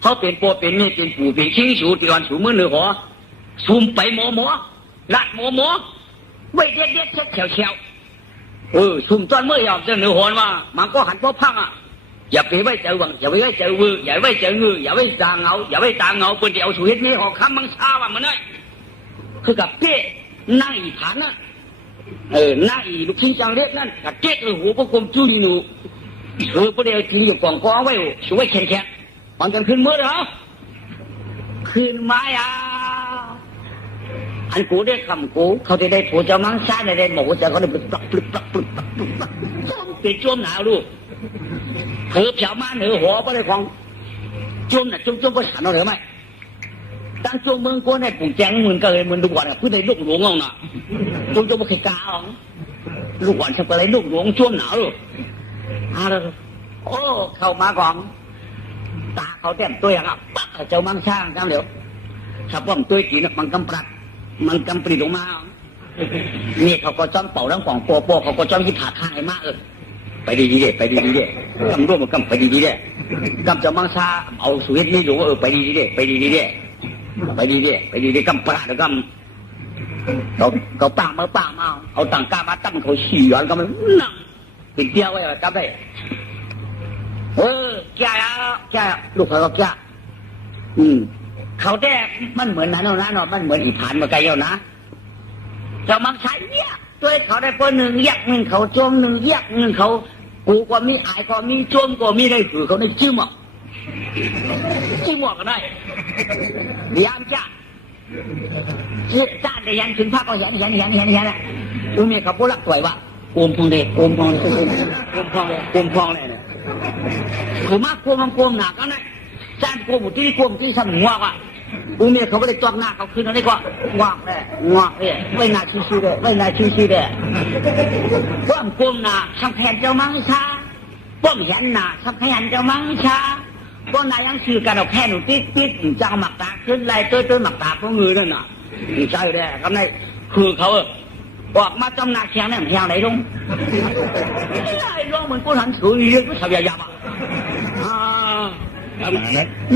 เขาเป็นปวเป็นเมียเป็นปู่เป็นชิงสูตีวันสูมือเหนือหัวซุ่มไปหมอลัดหมอไว้เด็ดเฉียวซุ่มตอนเมื่อยอมจะเหนือหัวมามันก็หันพอพังอย่าไปไว้เจอวังอย่าไปไว้เจอวืออย่าไว้เจอเงืออย่าไว้ตาเงาอย่าไว้ตาเงาเป็นเดียวสุดนี้หอกคำมังชาว่ามันน้อยคือกับเป๊ะนั่งอีฐานน่ะนั่งอีลูกชิ้นจังเล็กนั่นกับเจ๊หัวพวกกลมจุ้ยหนูประเดี๋ยวทิ้งอยู่กองกองไว้ช่วยแข็งมันกันขึ้นมือเหรอขึ้นไม้อันกูได้คำกูเขาจะได้ผัวจะมังชาได้หมูจะเขาได้ปลักเป็นจ้วมหนาวดูเผือเผามาเหนือหัวไปเลยของจ้วมน่ะจ้วมไปหันเอาเหรอไหมตั้งจ้วมเมืองกูในปุ่งแจงเหมือนกันเลยเหมือนลูกหวานเพื่อได้ลูกหลวงเอาน่ะจ้วมไปขีกาอ๋อลูกหวานจะไปเลยลูกหลวงจ้วมหนาวดูเข้ามาก่อนตาเขาเต็มตัวอย่างปักเจ้ามังช่างจังเดี๋ยวถ้าป้อมตัวจีนมันกำปรัดมันกำปริดออกมานี่เขาก็จ้องเป่าทั้งของโปเขาก็จ้องยิบผ่าข้างให้มากไปดีเด้กำร่วมกำไปดีเด้กำเจ้ามังช่าเอาสุวิทนี่ดูว่าไปดีเด้กำปรัดแล้วกำเขาปังมาเอาต่างกามาตั้งเขาฉี่ย้อนก็มันนั่งปิดเดียวไว้กำได้แก่ลูกเขาก็แก่เขาแต่มันเหมือนนั้นนะมันเหมือนอีผานมาไกลแล้วนะจะมักใช้เนี่ยตัวเขาได้คนหนึ่งแยกหนึ่งเขาจมหนึ่งแยกหนึ่งเขากูก็มีอายก็มีจมก็มีได้ถือเขาได้จิ้มหมอกกันได้ยามจ้าจ้าได้ยันถึงภาคก็ยันอุ้มเมียเขาพูดรักสวยวะอุ้มพองเลยเนี่ยผมมากลัวมันกลัวหนักนะจ้างกลัวหมดที่กลัวที่สั่นหัวว่ะอุ้มเมียเขาไม่ได้จ้องหน้าเขาคืนอะไรก็งอกเลยไม่น่าชี้เลยป้อมกลัวหน้าสังแผนเจ้ามังชาป้อมเห็นหน้าสังแผนเจ้ามังชาป้อมนายยังสื่อการเอาแค่หนูติ๊ดจ้างหมักตาขึ้นไล่ตัวหมักตาของมือนั่นน่ะใช่เลยครับนายคือเขาออกมาจำหน้าแข็งเนี่ยแข็งไหนลงไอ้ลงเหมือนกูหันสูงเยอะก็ทำยาๆ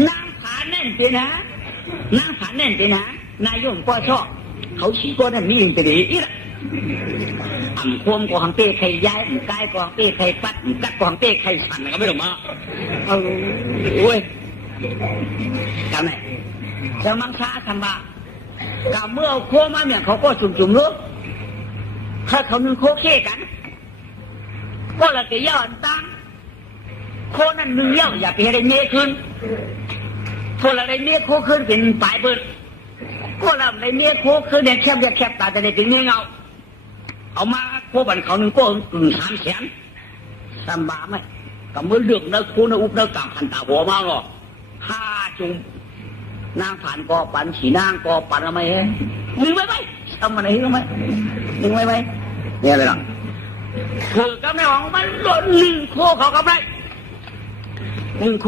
นางผาแน่นไปนะนายโยมก็ชอบเขาชี้ก็นั่นมีอินทรีย์อีละโคมกวางเป้ไข่ย้ายกายกวางเป้ไข่ปัดกัดกวางเป้ไข่สั่นก็ไม่หรอกมาโอ้ยทำไงจะมังค่าทำบากับเมื่อโคมาเนี่ยเขาก็จุ่มลูกถ้าเขาหนึ่งโคเค่กันก็ละจะย่อตั้งโคนั่นหนึ่งย่ออย่าไปให้ได้เมียขึ้นคนละได้เมียโคขึ้นเป็นปลายเบิดก็ละได้เมียโคขึ้นเนี่ยแคบตาจะได้ถึงเมียเงาเอามาโคบันเขาหนึ่งโค3 แสนสบายไหมกับมือเลือกเนื้อโคเนื้ออุบเนื้อกางพันตาหัวมาหรอ5 จุ่มนางผ่านกอปันฉีนางกอปันอะไรมึงไว้ทำอะไรรู้ไหมมึงไว้เนี่ยเลยหรอคือกับในห้องมัน1 โคเขากับไร1 โค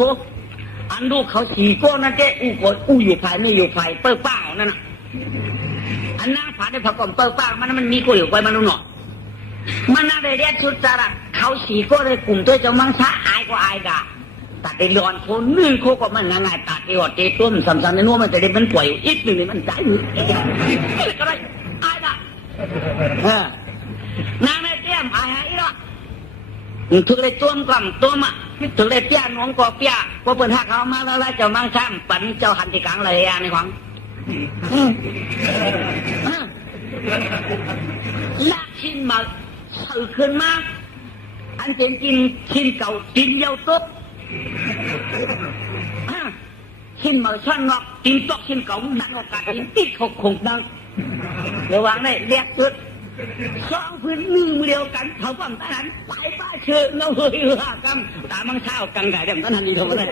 อันลูกเขา4 โคนั่นเจ๊อู้อยู่ภายไม่อยู่ภายเปิดป้านั่นน่ะอันนางผ่านในผักกลมเปิดป้ามันมีโคอยู่ไปมันนุ่นหนอมันน่าได้เรียนชุดจาระเขา4 โคเลยกลุ่มตัวจะมังสะอายก็อายกะ ตัดได้ร้อนคนนึงโคก็มันง่ายตัดได้หอดเตะต้มซ้ำๆในนู้นมันจะได้มันป่วยอีกหนึ่งนี่มันใจมือก็ได้อายนะนางในเตี้ยมอายหายละถึงได้ต้มกล่ำต้มอ่ะถึงได้เปี้ยน้องก็เปี้ยพอเปิดหักเขามาแล้วเจ้ามังซ้ำปั่นเจ้าหันที่กลางเลยในของลากชิ้นมาสื่อขึ้นมาอันเป็นกินชิ้นเก่ากินเยาวตุ๊บชิ้นมาช่อนงอกกินตอกชิ้นเก่าดังอากาศกินติดเขาคงดังระวังได้เรียกสุดสองพื้นมือเดียวกันเขาปั้มตาหันไปป้าเชื่อเงาเฮยกำตามังเช้ากังไก่เดี๋ยวตาหันดีเท่าไหร่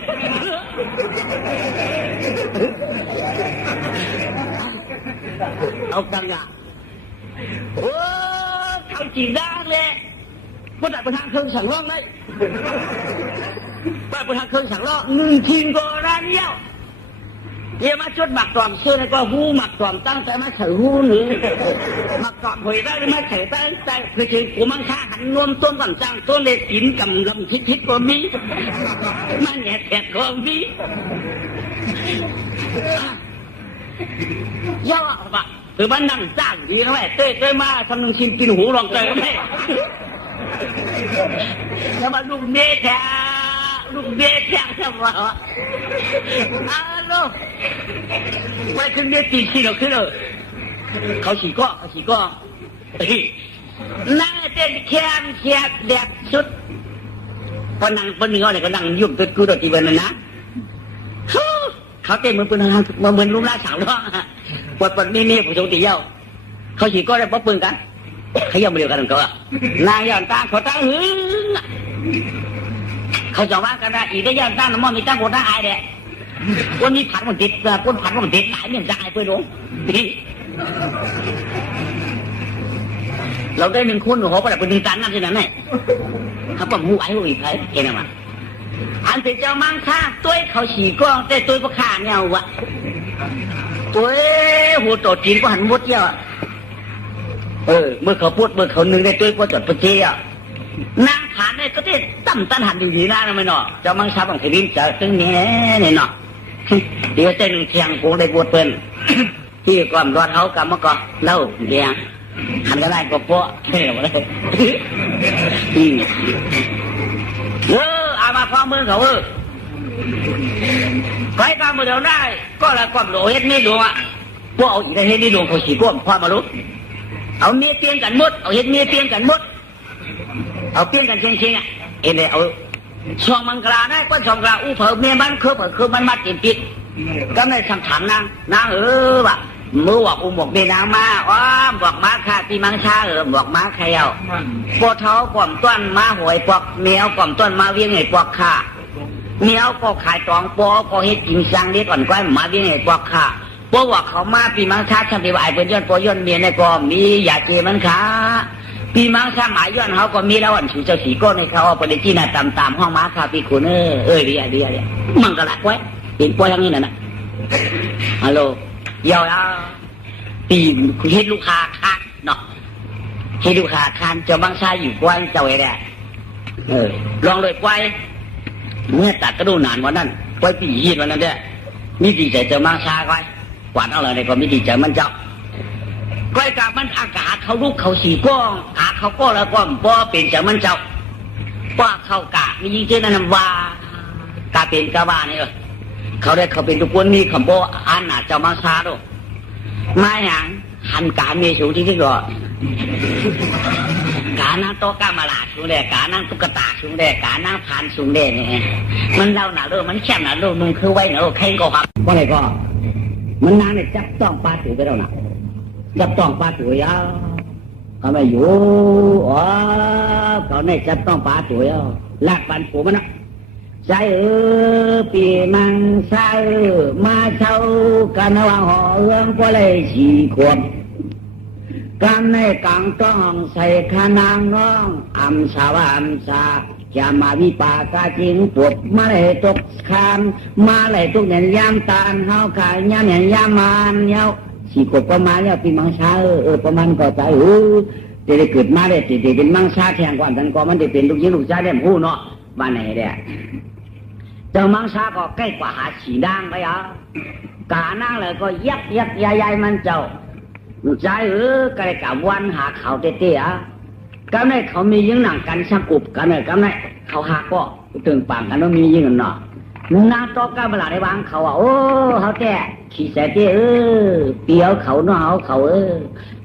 เอากังกะโอ้เขาจีด้างเลยก็ได้ประธานเครื่องสั่งร้องได้ได้ประธานเครื่องสั่งร้องหนึ่งทีมก็ร้านเดียวเดี๋ยวมาจดหมักตอมเชื่อแล้วก็หูหมักตอมตั้งใจมาเฉยหูหรือหมักตอมหวยได้หรือไม่เฉยตั้งใจคือจริงกูมังค่าหันนวมต้นก่อนจังต้นเลยกินกำลำทิศก็มีมันแหนแฉกก็มีย่อปะคือมันนั่งจ้างดีนะแม่เต้ยมาทำหนึ่งชิมกินหูลองใจก็ไม่แล้วมาลูกเบี้ยแท้ลูกเบี้ยแท้ใช่ไหมอ้าวลูกไปขึ้นเบี้ยตีขี้เราขึ้นเลยเขาฉีก็นั่งเต้นแคมแคบแดดสุดพอนั่งคนหนึ่งอะไรก็นั่งยุ่งตัวกูโดดตีเบนนะเขาเต้นเหมือนปืนทหารเหมือนลุงล่าสาวร้องปวดนี่ผู้ชมตีเย้าเขาฉีก็ได้ป๊อปปืนกันเขาย่อมเดียวกันเขาอะนายย้อนตาเขาตั้งหื้อเขาจะว่ากันได้อีกได้ย้อนตาน้ำมันมีตั้งคนตั้งอายเด็กคนนี้ผัดมันติดคนผัดมันติดหลายเนี่ยจะอายไปหลงเราได้หนึ่งคนหัวประดับเป็นดินตันนั่นใช่ไหมเขาบอกหูไอ้หูอีกใครเห็นไหมอันที่เจ้ามังค่าตัวเขาฉีกล้องแต่ตัวก็ขาเนี่ยวะตัวหัวโตจีนก็หันมุดเยอะเมื่อเขาพูดเมื่อเขาหนึ่งได้ตัวก็จดประเจียนางผ่านได้ก็ได้ตั้มตันหันอยู่ที่นั่นไม่เนาะเจ้ามังชาบังเทวินจะตึงเนี่ยเนาะเดี๋ยวเต้นเทียงกูได้บวชเป็นที่ก่อนรอดเขากำมาก่อนเล่าเดียงหันก็ได้ก็เพาะเท่หมดเลยเอามาพร้อมมือเขาใครทำมาเดี๋ยวได้ก็ละความโลเฮ็ดนี่ดวงอ่ะพวกเอาอีกได้เฮ็ดนี่ดวงเขาฉีก้มความมาลุกเอาเมียเปลี่ยนกันหมดเอาเฮ็ดเมียเปลี่ยนกันหมดเอาเปลี่ยนกันเชิงๆอ่ะเอ็นเลยเอาช่องมังกรได้ก็ช่องกลาอู้เผอเมียมันคือมันมาติดก็ไม่ทำถามนางว่ะมือบอกอุ้มบอกเมียนางมาบอกมาค่ะที่มังชาบอกมาใครเอาปวดเท้าก่อมต้นมาหวยปอกเมียวก่อมต้นมาเวียงไห้ปอกค่ะเมียวก็ขายตองปอก็เฮ็ดจริงจังเด็กก่อนก้อยมาเวียงไห้ปอกค่ะเพราะว่าเขามาปีมังชาทำดีว่าไอ้เป็นย้อนปอย้อนเมียในก็มีอย่าเจมันค่ะปีมังชาหมายย้อนเขาก็มีแล้วอันชูเจ้าสีก้นในเขาเอาไปในที่น่ะตามห้องม้าค่ะพี่คุณเดียมันก็รักไว้เห็นปออย่างนี้น่ะฮัลโหลยาวปีเฮ็ดลูกค้าคักเนาะเฮ็ดลูกค้าคันเจ้าบางชายอยู่กวนเจ้าไอ้แดดลองเลยกวนเมื่อตัดกระดูนานวันนั้นกวนปียีดวันนั้นเด้อมีดีใจเจ้าบางชายก้อยกวาดเอาอะไรก็มีดีใจมันเจ้าก้อยกับมันอากาศเขาลุกเขาสีก้องขาเขาก็แล้วก็ป้อเป็นเจ้ามันเจ้าป้อเขากะมียิ่งเช่นนั้นว่ากาเป็นกาว่านี่เขาได้เขาเป็นทุกคนมีคำโบอันน่ะเจ้ามังซาด้วยมาอย่างหันการมีสูงที่ก่อนการนั่งโต๊ะกามาลาสูงแดกการนั่งตุ๊กตาสูงแดกการนั่งพานสูงแดกเนี่ยมันเล่าหนาเรื่องมันแช่หนาเรื่องมึงคือไว้หนาเข่งก็ครับก็อะไรก็มันนางเนี่ยจับต้องปลาถือไปแล้วนะจับต้องปลาถือยาวเขาไม่อยู่เขาเนี่ยจับต้องปลาถือยาวลากปันผัวมันนะใช่ปีมังใช่มาเช่ากันว่าห่อเอื้องก็เลยฉีขวบกันในกลางต้องใส่ขานางน้องอัมสาวอัมสาจะมาวิปากาจิงปวดมาเลยตกคามมาเลยตกเนี่ยยามตาเฮาขายเนี่ยยามมันเยาฉีขวบประมาณเนี่ยปีมังชาประมาณก็ใจจะได้เกิดมาได้จะเป็นมังชาแทงกว่าทันก็มันจะเป็นลูกยิงลูกชายได้หู้เนาะบ้านไหนเนี่ย เจ้ามังชาก็ใกล้กว่าหาฉีนางไปอ่ะกานั่งเลยก็ยักยายมันเจ้าใจก็เลยกับวันหาเขาเตี้ยๆก็ในเขามียิ่งหนังกันสักกุบกันเลยก็ในเขาหาก็ถึงปางกันว่ามียิ่งเนาะนางโตกันเวลาในวางเขาโอ้เขาแต่ขี้แสเตี้ยเปียวเขาเนาะเขา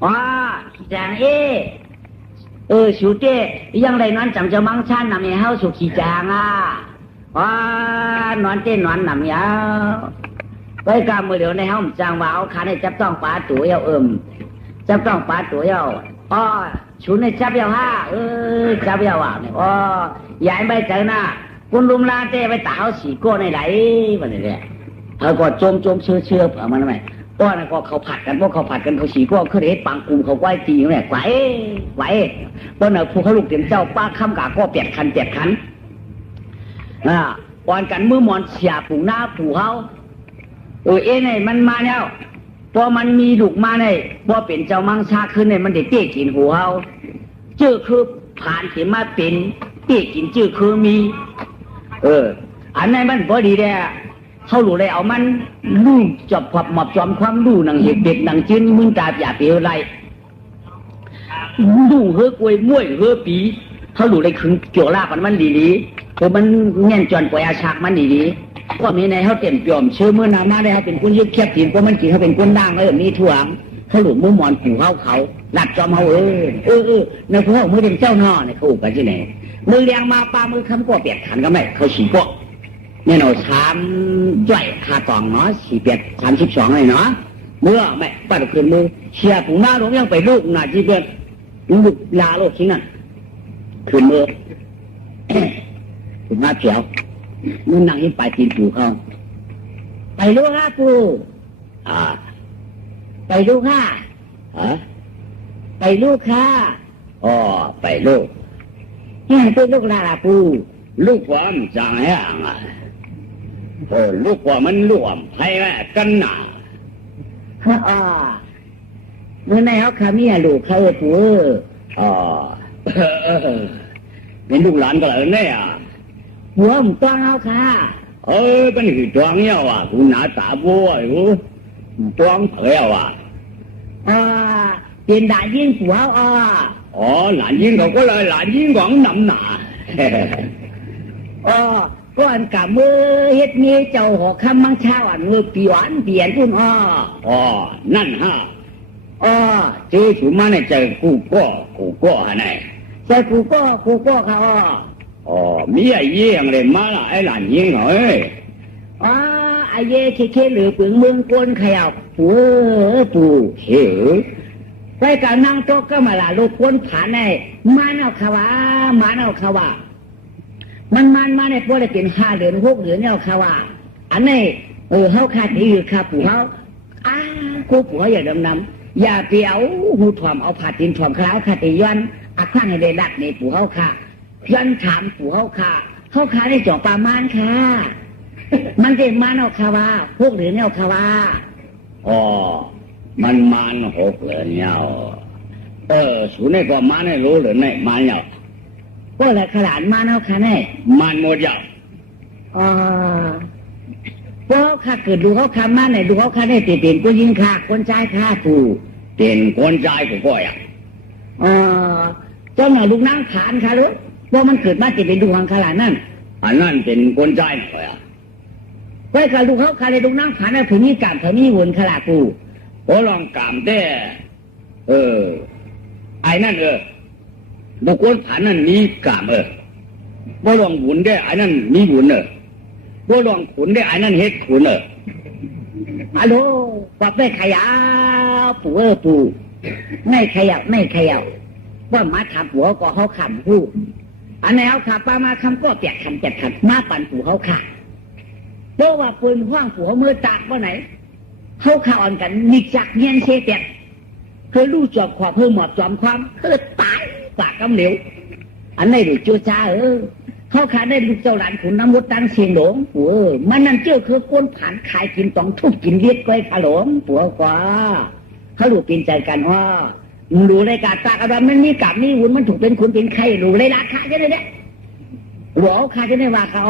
ว้าขี้แสงชูเต้ยังไรนอนจังจะมังชันนำเฮาสุขี้จางว้านอนเต้นอนนำยาวไปกำมือเดี๋ยวในห้องจางว่าเอาขาในจับต้องปลาตัวยาวจับต้องปลาตัวยาวชุนในจับยาวจับยาวเนี่ยใหญ่ไปเจอหน้าคุณลุงลาเต้ไปตาเอาสีโก้ในไหลมันเนี่ยเขาก็จมเชื่อมันไหมก็นั่นก็เขาผัดกันพวกเขาผัดกันเขาสีโก้ขึ้นเฮ็ดปังกุมเขาไหวตีเนี่ยไหวเพราะนั่นพวกเขาลูกเต็มเจ้าป้าข้ามกาก็เปียกคันก่อนกันเมื่อมอนเสียผูหน้าผูเขาเนี่ยมันมาแล้วพอมันมีลูกมาเนี่ยพอเป็นเจ้ามังชาขึ้นเนี่ยมันได้เตี้ยกินหัวเขาชื่อคือผ่านเขียนมาเป็นเตี้ยกินชื่อคือมีอันนั้นมันพอดีเลยเขาหลุดเลยเอามันลู่จับขวับหมอบจอมความลู่หนังเด็กหนังจื้นมึงตาอย่าเปรี้ยวไรลู่เฮือกวยม้วยเฮือปีเขาหลุดเลยขึงโจลาปันมันดีเพราะมันเงี้ยจอนปล่อยอาชากมันดีก็มีในเขาเต็มยอมเชื่อเมื่อนามาได้เขาเป็นคนยึดแคบถิ่นเพราะมันกินเขาเป็นคนด่างมีถ่วงเขาหลุดมือหมอนผูเขาหลัดจอมเขาในพวกมือเป็นเจ้านอในเขาอุกันที่ไหนมือเลี้ยงมาปลามือคำก็เปียกขันก็ไม่เขาฉีกก็เนี่ยเรา3 จ่อยหากล่องเนาะ4 เปียก32เลยเนาะเมื่อไม่ปัดขึ้นมือเชียร์ผูหน้าหลวงยังไปลูกหน้าจีเพื่อนลูกลาโลกทิ้งนั่นขึ้นมือผูหน้าเขียวมึงนั่งยิ้มไปตีนผูเขาไปลูกปูไปลูกไปลูกไปลูกนี่เป็นลูกลาปูลูกความจังยังลูกว่ามันรวมให้แม่กันหนาเมื่อไหร่เขาขามีลูกเขาปูเป็นลูกหลานก็เลยเนี่ยหัวมันตัวเขาค่ะเป็นหือตัวเงี้ยว่ะคุณหน้าตาบัวอยู่ตัวเขยว่ะเป็นด่านยิงหัวหลานยิงเขาก็เลยหลานยิงของนำหนาก้อนกับมือเฮ็ดมีเจ้าหอกคำมังเช้ามือเปลี่ยนพุ่นนั่นฮะเจอถูมาในใจกูก็ฮะไหนใจกูก็เขามีไอ้เยี่ยงเลยมาละไอ้หลานยิงเหรอไอ้เย่เคหรือปึงเมืองกวนขยับปูไปกับนั่งโต๊ะก็มาละลูกกวนผ่านในมันเอาขวามันมาในพวกได้เป็น5 เดือน6 เดือนเนี่ยเขาว่าอันนี้เขาขาดอยู่ขาปูเขากูผัวอย่าดำอย่าเปียวหูถ่อมเอาผัดดินถ่อมคล้ายขาดย้อนข้างให้ได้ดัดในปูเขาค่ะย้อนถามปูเขาค่ะเขาขาได้จ่อปลามันค่ะมันเด็มันเอาขว่า6 เดือนเนี่ยเขาว่ามันมัน6 เดือนเนี่ยสูนี่ก็มันให้รู้หรือไม่มันเนี่ยก็เลยขนาดมันเอาค่ะเนี่ยมันหมดยาวเพราะเขาเกิดดูเขาคำมันเนี่ยดูเขาค่ะเนี่ยเปลี่ยนก็ยิงค่ะคนใจค่ะปูเปลี่ยนคนใจกูก็เจ้าหน่อยลูกนั่งขานค่ะหรือว่ามันเกิดมาจะเป็นดูหังขนาดนั้นอันนั้นเป็นคนใจเลยไว้กับลูกเขาค่ะเลยลูกนั่งขานเนี่ยถึงมีการถึงมีวนขนาดปูลองกามแต่ไอ้นั่นบุคคลฐานนั้นมีกามบ่ลองหุนได้ไอ้นั่นมีหุนบ่ลองขุนได้ไอ้นั่นเฮ็ดขุนฮัลโหลปรับได้ขยับปูไม่ขยับว่ามาถามผัวก็เขาขำพูดอันไหนเขาขับมาคำก็แจกคำจัดมาปั่นผัวเขาขาเพราะว่าปืนคว้างผัวมือตากว่าไหนเขาข่าวอ่อนกันนิจักเงี้ยเชเตียเคยรู้จอบขวบเพิ่มหมดจอมความตายปากกำเหลวอันไหนดูจูจ้าเขาขาได้ลูกเจ้าหลานขุนน้ำมดตั้งเชียงหลงมันนั่นเจ้าคือก้นผ่านขายกินต้องทุบกินเลียดก้อยขลงผัวกว่าเขาดูปีนใจกันว่าดูเลยกาตากระดมมันมีกับมีวุ่นมันถูกเป็นคุณเป็นใครดูเลยราคาจะได้เนี่ยหัวขาจะได้ว่าเขา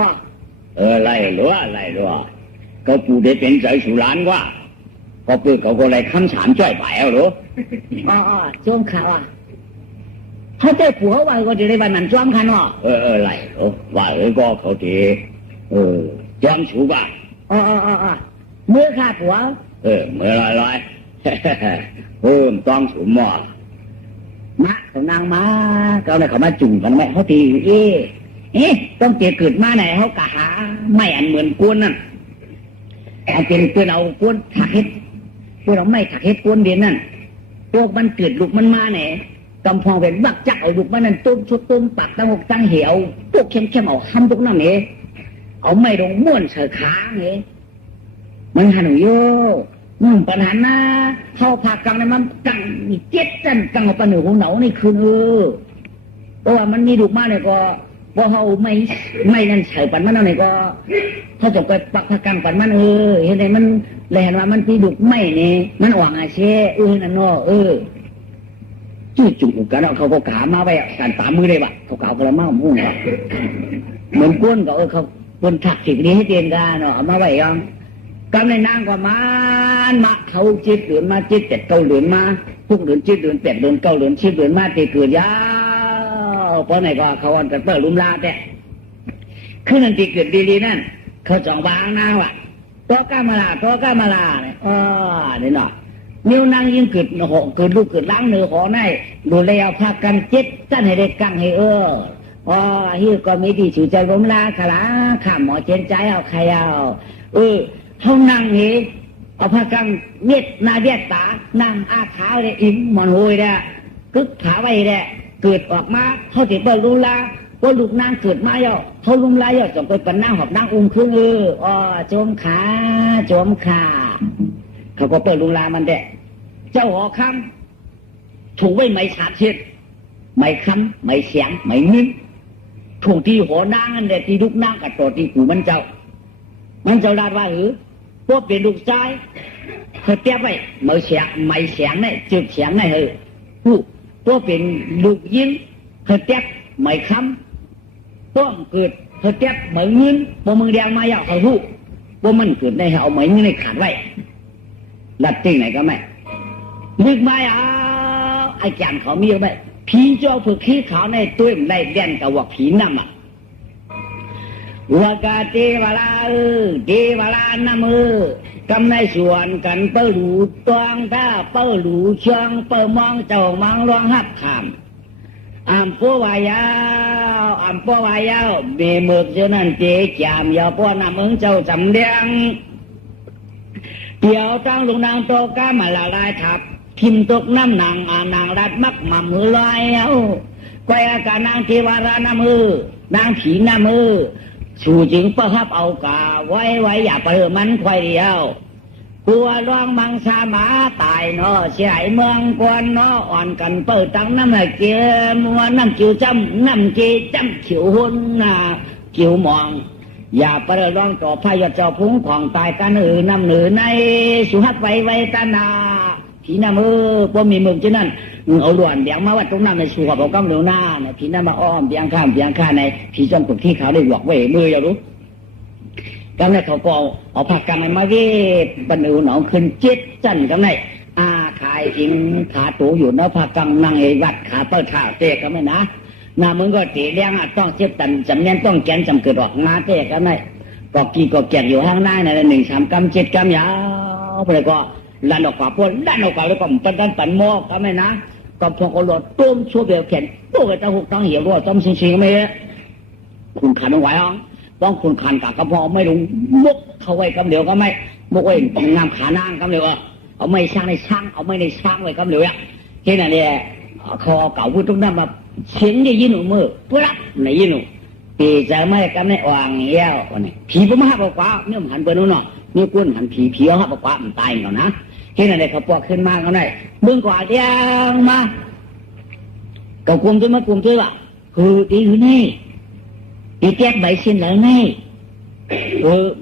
ไล่หรือไล่หรือก็ปูได้เป็นใจสุรานกว่าก็เปิดเขาก็ไล่คำฉามจ้อยไปเอาหรืออ๋อจอมข่าวอ่ะเขาเจ้าผัวว่าก็จะได้บ้านนั้นจอมคันว่ะไล่ว่าก็เขาทีจอมฉูบ้าเมื่อข้าผัวเมื่อไรต้องฉูหม้อมาเขานางมาเขาเนี่ยเขามาจุ่มกันไหมเขาทีต้องเจอเกิดมาไหนเขากะหาไม่อันเหมือนกวนนั่นเอาเป็นเพื่อนเอากวนถักเฮ็ดเพื่อนเอาไม่ถักเฮ็ดกวนเดียนนั่นพวกมันเกิดลูกมันมาไหนกำพองเป็นบักจักเอาลูกมันนั่นต้มชุบต้มปักตั้งหกตั้งเหี่ยวพวกเข้มเอาห้ำพวกนั่นเนี่ยเอาไม่ลงม้วนเสือขาเนี่ยมันหันโย่ปัญหาหน้าเข้าผักกังเนี่ยมันกังเจ็ดจันกังเอาปลาหนูหัวเหนานี่คืนเพราะว่ามันมีลูกมาเนี่ยก็พอเขาไม่นั่นเฉยปันมันเอาไหนก็เขาจะไปปักผักกังปันมันเห็นไหมมันเลยเห็นว่ามันมีลูกไม่เนี่ยมันอ่วงอาเช่นั่นเนาะจุ่มกันเขาก็ขามาไปการตามมือได้ปะเขาเก่าก็ละมั่งมุ่งเหมือนก้นก็เขาคนถักสิ่งนี้ให้เตียนกันเนาะมาไว้ยังก็ในนางก็มาเขาจิตเดือนมาจิต7 9 เดือนมาพวกเดือน7 เดือน8 เดือน9 เดือน10 เดือนมาตีเกิดยาวเพราะไหนก็เขาอันจะเปิดลุมลาแต่ขึ้นอันตีเกิดดีๆนั่นเขาจ่องบางนางว่ะตัวก้ามาลาเนี่ยนี่เนาะนิ้วนางยิ่งเกิดหอเกิดลูกเกิดล้างเนื้อหอในดูแลเอาพากันเจ็ดจันให้ได้กังให้ฮิวก็มีดีชูใจล้มลาขลาข้ามหมอเจนใจเอาใครเอาเขานั่งนี้เอาพากังเม็ดนาเบียตานั่งอาขาเลยอิ่มมันโวยเด้กึกขาไว้เด้เกิดออกมาเขาติดเปิดลุมลาว่าลูกนางเกิดมาย่อเขาลุมลาย่อจงไปปันนั่งหอบนั่งอุ้มขึ้นโจมขาเขาก็เปิดลุมลามันเด้เจ้าหอคำถูกไว้ไม่ฉาดเช็ดไม่คำไม่เสียงไม่นิ่มถูกที่หัวนางอันเด็ดที่ลูกนางกับตัวที่กูมันเจ้าลาดว่าพวกเป็นลูกชายเขาเตี้ยไปไม่เสียงเนี่ยจุดเสียงเนี่ยพวกเป็นลูกยิงเขาเตี้ยไม่คำต้องเกิดเขาเตี้ยไม่เงินพวกมึงแดงมาอยากเขาพูดพวกมันเกิดในเอาไม่เงินในขาดไว้ลัดจริงไหนก็ไม่นึกไม่ไอ้แกมเขามีอะไรผีเจ้าฝึกขี้ขาวในตัวมันได้เด่นกับว่าผีนำว่ากาเทวาลาเทวาลานำกำในส่วนกันเปิดหูตวงท่าเปิดหูช่องเปิดมองเจ้ามังร้องหับขามปัววายาวเบเมือกเจ้านั่นเจ๊จามยาวป้อนำมึงเจ้าจำเดียงเดี่ยวตั้งลงนางโตก้ามาละลายทับทิมตกน้ำนางรัดมักมามือลอยก้อยอาการนางเทวารานามือนางผีนามือสู่จึงประทับเอากาไว้อย่าเปิดมันควายเดียวกลัวร้องมังสามาตายเนาะเสียเมืองกวนเนาะอ่อนกันเปิดตั้งน้ำเกลือมัวน้ำจิ๋วจำขิวหุ่นขิวมองอย่าประร้องต่อพายเจ้าพุงของตายกันน้ำเหนือในสุหักไว้ตานาผีน้ำพวกมีมึงเช่นนั้นเอาล้วนเบียงมาว่าตรงนั้นในสุขบอกกำเหนียวหน้าเนี่ยผีน้ำมาอ้อมเบียงข้าในผีจอมปลวกที่เขาได้หลอกไว้มืออย่ารู้กำในเขาก็เอาผักกำมาเวทบรรลุหนองขึ้นเจ็ดจันกำในขายอิงขาตูอยู่เนาะผักกำนั่งไอ้วัดขาเปิดขาเตะกำในนะมึงก็ตีเลี้ยงต้องเจ็บตันจำเนียนต้องแกนจำเกิดออกงาเตะกันไหนก็กี่ก็แกะอยู่ข้างหน้าใน1 3 กำ 7 กำยาวไปก็ดันออกกว่าพวกดันออกกว่าแล้วก็ปั่นหม้อกันไหมนะก็พอเขาหลดต้มชั่วเดียวแข็งตัวกระหุกต้องเหี่ยวรั่วต้มชิงๆไม่คุณขันไม่ไหวอ่ะต้องคุณขันกับกระเพาะไม่ลงมุกเขาไว้กำเดียวก็ไม่มุกไว้งามขานางกำเดียวเอาไม่ช่างในช่างเอาไม่ในช่างไว้กำเดียวแค่นั้นเนี่ยคอเก่าพูดตรงนั้นมาเสียงได้ยินหนูมือปั๊บไหนยินหนูปีจะไม่กำในอ่างเหี้ยวนี่ผีผมห้าบอกว่าเนี่ยหันเปิดนู่นเนาะนี่กุ้นหันผีห้าบอกว่ามันตายก่อนนะแค่นั้นเลยเขาปอกขึ้นมาเขาได้เบื้องกว่าเดียงมาก็คุมตัวว่ะคือดีอยู่นี่ดีแจ๊กใบเส้นแล้วนี่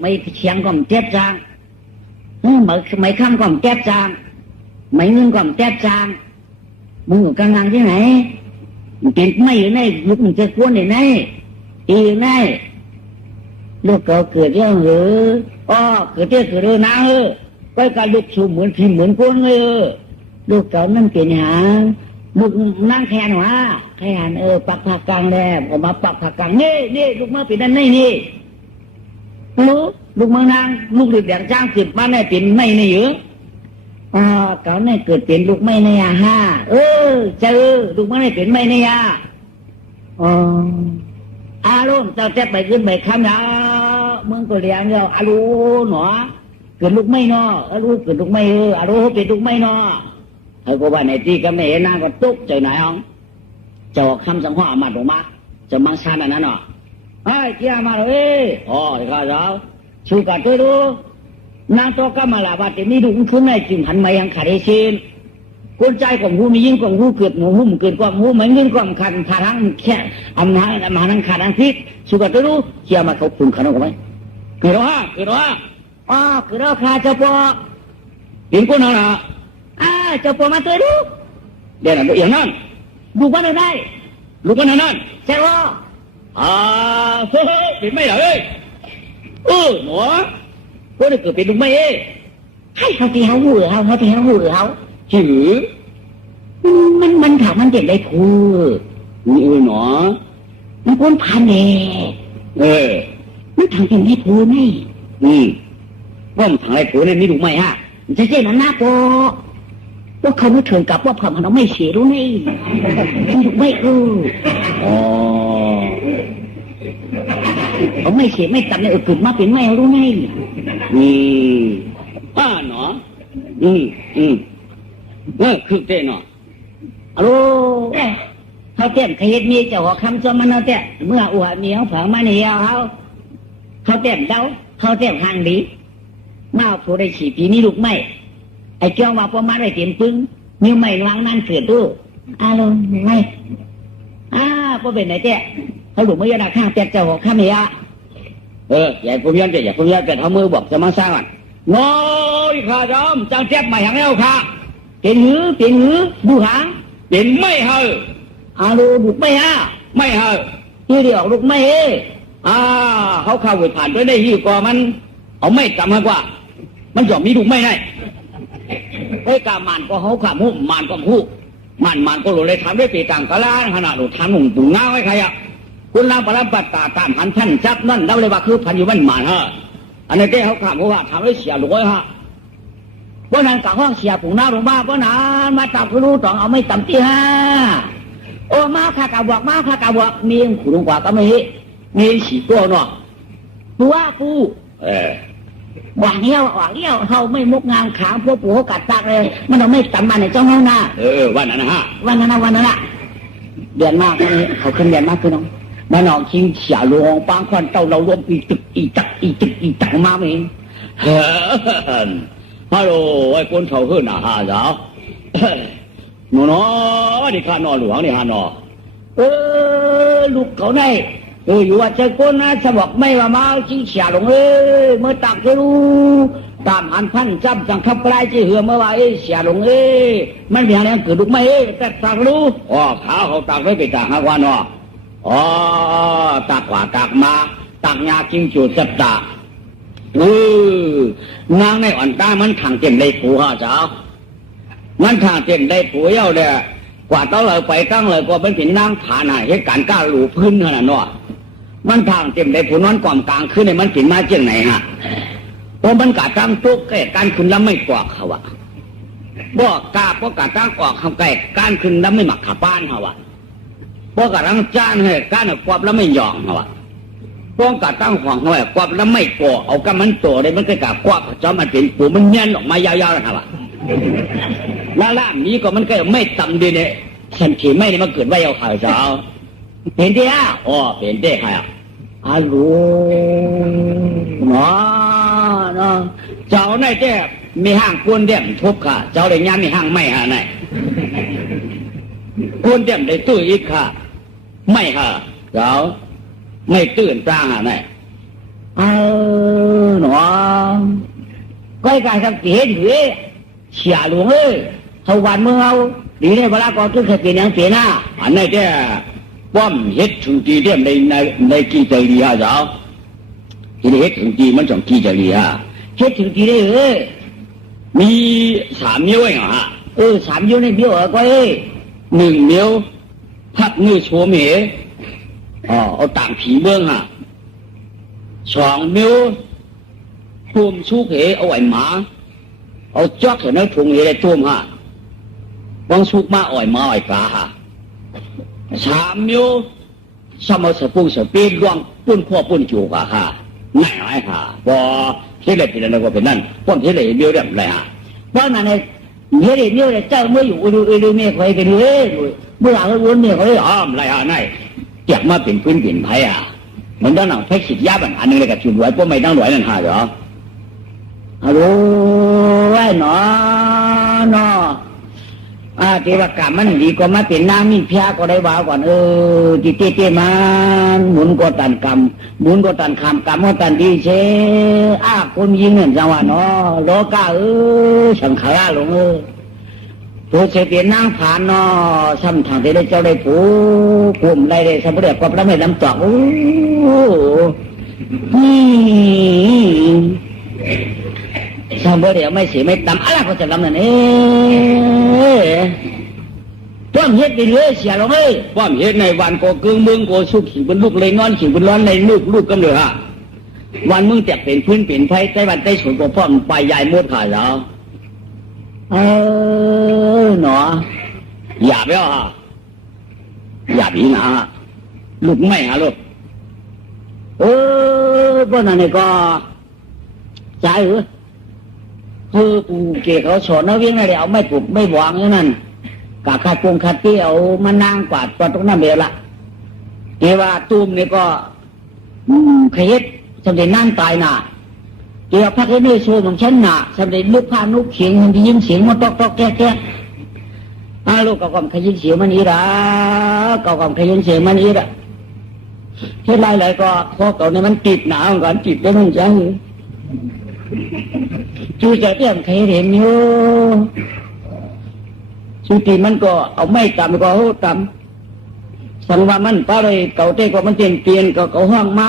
ไม่เชียงก็แจ๊กจางไม่ข้ามก็แจ๊กจางไม่เงินก็แจ๊กจางมึงอยู่กลางที่ไหนมึงเป็นไม่อยู่ไหนลูกมึงจะกวนอยู่ไหนอยู่ไหน ลูกเกิดยังหรืออ๋อเกิดเกิดนางไปการลูกสูเหมือนพิมเหมือนก้นลูกเก่านั่นเปลี่ยนหางลูกนั่งแทนวะแทนปักผักกลางแดงออกมาปักผักกลางนี่ลูกมาเป็นนั่นนี่ลูกมานางลูกเด็กแดงจ้างสิบมาเนี่ยเป็นไม่ในเยอะเก่าเนี่ยเกิดเป็นลูกไม่ในห้าเจอลูกมาเนี่ยเป็นไม่ในอารมณ์เจ้าแจ๊บไปขึ้นไปข้ามยาเมืองก็เลี้ยงเราอารูหนอเกิดลูกไม่นออารูเกิดลูกไม่อารูเป็นลูกไม่นอไอ้พวกบ้านในที่ก็ไม่เห็นนางก็ตุ๊กใจไหนอ๋อจะคำสังหารมาตรงมาจะมังชานั่นน่ะไอ้เกี่ยมาเลยอ๋อไอ้ข้าเจ้าชูกันตัวดูนางตัวก็มาลาบาดแต่นี่ดูคุ้นในจึงหันมายังขาดเชนคนใจของหูมียิ่งกว่าหูเกิดหูหุ่มเกิดกว่าหูเหมือนยิ่งกว่าขันขาทั้งแค่อำนาจมาทั้งขาทั้งพิษสุกัดตัวรู้เชี่ยมาเขาปุ่นขันออกไหมเกิดว่าเกิดแล้วข้าเจ้าปอเป็นคนนั่นนะเจ้าปอมาตัวดูเดี๋ยวนะอย่างนั้นดูว่าได้ลูกว่านั่นใช่ว่าเฮ้ยเป็นไม่เหรอหนูก็ได้เกิดเป็นลูกไม่ให้เขาที่เขาหูเขาที่เขาหูเขาจือมันถามมันเด็กได้พูนี่หนอมันพ้นพันมันทางเด็กได้พูนี่ว่ามันทางได้พูนี่มีดูไหมฮะมันจะเจ๊นั่นหน้าปอว่าเขาไม่ถึงกับว่าผ่านเขาไม่เสียรู้นี่มันดูไม่เขาไม่เสียไม่ตัดเลยเกิดมาเป็นไม่รู้นี่หนอคือเต้เนาะฮัลโหลเขาเต้นขยิบมีเจ้าหัวคำจอมันเอาเต้เมื่ออัวมีเขาผังมาเนี่ยเขาเต้นเดาเขาเต้นห่างดีมาผู้ได้ฉีปีนี้ลูกไม่ไอ้เจ้าว่าพอมาได้เต็มปึ้งนิ้วไม่วางนั่นเกิดตู้ลงไม่พอเป็นไหนเต้เขาหลุดมือยาดาข้างเต้เจ้าหัวคำเนี่ยอย่าพูดยันเต้อย่าพูดยันเต้ทำมือบอกจะมาสร้างอ่ะงอยข้าจอมจังเจ็บใหม่อย่างแล้วค่ะเป็นหือดูหางเป็นไม่เหรอลูกไม่ฮะไม่เหรอที่เดียวลูกไม่เขาเข้าไปผ่านด้วยได้ยี่กว่ามันเอาไม่จำมากกว่ามันยอมมีลูกไม่ได้ไอ้กามันก็เขาขามุมันก็คู่มันก็หลุดเลยทำได้ปีต่างกะลาขนาดหลุดทำหนุ่มตุ่งเงาไว้ใครคุณนางปรปัตตาตามหันท่านจับนั่นเราเลยว่าคือพันอยู่มันหมันฮะอันนี้เขาขาเพราะว่าทำได้เสียหลุดฮะว่านั้นกับห้องเสียผงหน้าลงมาว่านั้นมาจับรู้ต้องเอาไม่ต่ำที่โอ้มาข้ากะบอกมีขุนกว่าก็ไม่มีสีตัวเนาะตัวปูหวังเลี้ยวเขาไม่มุกงามขางพวกปู่เขากัดตากเลยมันเอาไม่ต่ำมาในเจ้าห้องหน้าวันนั้นนะวันนั้นเดือนมากเขาขึ้นเดือนมากขึ้นน้องมาหนองชิงเสียหลวงปางควันเต่าเรารวมอีจักมาเองฮัลโหลไอ้คนเขาขึ้นหาเจ้าหนูน้อดิข้านอหลวงนี่ฮานอลูกเขาได้อยู่ว่าใจคนนะจะบอกไม่ว่ามาจริงเสียหลงเมื่อตักจะรู้ตามหันพันจำจังทับปลายจีเหือเมื่อว่าเสียหลงมันอย่างนี้เกิดลูกไม่แต่ตักรู้ขาเขาตักได้ไปตักหากว่านตักว่าตักมาตักยาจริงจุดจับตานางในอ่อนตามันถังเต็มได้ผูฮะเจ้ามันถังเต็มได้ผูเย้าเด้กว่าต้องเลยไปตั้งเลยก็เป็นผินนางฐานหาเหตุการณ์กล้าหลูพื้นขนาดนั้นมันถังเต็มได้ผูนอนก่อมกลางขึ้นในมันผินมาเจียงไหนฮะเพราะมันกะตั้งตุ๊กแก่การขึ้นแล้วไม่กว่าเขาบ่กาเพราะกะตั้งออกเขาแก่การขึ้นแล้วไม่หมักขาบ้านเขาเพราะกะตั้งจ้านให้การกวาบแล้วไม่ยอมเขาป้องกัดตั้งห่วงเขากวาดแล้วไม่ก่อเอากำมันโตเลยมันก็กะกวาดจอมันเป็นปูมันเงี้ยนออกมายาวๆแล้วครับแล้วล่างนี้ก็มันก็ไม่ต่ำดีเนี่ยฉันขี่ไม่ได้มาเกิดไว้เอาข่าวเช้าเห็นที่เห็นที่ใครลูเนาะเจ้าในแจ้มีห้างกวนเดี่ยมทุบค่ะเจ้าได้งานมีห้างไม่ฮะไหนกวนเดี่ยมได้ตื้ออีกค่ะไม่ฮะเจ้าไม่ตื่นตาหาไหนหนอก็การสังเกตอยู่เสียหลวงเขาวันเมื่อเอาดีในเวลาก่อนทุกข์เป็นอย่างเสียหน้าอันนี้แค่ป้อมเฮ็ดถึงตีเดียมในกี่ใจดีฮะเจ้า ที่ได้เฮ็ดถึงจีมันต้องกี่จะเลีย เฮ็ดถึงกี่ได้เอ้ย มี3 นิ้วเองฮะ 3 นิ้วในเบี้ยวก็เอ้ย 1 นิ้วพักมือโชมเหเอาต่างผีเบื้องฮะ2 นิ้วทุ่มชูเพเอาไว้หมาเอาจอกเห็นในถุงเหได้ทุ่มฮะวางชุกมาอ่อยมาอ่อยปลาฮะ3 นิ้วสมอสปุ้งสปีดร่วงปุ้นพ่อปุ้นจูกฮะไหนไอ้ฮะพอเฮ็ดอะไรเป็นอะไรก็เป็นนั่นป้นเฮ็ดอะไรเบี้ยวเรื่องอะไรฮะ เพราะนั่นเนี่ยเฮ็ดเบี้ยวเจ้าเมื่ออยู่ดูเมียคอยกันเว้ยเมื่อหลังก็วนเมียคอย อ้อมไรฮะนายเก็บมาเป็นพื้นเป็นไผ่มันต้องเอาไผ่ฉีดยาบันอันนึงเลยกับจุดรวยพวกไม่ต้องรวยนั่นฮะเหรอ ฮัลโหลไอ้หนอเทวกรรมมันดีกว่ามาเป็นนางมีพยาก็ได้ว่าก่อนเต้มันหมุนก็ตันกรรมหมุนก็ตันคำกรรมก็ตันดีเชคนยิงเงินจังหวะเนาะโลกาสังขารลงตัวเสเป็นนางผ่านเนาะซ้ำทางที่ได้เจ้าได้ผู้กลุ่มได้สมบูรณ์กับพระไม่ลำตอกสมบูรณ์ไม่เสียไม่ต่ำอะไรก็จะลำนั่นป้อมเฮ็ดไปเรื่อยเสียลงป้อมเฮ็ดในวันก็กึ่งมึงก็สุขขี่บนลูกเลยนอนขี่บนร้อนในลูกกำเลยฮะวันมึงจะเป็นพื้นเป็นไผ่ใต้วันใต้สวนก็ป้อมไปใหญ่หมดขาดแล้วหนออย่าไปฮะอย่าบีนะลูกไม่ฮะลูกพวกนั้นก็ใจคือปู่เกเขาสอนนะวิ่งอะไรเอาไม่ปลุกไม่หวังอย่างนั้นกะขาดปงขาดเตี้ยวมานั่งกวาดตรงนั้นเบลละเกว่าตุ้มนี่ก็ขยิบสำเร็จนั่งตายน่ะเกี่ยวพักให้เนื้อโซ่ของฉันน่ะสำเร็จลูกพานุกเขียงมันได้ยินเสียงมันตอกแก๊ลูกเก่าๆขยินเสียงมันอีระเก่าๆขยินเสียงมันอีระเท่าไรก็พอเก่าเนี่ยมันติดหนาวกันติดแล้วมันจังจูจะเตี้ยมใครเห็นอยู่สุติมันก็เอาไม่ต่ำก็ต่ำสังว่ามันป้าเลยเก่าเต้ก็มันเตียนก็เขาห้องมา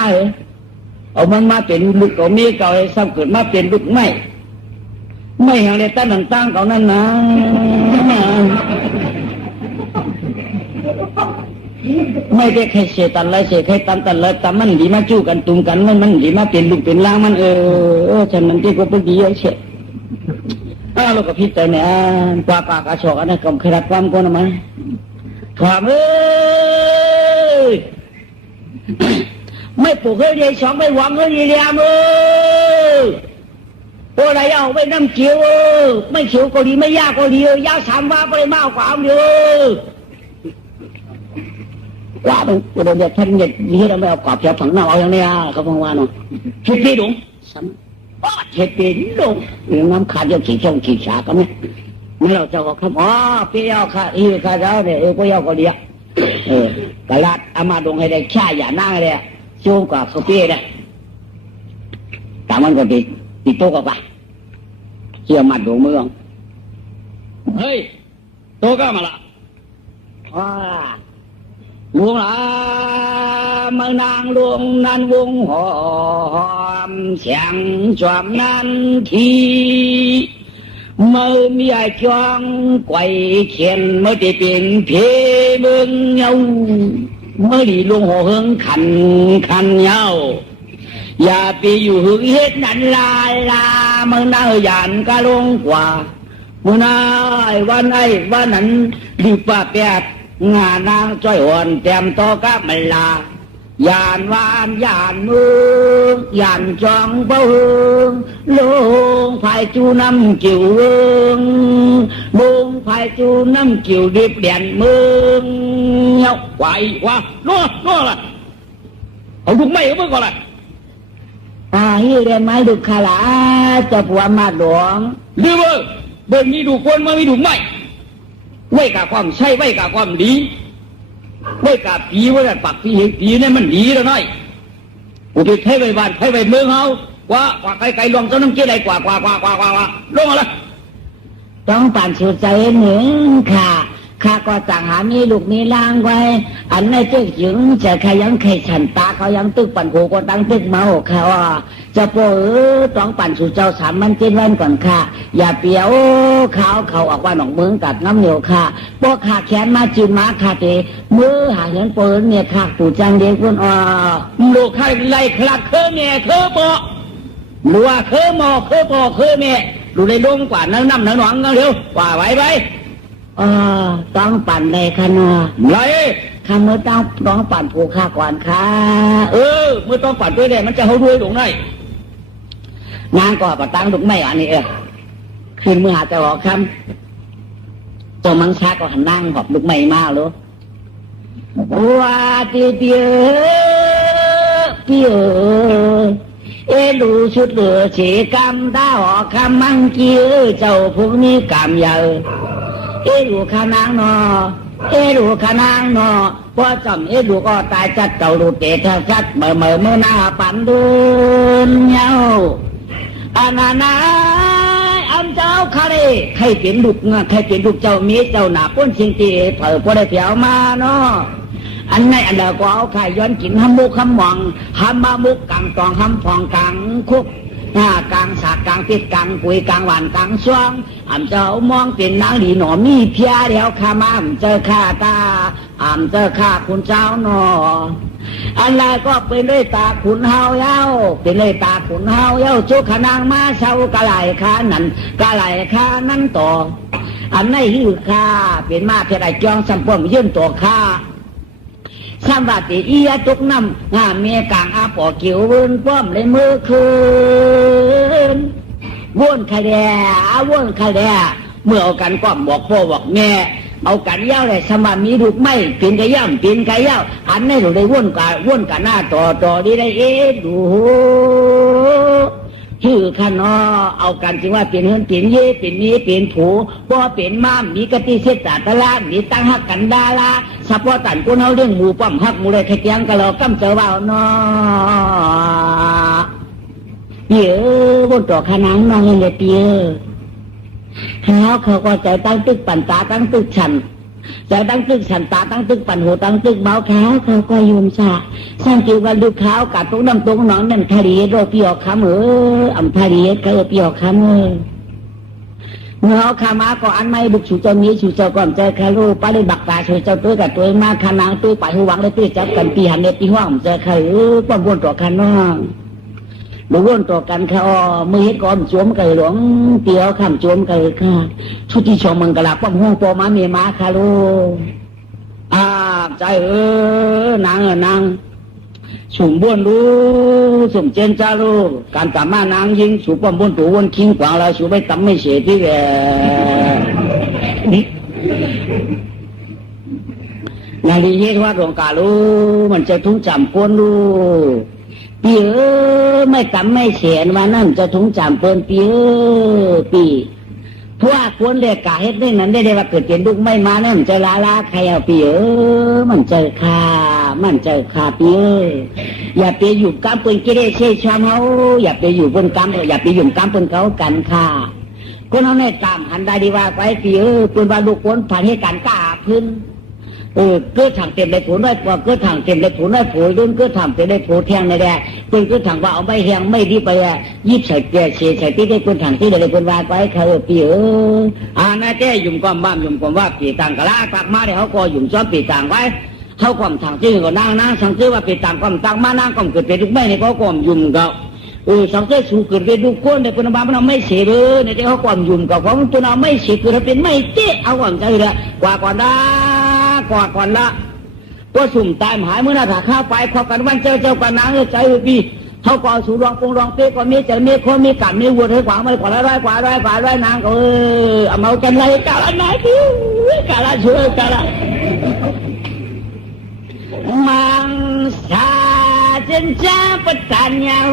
เอามันมาเป็นลูกเก่ามีเก่าซ้ำเกิดมาเป็นลูกไม่อย่างไรตั้งตั้งเก่านั่นนะไม่ได้แค่เสียตันไรเสียแค่ตันเลยแต่มันดีมาจู้กันตุ่มกันมันดีมาเป็นลูกเป็นล่างมันฉันมันที่ก็เป็นดีเสียเราก็พิจารณาปากกระชอกอันนั้นก็เคยรับความก้นมาความไม่ปลูกเฮ้ยเดียสองไม่หวังเฮ้ยเดียมตัวอะไรเอาไปน้ำเขียวไม่เขียวก็ดีไม่ยากก็ดียาก3 ว่าก็เลยมากกว่าเดียวว่าตรงเด็กท่านเด็กนี้เราไม่เอากรอบเจ้าผังหน้าเอาอย่างนี้เขาฟังว่าเนาะเฮ็ดปีดงเฮ็ดปีดงหรือน้ำขาดเยอะขี่ฉากันไหมไม่เราเจ้าก็คำเปี้ยวค่ะข้าเจ้าเนี่ยก็ยาวก็ดีกะลัดอามาดงให้ได้ข่าอย่านั่งเลยช่วงกว่าเขาเปี้ยเนี่ยแต่มันก็ติดโต๊ะกับไปเชื่อมัดดงเมืองเฮ้ยโต๊ะก็มาละลวงละเมืองนางลวงนั้นวงหอมเสียงจอมนั้นทีเมื่อมีไอ้จองไกวเขียนเมื่อได้เป็นเพเมืองเงาเมื่อดีลงหัวหึงขันเงาอย่าไปอยู่หึงเฮ็ดนั่นลาเมืองนาหยานกะลงกว่ามื่อนาวันนั้นดีป่าแปดงานนางจ้อยอ่อนแต้มต่อกับมันลายานวานยานมือยานจองเบ้าลงภายจูน้ำกิ่วลงภายจูน้ำกิ่วดิบเด่นเมืองเงาไหวว่านัวละเอาลูกไม่เอาเมื่อก่อนละฮีเรียนไม้ดุขลาจะผัวมาหลวงหรือว่าเบิ่งมีดูคนมามีดูไม่ไว้กับความใช่ไว้กับความดีไว้กับผีไว้กับปักผีเห็นผีเนี่ยมันดีแล้วน้อยกูไปให้ไปบ้านให้ไปเมืองเฮากว่าไกลลงเจ้าน้ำเกลือใดกว่าลงอะไรต้องปั่นสุดใจหนึ่งค่ะ ข้าก็สั่งหามีลูกมีล่างไว้อันในตึกหญิงจะใครยังใครฉันตาเขายังตึกปั่นหูก็ตั้งตึกเมาเขาว่าจะโป้ต้องปั่นสู่เจ้าสามมันเจ็ดวันก่อนค่ะอย่าเปียวเขาออกว่าหนองเมืองกัดน้ำเหนียวค่ะพวกขาแขนมาจีนมาค่ะเตมือหาเงินเปิดเนี่ยค่ะปู่จังเด็กคนลูกใครไล่คลักเคอเนี่ยเคอปอรัวเคอหมอเคอปอเคอเนี่ยดูในดงกว่าน้ำหนองกันเร็วกว่าไว้ต้องปั่นเลยค่ะเนาะไรข้าเมื่อต้องปั่นผูกข้าก่อนค่ะเมื่อต้องปั่นด้วยเลยมันจะเขาด้วยหลงได้นางก็ปะตั้งดุกไม่อันนี้คืนมือหาจะบอกคำตัวมังชาก็หันนั่งหอบดุกไม่มากเลยว่าเปียดูชุดเหลือเฉกรรมดาหอคำมังกี้เจ้าพวกนี้กรรมเยอะดูขานางนอดูขานางนอพอจำดูก็ตายจัดเจ้าลูกเตะจัดเมื่อหน้าปั่นเดินเงาอานาอันเจ้าคาเร่ใครเป็นลูกใครเป็นลูกเจ้ามีเจ้าหน้าป้นชิงตีเผยพอได้เถียวมาเนาะอันไหนอันเดียวก็เอาไข่ย้อนกินห้ำมุกห้ำหมองห้ำมามุกกลางตองห้ำพองกลางคุกกลางสากกลางติดกลางปุ๋ยกลางหวานกลางช่วงอ่ำเจ้ามองเป็นนางหลีหนอมีเพียเดียวข้ามาเจอข้าตาเจอข้าคุณเจ้าหนออันไรก็เป็นเลยตาขุนเฮาเย้าเป็นเลยตาขุนเฮาเย้าจุกขนางมาเช่ากะไหลข้านั่นกะไหลข้านั่นต่ออันไหนหิวข้าเป็นมาเพียไรจองสัมปมยื่นตัวข้าสามบาทอียตุกน้ำเมียกลางอาปอเกี่ยววนป้อมเลยมือคืนวนใครแด่วนใครแด่เมื่อเอากันป้อมบอกพ่อบอกแม่เอากันเย้าเลยสมามีลูกไม่ปีนกระย่ำปีนกระย่ำอันนี้เราได้วนกันหน้าต่อดีได้ดูชื่อขนอเอากันจึงว่าเป็นเฮือนเป็นเย่เป็นนี้เป็นผูบ่เป็นม้ามมีกติเสตตะลามีตั้งหักกันดาลาสัพพตันกุนเฮาเรื่องหมู่ป้อมหักหมู่เลยขะเกียงกะเรากำเจอว่าเนาะบนตัวขนางนางเลยเปียเขาก็ใจตั้งตึกปั่นตาตั้งตึกฉันใจตั้งตึกฉันตาตั้งตึกปั่นหูตั้งตึกเบาเขาก็ยุ่มซะสร้างกิวกันดูเขากัดตรงน้ำตรงหนองนั่นทะเลโรปีออกคำอำทะเลก็ปีออกคำเมื่อเอาขามาก็อันไม่บุกสู่เจ้านี้สู่เจ้าก่อนเจอใครรู้ป้าได้บักตาสู่เจ้าตัวกับตัวมาขนางตัวไปหัวหวังเลยตัวจับกันปีหันเนี่ยปีห้องเจอใครป้อมวนตัวกันน้องบวนตัวกันค่ะมือเฮ็ดก่อนจวมไก่หลวงเตียวข้ามจวมไก่ค่ะชุดที่ชมมังกรป้อมห้องปอมาเมียมาค่ะลูกใจนางสุ่มบ้วนรู้สุ่มเจนจ้าลูกการตามมานางยิงสุ่มป้อมบ้วนตัววนคิงกวางเราสุ่มไปตำไม่เสียที่แกนางดีเฮ็ดว่าดวงกาลูมันจะทุ่งจำปวนลูปีไม่กำไม่เฉียนว่านั่นจะถุงจามเปิ้นปีเพราะว่าควรเรียกกาเฮ็ดได้นั้นได้ว่าเกิดเป็นลูกไม่มานั่นจะลาใครเอาปีมันเจอค่าปีอย่าไปอยู่กำปืนกิเลสเชี่ยชามเขาอย่าไปอยู่บนกำอย่าไปอยู่กำปืนเขากันค่ะคนเขาเนี่ยตามหันได้ดีว่าไปปีปืนว่าลูกคนผ่านให้การกล้าพื้นcứ thằng tiền để phủ nói cứ thằng tiền để phủ nói phủ luôn cứ thằng tiền để phủ theo này đây quân cứ thằng vào bay hèn mây đi bây díp sợi sợi tí cái quân thằng tí để quân vai quái khơi pi nãy cái dùng con băm dùng con va pi tàng cả lá tạc má để họ coi dùng xóa pi tàng quáiเขาความทางที่ก็นั่งสังเกตว่าเปิดตามความต่างมานั่งความเกิดเป็นทุกแม่ในเขาความยุ่งกับสังเกตสู่เกิดเป็นทุกคนในคนบ้านมันไม่เสียเลยในที่เขาความยุ่งกับของตัวเราไม่เสียคือเราเป็นไม่เตะเอาความใจเลยกว่าก่อนละตัวสุ่มตายหายเมื่อหน้าถาข้าไปขอกันวันเจ้ากันนางใจพี่เขาก็สู่รองปงรองเป๊กก็มีเจ้ามีคนมีกัดมีวัวเธอขวางไม่กว่าร้อยนางก็เอาเมากันไรกาละนายพี่กาละช่วยกาละมังสาเจนจ้าประทานยาว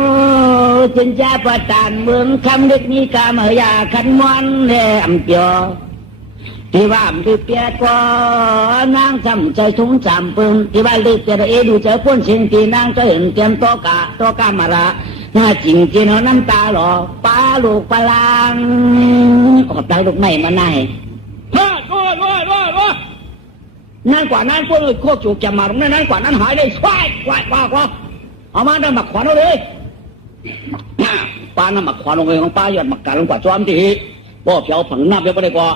เจนจ้าประทานเมืองคำเล็กนี้กามายาขันมันแหลมเปียที่ว่ามันเปียก็นางจำใจทุ่งจำเปิงที่ว่าเลือกเจริญดูเจอพ้นสิ่งที่นางจะเห็นเตรียมตัวกามาระน่าจริงจริงเอาน้ำตาหล่อปลาลูกปลางออกตาลูกไม่มาไหนร้อย นั่นกว่านั้นพวกโคกจูจะมาตรงนั้นกว่านั้นหายเลยควายเอามานั่นหมักขวานเอาเลยป้านั่นหมักขวานลงเลยของป้าหยอดหมักกาลงกว่าจอมทีบ่เพียวผังน้ำเพียวไปเลยกว่า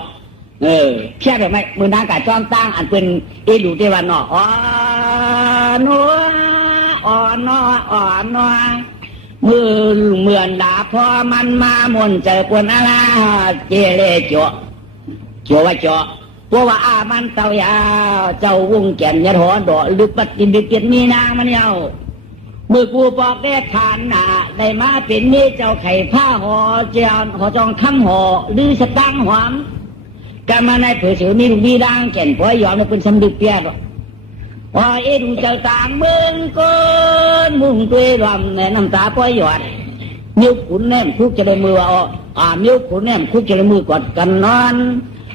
เชื่อหรือไม่มือนางกาจอมตั้งอันเป็นดูเทวันเนาะอ๋อนัวอ่อนนัวอ่อนนัวมือเหมือนดาพอมันมามนเจอปนอะไรเจเลจ่อว่าจ่อเพราะว่าอามันเต่ายาวเจ้าวงแก่นยาถอนดอกลึกปัดกินดึกเกียรมีนางมันเยาเมื่อกูบอกแก้ขานหนาได้มาเป็นนี่เจ้าไข่ผ้าห่อเจียนห่อจองคำห่อหรือสตังหอมกันมาในเผื่อเสือมีลูกมีดังแก่นพอยอมเป็นสำดึกเปียกว่าดูเจ้าต่างเมืองก้นมุ่งตัวรำในน้ำตาพอยหยอดนิ้วขุนแนมคุกจะได้มือนิ้วขุนแนมคุกจะได้มือกอดกันนอน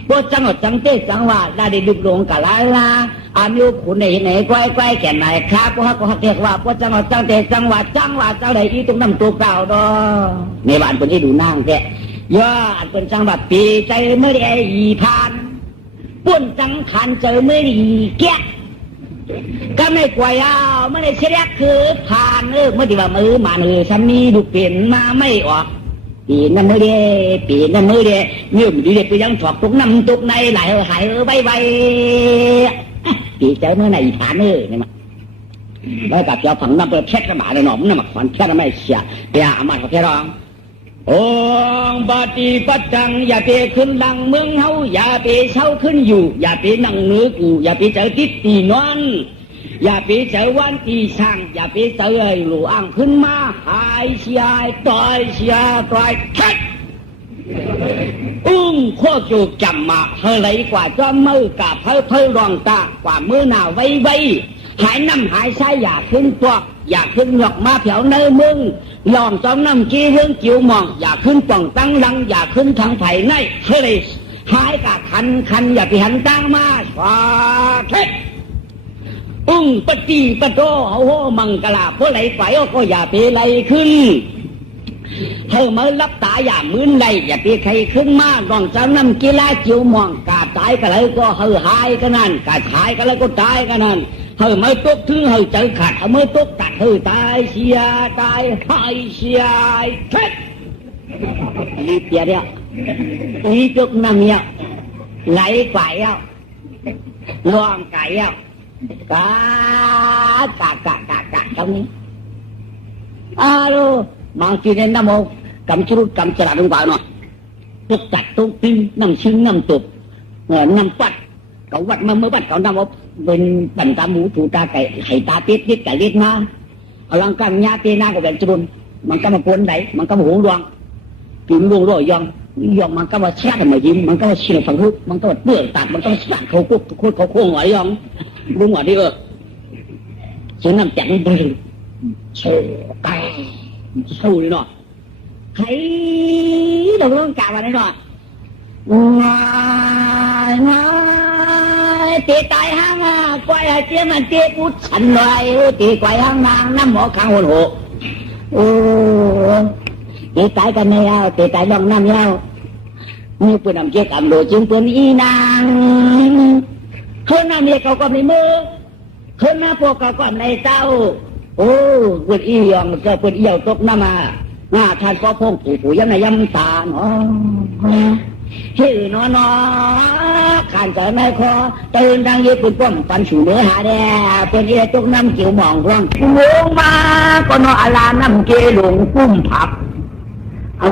พวกจังหวัดจังเต้จังหวัดได้ดุลงกะลานิ้วขุนไหนใกล้แก่ไหนครับพวกเขาเรียกว่าพวกจังหวัดจังเต้จังหวัดเจ้าใดที่ตรงน้ำตัวเปล่าดอในบ้านคนที่ดูนั่งแกย่าอันเป็นจังหวัดปีใจเมื่อได้อีพานป้นจังขันเจอเมื่อดีแก่ก็ไม่กลัวยาวไม่ได้เสียคือผ่านเมื่อดีว่ามือมาฉันมีดูเปลี่ยนมาไม่ออกปีนั่นมือเดยืมดีเด็กไปยังถอดตุกน้ำตุกในไหลหายใบปีใจเมื่อไหนผ่านนี่มั้งแล้วกับเราฝังน้ำเปิดเช็ดกระบาดหน่อมน้ำหมักฝันแค่ไม่เสียเปียอามาเขาแค่ร้ององปฏิปัจังอย่าไปขึ้นดังเมืองเฮาอย่าไปเช่าขึ้นอยู่อย่าไปนั่งเนื้อกูอย่าไปเจอทิศตีนอนอย่าไปเจอวันตีช่างอย่าไปเจอไอ้หลวงขึ้นมาหายเสียต่อยแค่โคจูจำมาเฮไหลกว่าจอมมือกับเพิ่รองตากว่ามือหน้าไว้หายน้ำหายใช้อย่าขึ้นตัวอย่าขึ้นหยอกมาเผียวเนื้อมึงลองจอมน้ำกี้เรื่องจิ๋วมองอย่าขึ้นป่องตั้งลังอย่าขึ้นทางไผ่ในเฮ้ยหายกับคันอย่าไปหันตั้งมาสวาเท็ดปฏิปโตโหมังกลาเพราะไหลไฟก็อย่าไปไหลขึ้นเธอมารับตาอย่ามืนใดอย่าไปใครขึ้นมาลองจอมน้ำกีฬาจิ๋วมองกาตายกันเลยก็หายกันนั่นกาหายกันเลยก็ตายกันนั่นmới tốt thứ chở khát mới tốt tạt tai xia tai hai xia chết đi kia đi đi chút năm nha lấy phải á loang cái á cả trongนี้alo mang kia đến năm ô cầm chả đúng vào nó tốt tạt tốt tim năm xương năm tục năm bắt cậu bắt mà mới bắt cậu năm ô bên bẩn ta mũ thủ ta cái hay ta tiết cả liệt na ở lăng căng nhá tê na của bạn chunมันก็มาปนไหนมันก็มาหูดวงกินดวงรอยยองมันก็มาแช่กันมายิ้มมันก็มาเชี่ยวฝังหุบมันก็มาเปื่อยตัดมันก็มาสั่งเขากุ๊กเขาโค้งไหวยองรู้หมดดิฉันน้ำแข็งไปโซ่ไปสู้เลยเนาะใครเราต้องกล่าวอะไรเนาะตีตายห้างกวายเจี๊ยมันตีพุทธฉันลอยตีกวายห้างนางน้ำหมอข้างหัวโหโอ้ตีตายกันไม่เอาตีตายลองน้ำเอามีปืนนำเจี๊ยกับโดจึงปืนอีนางคนน้ำเมียเขาก็มีมือคนน้าพวกเขาก็ในเต้าโอ้ปืนอียองเจอปืนเอี่ยวตกน้ำมาท่านก็พงปู่ยังไงยำตาเนาะชื่อนอนขันเกิดไม่คอตื่นดังยี่ปุ่นป้อมปันสู่เนื้อหาแดเป็นเอตุกน้ำเกี่ยวมองร่องลงมาก็นออาลาน้ำเกลงปุ้มผับเอา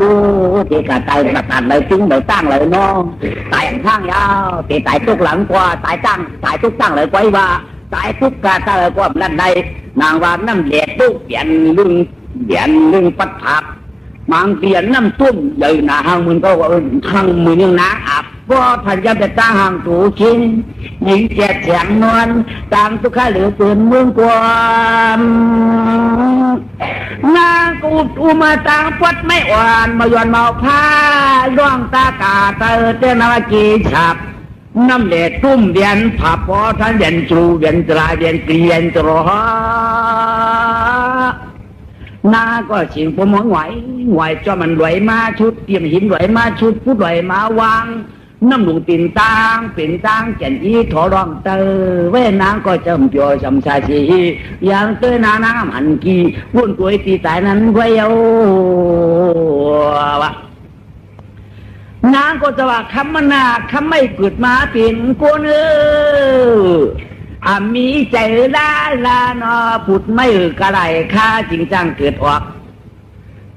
เตะกาตายตัดเลยจึงเลยตั้งเลยน้องตายข้างยาวเตะตายตุกหลังกว่าตายตุกตั้งเลยไว้ว่าตายตุกกาตายเลยกว่านั่นใดนางว่าน้ำเด็ดตุกเปลี่ยนลึงปัดผับมังเปลี่ยนน้ำตุ้มใหญ่หนาหางมันก็ว่าหางมือยังน้าอับก็ทันจะไปตั้งหางถูชินหญิงแก่แข็งนวลตามทุกข้าเหลือเกินเมืองกวามนางกูตูมาต่างปัดไม่อ่อนมาย้อนเมาผ้าล่วงตากาเตอเต้นาวกีฉับน้ำเด็ดตุ้มเดียนผับพอท่านเดียนจูเดียนตราเดียนเกลียนตรอนาก็เสียงผมไหวจ้ามันไหวมาชุดเตรียมหินไหวมาชุดพูดไหวมาวาง น้ำหลวงปิ่นตังเป็นตังแก่นอีถอรองเตอเว้นางก็จำเปียวจำชาชีอย่างเตยนาน้ำหันกีวุ่นตัวตีตายนั้นไว้เอาวะนางก็จะว่าคำมันนาคำไม่เกิดมาเป็นกวนมีใจลาเนาะพุดไม่กระไรค่าจริงจังเกิดออก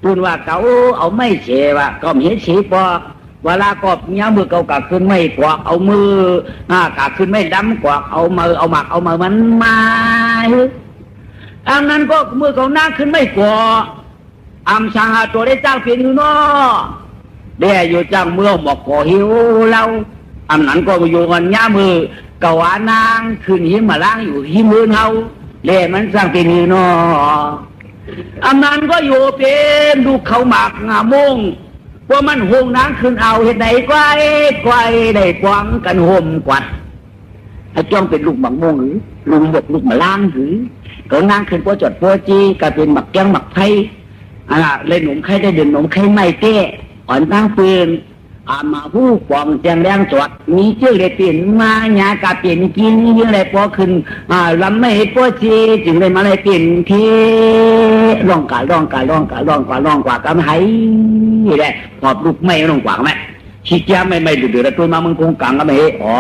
พูดว่าเขาเอาไม่เฉวะก็มีเฉปอกเวลากอบเนี้ยมือเขากะขึ้นไม่กวากเอามือกะขึ้นไม่ดำกวากเอามือเอาหมักเอามือมันมาอันนั้นก็มือเขาหน้าขึ้นไม่กวากช่างหาตัวได้เจ้าเปลี่ยนอยู่เนาะเดี๋ยวอยู่จังเมื่อบอกก่อหิวเรานั้นก็อยู่กันเนี้ยมือกะว่านางขึ้นหิมมาล้างอยู่หิมือเฮาเล่มันสร้างเป็นอยู่เนาะนั้นก็อยู่เป็นดูเขาหมักงามงว่ามันหงนางขึ้นเอาเหตุใดไกวได้กวางกันห่มกวัดไอ้จ้องเป็นลูกหมักม่วงหรือลุงบกลูกมาล้างหรือก็นางขึ้นปัวจดปัวจีก็เป็นหมักแก้งหมักไผ่เลยหนุ่มไข่ได้เดินหนุ่มไข่ไม่เต้อ่อนตั้งปืนมาผู้ปองแจงแรงจอดมีชื่อเลยเปลี่ยนมาหยากาเปลี่ยนกินยิ่งเลยพอขึ้นลำไม่ปัวจีจึงเลยมาเลยเปลี่ยนทีร้องกว่าก็ไม่ให้แหละพอบลูกไม่ร้องกว่าไหมชี้แจงไม่เดือดตัวมามึงคงกังก็ไม่อ๋อ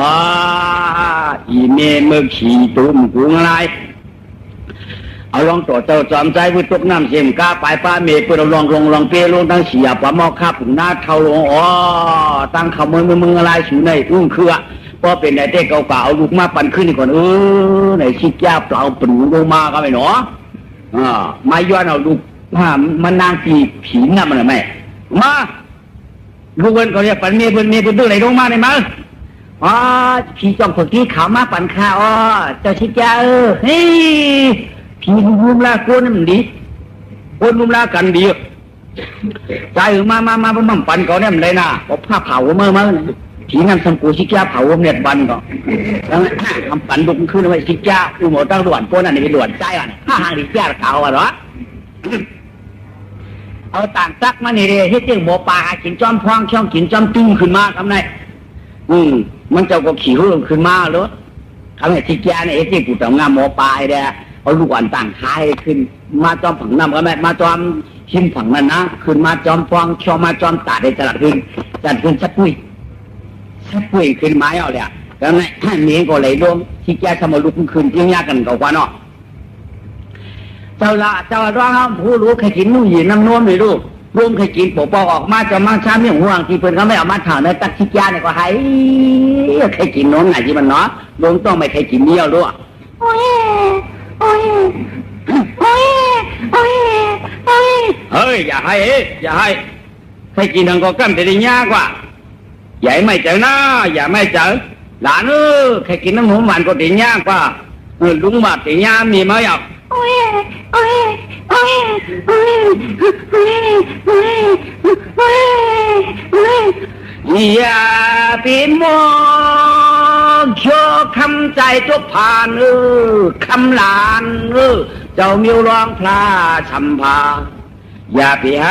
อีเมเมื่อขี่ตุ้มกุ้งอะไรเอาลองต่อเจ้าจอมใจวิตกน้ำเสียมกาปลายป้าเมย์เปิดลองเปลงตั้งเสียปะหม้อข้าผุนหน้าเท่าลงอ๋อตั้งขโมยมึงอะไรสูในคือพอเป็นไอ้เต้เก่าเอาลูกมาปั่นขึ้นก่อนไหนชิดยาเปล่าปลุกลงมาก็ไม่หนอมาย้อนเอาลูกมันนางผีน่ะมันอะไรมาลูกเบิ้ลก็เรียกปั่นเมย์เบิ้ลดูไหนลงมาได้มั้ยผีจอมคนที่ขาวมาปั่นข้าเจ้าชิดยาเฮ้ยผีรุมลาโกนมันดีโกนรุมลากันดีใจมาปั่นเขาเนี่ยมันได้น่ะเอาผ้าเผาเมื่อผีนั่งสังกูชิกยาเผาเน็ตบันก็แล้วทำปั่นดุกขึ้นไว้ชิกยาดูหมดตั้งด่วนโกนอันนี้เป็นด่วนใจถ้าหางดิแก่เก่าเหรอเอาต่างซักมาเนี่ยให้เจ้าหมอปลากินจอมพองช่องกินจอมติ้งขึ้นมาทำไงมันเจ้าก็ขี่หุ่นขึ้นมาเหรอทำไงชิกยาเนี่ยเจ้ากูต้องงามหมอปลาเด้อเอาลูกอ่อนต่างคายขึ้นมาจอมผังน้ำก็ไม่มาจอมชิมผังนั่นนะขึ้นมาจอมฟองชอมาจอมตาได้ตลาดขึ้นจัดขึ้นชัดปุ้ยขึ้นไม้เอาเลยแล้วไงเมียก็เลยดวงที่แกทำมาลุกขึ้นเที่ยงยากันกับว่าเนาะเจ้าร้องผู้รู้ใครกินนุ่งหยีน้ำนวลไม่รู้รวมใครกินปอกออกมาจะมาช้าไม่ห่วงที่เพิ่นเขาไม่เอามาถ่านในตักชิกยาเนี่ยก็ให้ใครกินน้องไหนที่มันเนาะรวมต้องไม่ใครกินเดียวด้วยเฮ้ยอย่าให้ใครกินทางก็กั้มแต่ได้ยากกว่าอย่าไม่เจอนะอย่าไม่เจอหลานใครกินน้ำหอมหวานก็ตียากกว่าลุงบาดตียามีไหมอ่ะอย่าปีนมองโชคำใจทุกผ่านคำหลานเจ้ามิวร้องพลาชัมพาอย่าไปใ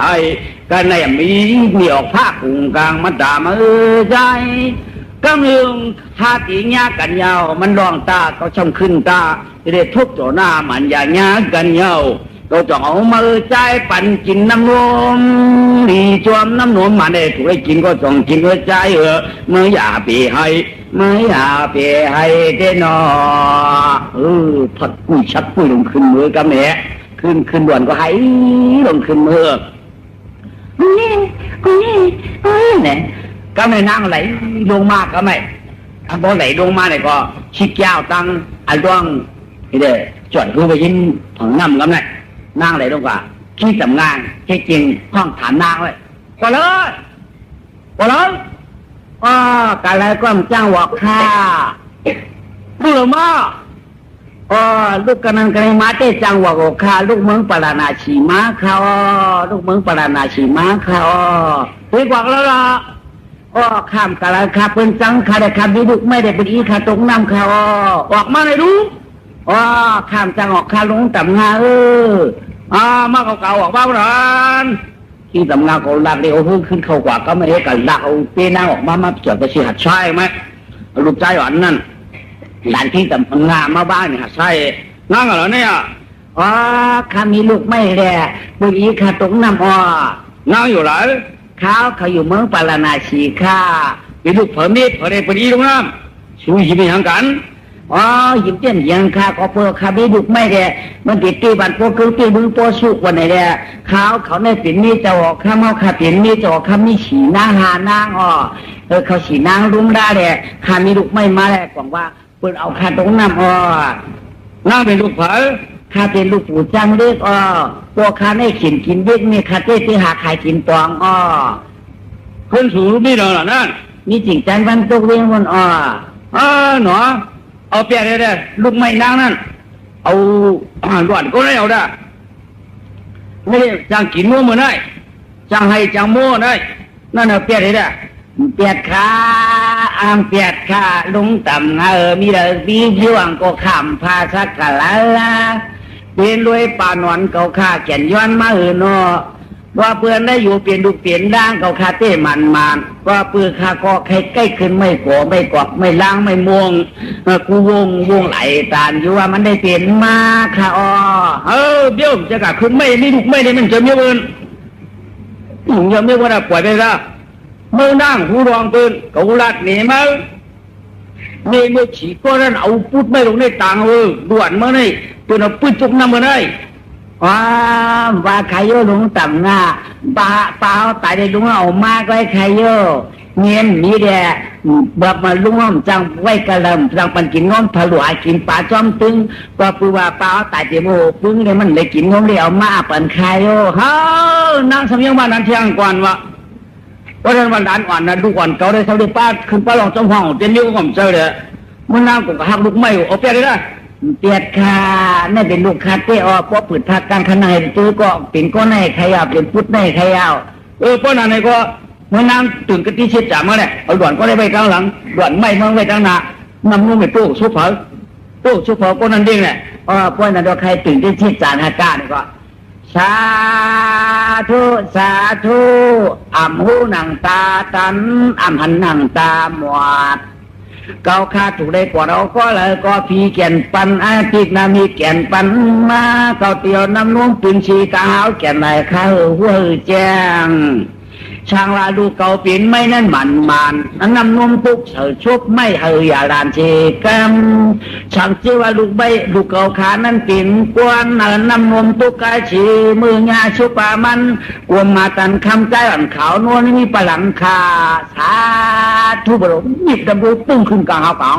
ห้กันในมีออกภาคกุ้งกลางมันด่ามือใจกำลังท่าตีญากันยาวมันร้องตาเขาช่ำขึ้นตาจะได้ทุบต่อหน้ามันอย่าญากันยาวเราจะเอามือใจปั่นกินน้ำนมดีจวมน้ำนมมาได้ถูกให้กินก็ต้องกินหัวใจเมื่ออย่าไปให้เด้นอพัดกุ้ยชัดกุ้ยลงขึ้นมือกับแม่ขึ้นด่วนก็ให้ลงขึ้นมือเนี่ยก็ไม่นั่งไหลลงมากก็ไม่พอไหลลงมาเนี่ยก็ชิกยาวตั้งอันดวงนี่เด้จอดรู้ไปยินผังน้ำก็ไม่นั่งไหลลงกว่าที่สำงานที่จริงห้องฐานนางไว้ก็เลยการอะไรก็จ้างวอกค่าลูกหม้อลูกกำนันกันมาเต้จังวอกค่าลูกเมืองปราณาชีม้าเขาไปบอกแล้วล่ะข้ามกะไรข้าเป็นจังข้าได้ข้ามดีดุไม่ได้เป็นอีข้าตกน้ำเขาออกมาเลยรู้ข้ามจังออกข้าลงต่ำงามาเก่าออกบ้านร้าน ที่ทำงานของลักเดียวขึ้นเข้ากว่าก็ไม่ได้กันลักเอาเป้นั่งออกมาจอดไปสิหัดใช่ไหมลูกใจหวานนั่นหลานที่ทำงานมาบ้านเนี่ยหัดใช่นั่งเหรอเนี่ยอ๋อข้ามีลูกไม่แหละวันนี้ข้าตกน้ำอ๋อนั่งอยู่ไหนเขาอยู่เมืองปาราณสีข้าเป็นลูกเผอมิตรเผอได้ปนีตรงน้ำช่วยยิ้มยังกันอ๋อยิ้มเตี้ยนยังข้าก็เพื่อข้าไม่ลูกไม่แหละมันติดตีบันโปคือตีบึงโปสุกวันไหนแหละเขาในเป็นมีจะออกข้าเมาข้าเป็นมีจะออกข้ามีฉีนางหานางอ๋อเขาฉีนางรุ่มได้แหละข้ามีลูกไม่มาแหละกล่องว่าเปิดเอาข้าตรงน้ำอ๋อนั่งเป็นลูกเผอข้าเป็นลูกปู่จังเล็กอ้อพวกข้าได้ขินกินเล็กนี่ข้าเต้ที่หาขายกินตองอ้อคนสูงนี่เหรอนั่นมีจริงจังวันตกเวียงวันอ้อหนอเอาเปียกเลยลูกไม่นางนั่นเอาหลวนก็ได้เอาได้ไม่ได้จังกินมั่วมือได้จังให้จังมั่วได้นั่นเอาเปียกเลยเปียดขาเปียดขาลุงต่ำมีเลยวีช่วงก็ขำพาสักกะละเป็นรวยป่านอนเก่าข้าแก่นย้อนมาเนาะว่าเพื่อนได้อยู่เปลี่ยนดูเปลี่ยนด่างเก่าข้าเต้มันว่าเพื่อข้าก็ใครใกล้ขึ้นไม่ก่อไม่กอบไม่ล้างไม่ม่วงกูวงไหลตานอยู่ว่ามันได้เปลี่ยนมาค่ะอ๋อเบี้ยวจะกะขึ้นไม่ลูกไม่ได้มันจะเมี้ยเบิ้ลยังไม่ว่าปล่อยไปละเมื่อนั่งหูรองปืนเกาลัดหนีมาเมื่อฉีกก็นั่นเอาพุดไม่ลงในต่างด่วนเมื่อนี่ตัวน่ะปืนจุกน้ำเมื่อไว่าใครโยลุงต่ำหน้าเปล่าตายได้ลุงเอามากไว้ใครโยเงี้ยมีแดดแบบมาลุงอ้อมจังไว้กระลำจังปันกินง้อมผลวกินปลาจอมตึงก็ปือว่าเปล่าตายเดี๋ยวโมปึ้งเนี่ยมันเลยกินง้อมเลยเอามาปันใครโยนั่งสมัยวันนั้นเที่ยงก่อนวะว่าเรื่องวันนั้นอ่อนนะดูก่อนเขาได้เขาได้ป้าขึ้นป้าลองจมห้องเต็มยิ้วผมเจอเลยมันนั่งกับหักลูกไม่เอาเปียกเลยเปียดขานี่เป็นลูกคาเต้อพอปืดพักกลางขนาดตัวก็เป็นก้อนในขยาวเป็นพุทธในขยาวป้อนอะไรก็เมื่อนั่งตื่นกะทิเช็ดจ่ามาเนี่ยเอาด่วนก็ได้ไปกลางหลังด่วนไม่มาไว้กลางหน้านำลงไปตู้ชุบเผาก็นั่นเองแหละป้อนนั่นเราใครตื่นที่เช็ดจ่าหากาเนี่ยก็สาธุหูหนังตาตันหันหนังตาหมวดเกาคาถูกได้กว่าเราก็เลยก็พีแก่นปันอาทิตย์นามีแก่นปันมาเกาเตียวน้ำนุ่มปืนชีตาหาวแก่นไหนข้าหัวแจ้งช่างลาดูเกาปิ่นไม่นั่นมันน้ำนุ่มตุกเฉยชุบไม่อย่าลานเชกัมช่างเชื่อว่าลูกใบลูกเกาขานั่นปิ่นกวนน้ำนุ่มตุกกายชีมืองาชุบปามันกวนมาตันคำใจอ่อนขาวนวลมีปลังคาสาธุบรมหยิบดำรูตึ้งขึ้นกลางหาง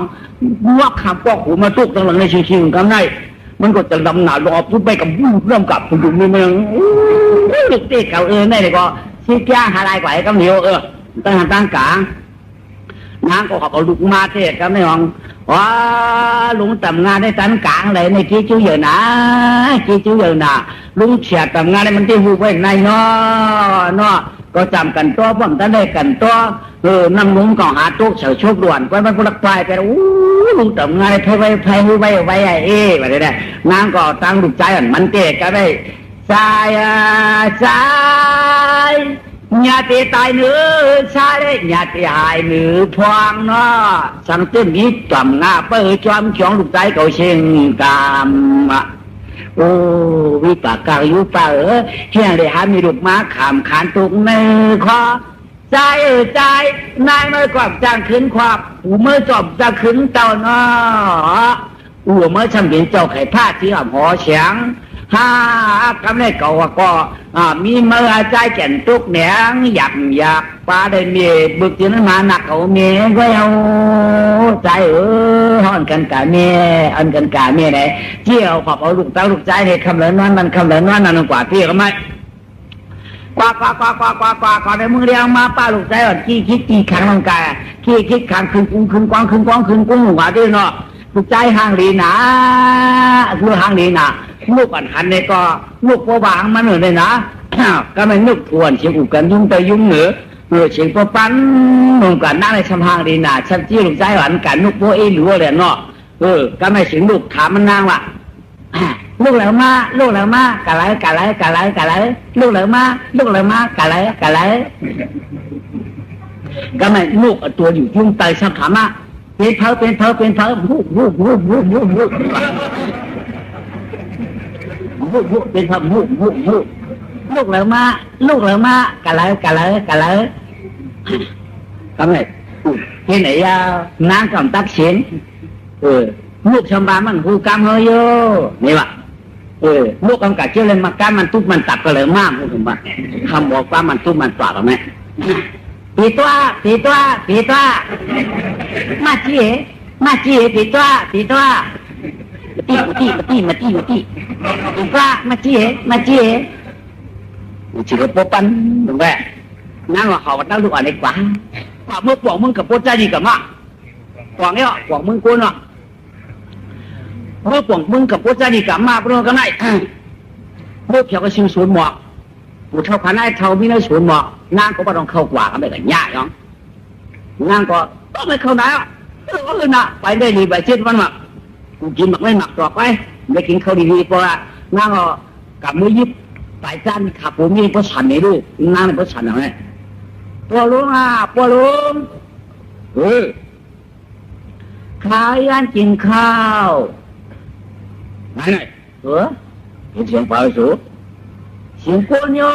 วักคำปอกหูมาตุกตั้งหลังในชิวๆกันไงมันก็จะดำหนาลอพูดไปกับเริ่มกับคุณดูมีเมืองลูกเตะเก่าได้เลยก็ชี้แจงหาลายกว่าก็เหนียวตั้งกลางน้ำก็ขอบเอาลูกมาเทศก็ไม่หวังว่าลุงทำงานได้ตั้งกลางเลยในกี้จู้เยอะนะลุงเฉียดทำงานได้มันที่หูไว้ในเนาะก็จำกันตัวป้อมตั้งได้กันตัวน้ำลุงก็หาตุ๊กเฉยโชคด่วนก็มันก็รักไปแต่ลุงทำงานได้ไพ่หูไว้แบบนี้นะน้ำก็ตั้งลูกใจมันเตะก็ได้สายญาติตายเนื้อชาได้ญาติหายเนื้อพวงเนาะสังเกตมีจำหน้าเปิดจอมช่องลูกใจเขาเชิงกามโอ้วิปากกายุปะเฮียเลยหามีลูกม้าขามขานตุกเนื้อคอใจนายเมื่อกอบจางขึ้นขวบหูเมื่อจบจะขึ้นเต่าเนาะหัวเมื่อช่างเป็นเจ้าไข่ผ้าที่หอเฉียงกำเนิดก็มีเมื่อใจแก่นตุกเหนียงอยากปลาได้เมียบึกจีนมาหนักเขาเมียก็เอาใจห่อนกันกะเมียอันกันกะเมียไหนเที่ยวขอบเอาลูกเต้าลูกใจเนี่ยคำเหลือนั่นมันคำเหลือนั่นกว่าพี่ก็ไม่กว่าในมือเรียงมาป้าลูกใจอ่อนขี้คิดกี่ครั้งร่างกายขี้คิดครั้งคืนกวางหัวด้วยเนาะลูกใจห่างลีหนาคือห่างลีหนาลูกอันหันเนี่ยก็ลูกโบบางมันเหมือนเลยนะก็ไม่นึกทวนเชียงอุกันยุ่งแต่ยุ่งเหนือเชียงโบปั้นนุ่งกันนั่งในชำหางดีนาชัดจี้ลูกใจหันกันนุกโบเอหรืออะไรเนาะก็ไม่เสียงลูกถามมันนางว่ะ ลูกเหลือมากะไรลูกเหลือมากะไรก็ไม่ลูกตัวอยู่ยุ่งไตสักขามาเป็นเผาฮู้เป็นเผาฮู้ลูกเหลือมากะไรก็ไม่ที่ไหนน้ำกับตักเสียงลูกชมบามันหูกำเฮยโยนี่วะลูกกำกัดเจ้าเลยมากำมันทุบมันตักก็เลยมากพูดถึงว่าคำบอกว่ามันทุบมันตักหรือไม่ปีตัวมาจี้ปีตัวตีตัวมาจี้chỉ có bố bắn đúng vậy năng là họ vẫn đang lụa này quá họ mới quảng mưng cả bố cha gì cả mà quảng ấy họ quảng mưng cô nọ mới quảng mưng cả bố cha gì cả mà bố cái này mới theo cái siêu xuống mọ bố theo khán ai theo với nó xuống mọ năng có bắt đầu khâu quả cái này cả nhả không năng có mấy khâu đá có hơn nè phải đây thì phải chết văn mặc chỉ mặc mấy mặc trọc ấy để kiếm khâu đi qua năng là cả mới giúp tại gianขับผมมีพระฉันในลูกนั่งในพระฉันอะไรปวลุงขายยันกินข้าวไหนเสียงเปล่าสูเสียงกวนโย่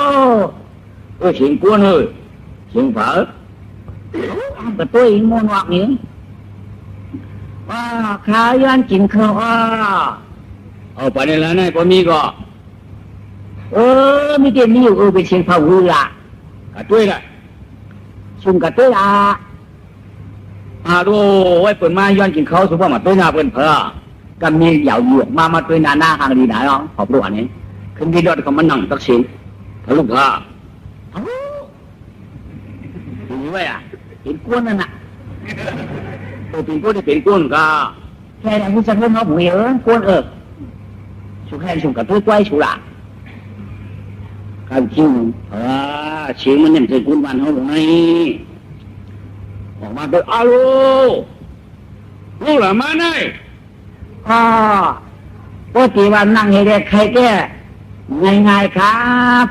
เสียงกวนเลยเสียงเปล่าแต่ตัวเองงงวักนี้ว่าขายยันกินข้าวเอาไปในร้านไหนพอมีก็มีเกมนี้อยู่เป็นเสียงพาวุละกระตุ้ยละซุ่มกระตุ้ยละดูไว้เปิดมาย้อนกินเขาสุภาพมาตุ้ยหน้าเปิดเพอก็มีเหยาหยวกมาตุ้ยหน้าหางดีหนาเนาะขอบรู้อันนี้ขึ้นที่รถก็มันนั่งตักสินทะลุก็นี่ไว้เป็นก้นนั่นน่ะตัวเป็นก้นที่เป็นก้นก็แค่นั้นผู้ชายเขาหมูเยอะก้นสุขแค่สุขกระตุ้ยกล้วยสุระการชิงเสียงมันเนี่ยเป็นคุณวันเขาหรือไงออกมาโดยอาลูลูกหล่ะมาไหนปกติวันนั่งให้ได้ใครแก่ง่ายๆครับ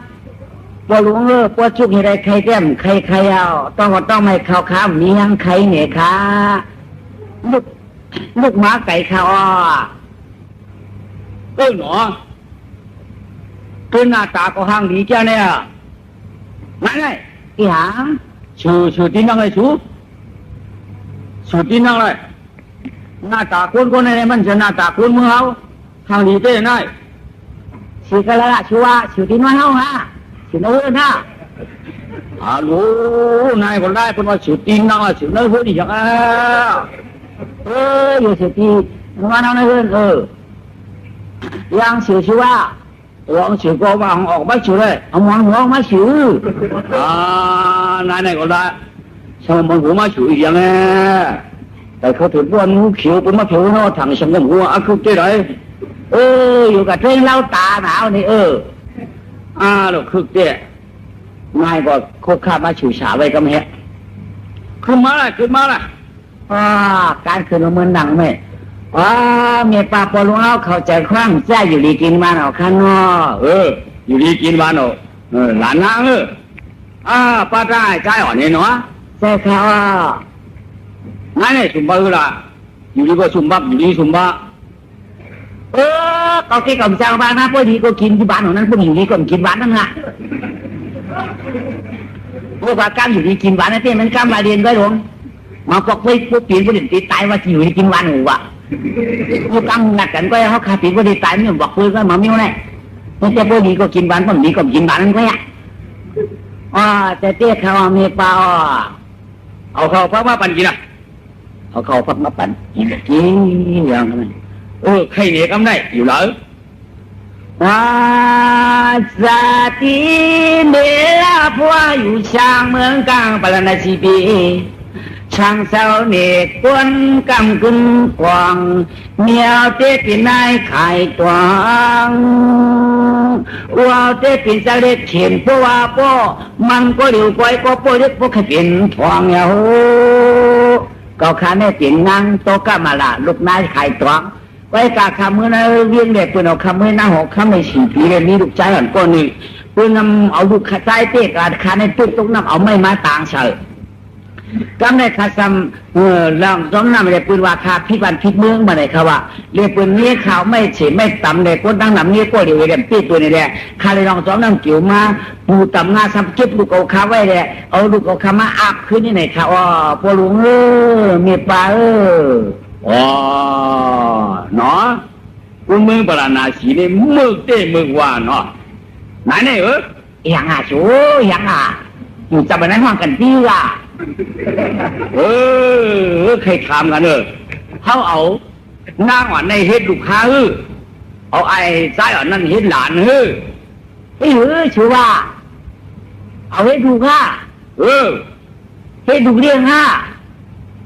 ปวลุงปวชุกให้ได้ใครแก้มใครเอาต้องไม่เข้าข้ามเมียงใครเนี่ยค่ะลูกหมาไก่ข้าวหนอคือหน้าตาก็ห่างดีจ้าเนี่ยนั่นไงอีหาชูที่นั่งเลยชูที่นั่งเลยหน้าตาคนอะไรมันจะหน้าตาคนเมืองเขาห่างดีเจ้าหน่อยชูกันแล้วชูที่น้อยเขาฮะชูน้อยนะลูนายคนได้คนว่าชูที่นั่งชูน้อยคนดีจังอยู่ชูที่น้อยน้อยยังชูว่าลองฉีดก็ว่าออกมาฉีดเลยเอาหมอนหัวมาฉีดนายก็ได้ช่างมันหัวมาฉีดอย่างนี้แต่เขาถือว่างูเขียวเป็นมะเขือเนาะถังช่างมันหัวคือเจ๊ไหนอยู่กับเจ้าเล่าตาหนาวนี่เราคือเจ๊นายก็โคข้ามาฉีดฉาไว้ก็ไม่ขึ้นมาเลยการขึ้นมาเมืองหนังไหมเมียป้าปอลุงเอาเข้าใจคลั่งแจ้อยู่ดีกินบ้านเอาข้างนอกอยู่ดีกินบ้านเอาหลานนางป้าได้ใจอ่อนนี่เนาะใช่ค่ะนั่นไงสุมบ้าละอยู่ดีก็สุมบ้าอยู่ดีสุมบ้าก็แค่กับเจ้าบ้านนะพอดีก็กินที่บ้านของนั้นพวกอยู่ดีก็กินบ้านนั่นแหละพวกว่าการอยู่ดีกินบ้านนั่นเป็นมันการมาเรียนก็หลงมาพวกไปพวกปีนพวกเด็กตีตายว่าอยู่ดีกินบ้านหรือวะผู้กำนัดกันก็เขาขาดติดว่าได้ตายไม่บอกคุยก็มามิ้วเลยไม่ใช่พวกนี้ก็กินบ้านพวกนี้ก็กินบ้านนั่นก็ยังแต่เตี้ยเขามีเปล่าเอาเขาพักมาปั่นกินอ่ะเอาเขาพักมาปั่นกินอย่างนั้นใครเนี่ยกำได้อยู่เหรอสาธิเมลาพัวอยู่ช่างเมืองกลางปรณชีปีช่างเสาเนกกวนกำกึ่งกวางเมียวเตปินายไข่ตวงว่าวเตปินสะเล็ดเข็นเพราะว่าพ่อมันก็เหลียวก้อยก็พ่อเล็กพวกขยินทองเงาก็ขาแม่ปิ่นนางโตกะมาละลูกนายไข่ตวง ไว้กาคำเมื่อนั้นเรียงเด็กเป็นเอาคำเมื่อหน้าหกคำในสี่ปีเลยมีลูกชายอ่อนก้อนหนึ่งเพื่อนำเอาลูกขาใจเตี้ยการขาในตุ๊กตุ๊กน้ำเอาไม่มาต่างเฉยกำในขาซ้ำลองซ้อมน้ำเลยปืนว่าคาพิบันพิษเมืองมาเลยครับว่าเรียกปืนนี้ข่าวไม่เฉยไม่ต่ำเลยคนตั้งน้ำนี้ก็เดี๋ยวเรียนปีตัวนี่แหละคาเลยลองซ้อมน้ำเกี่ยวมาปูต่ำงาซ้ำเก็บลูกเอาคาไว้เลยเอาลูกเอาคามาอับขึ้นนี่ไหนครับอ๋อพอลุงมีปลาอ๋อเนาะกูมึงปราณาสีนี่มึงเต้มึงว่าเนาะไหนเนี่ยอย่างอ่ะชูอย่างอ่ะอยู่จะไปไหนห้องกันดีล่ะใครถามกันเขาเอานางอ่อนในเฮ็ดลูกค้าเอาไอ้ซ้ายอ่อนนั่นเฮ็ดหลานชูว่าเอาให้ดูค่ะให้ดูเรื่องค่ะ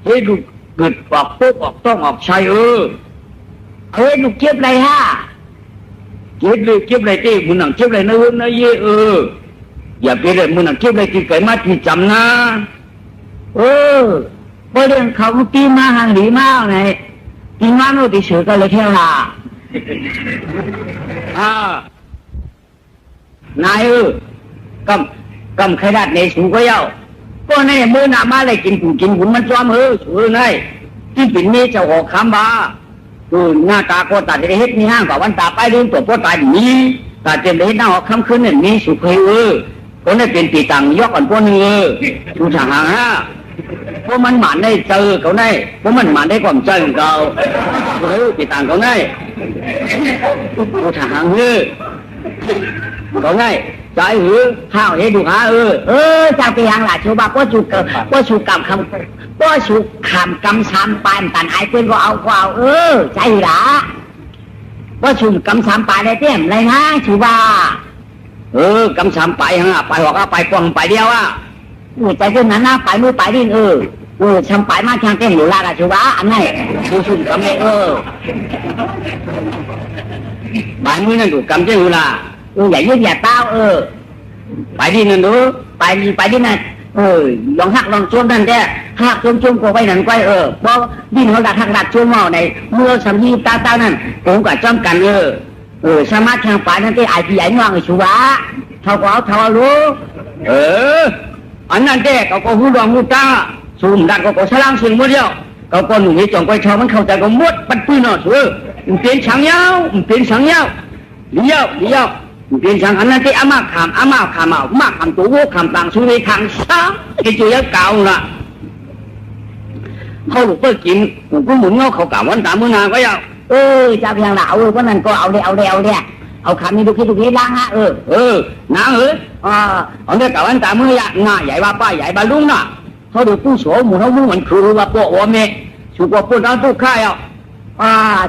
ให้ดูเกิดออกปุ๊บออกต้องออกชัยเอาให้ดูเก็บอะไรฮะเก็บเลยเก็บอะไรเต้มึงหนังเก็บอะไรนะนะเย่อย่าไปเลยมึงหนังเก็บอะไรที่เกิดมาที่จำนะพอเรื่องเขาปีมาหังหลีมาไหนปีมาโน่ติเสือก็เลยเท่าไหร่นายกำใครดัดในสูงก็เย้าก็ในมือหน้ามาเลยกินหุ่นมันจอมสูงไงที่ปิ่นนี้จะออกคำบ้าหน้าตาก็ตัดได้เฮ็ดมีห้างกว่าวันตาไปเรื่องตัวพ่อตายนี้ตัดเต็มเลยหน้าออกคำขึ้นเนี่ยมีสุขคนได้เป็นปีตังยกก่อนพวกนึงชูฉางฮะพวกมันหมันได้เจอเขาได้พวกมันหมันได้ความเจอเขาปีตังเขาได้ชูฉางเขาได้ใจข้าวให้ดูฮะจะไปยังล่ะชูบาก็ชูกำคำก็ชูคำกำซ้ำปานตันไอ้เพื่อนก็เอาใจละก็ชูกำซ้ำปานได้เต็มเลยนะชูบากำซ้ำไปฮะไปหอกไปกวางไปเดียวใจเพื่อนนั้นนะไปมือไปดินช้ำไปมาทางเต้นอยู่ละชูบาอันไหนชูกำเนี่ยบานมือนั่นถูกกำเจ้าอยู่ละอย่ายืดอย่าเต้าไปที่นั่นดูไปที่นั่นลองหักลองช่วงนั่นแกหักช่วงก็ไปนั่นก็เพราะดินเขาดักหักดักช่วงหม้อในเมื่อสามีตานั่นผมกับจ้อมกันสามารถทางฝ่ายนั่นที่ไอ้ที่ใหญ่ง่วงชัวเขาก็เอารู้อันนั้นแกเขาก็หูดวงหูตาสูงดักก็สลางเสียงหมดเดียวเขาก็หนุ่มนี่จ่องไปชาวมันเข้าใจก็มดปัดปืนเนาะมันเป็นช้างยาวมันเป็นช้างยาวเลี้ยวเปลี่ยนช่างอันนั้นที่อามาขามมาขามตัววัวขามต่างสุริทางซ้ำไอ้จุยเก่าละเขาหลุดเปิดกินกูหมุนเงาเขาเก่าวันตามมือนานก็ยังจะเพียงหนาวเพราะนั้นก็เอาเอาคำนี้ดูคิดล้างฮะน้าเอาเนี่ยเก่าวันตามมือยง่ายใหญ่บ้าป้าใหญ่บ้าลุงน่ะเขาดูผู้โสมหมุนเขามุ่งเหมือนคือว่าปวดหัวเมย์สุกว่าปวดเอาตู้ข้าว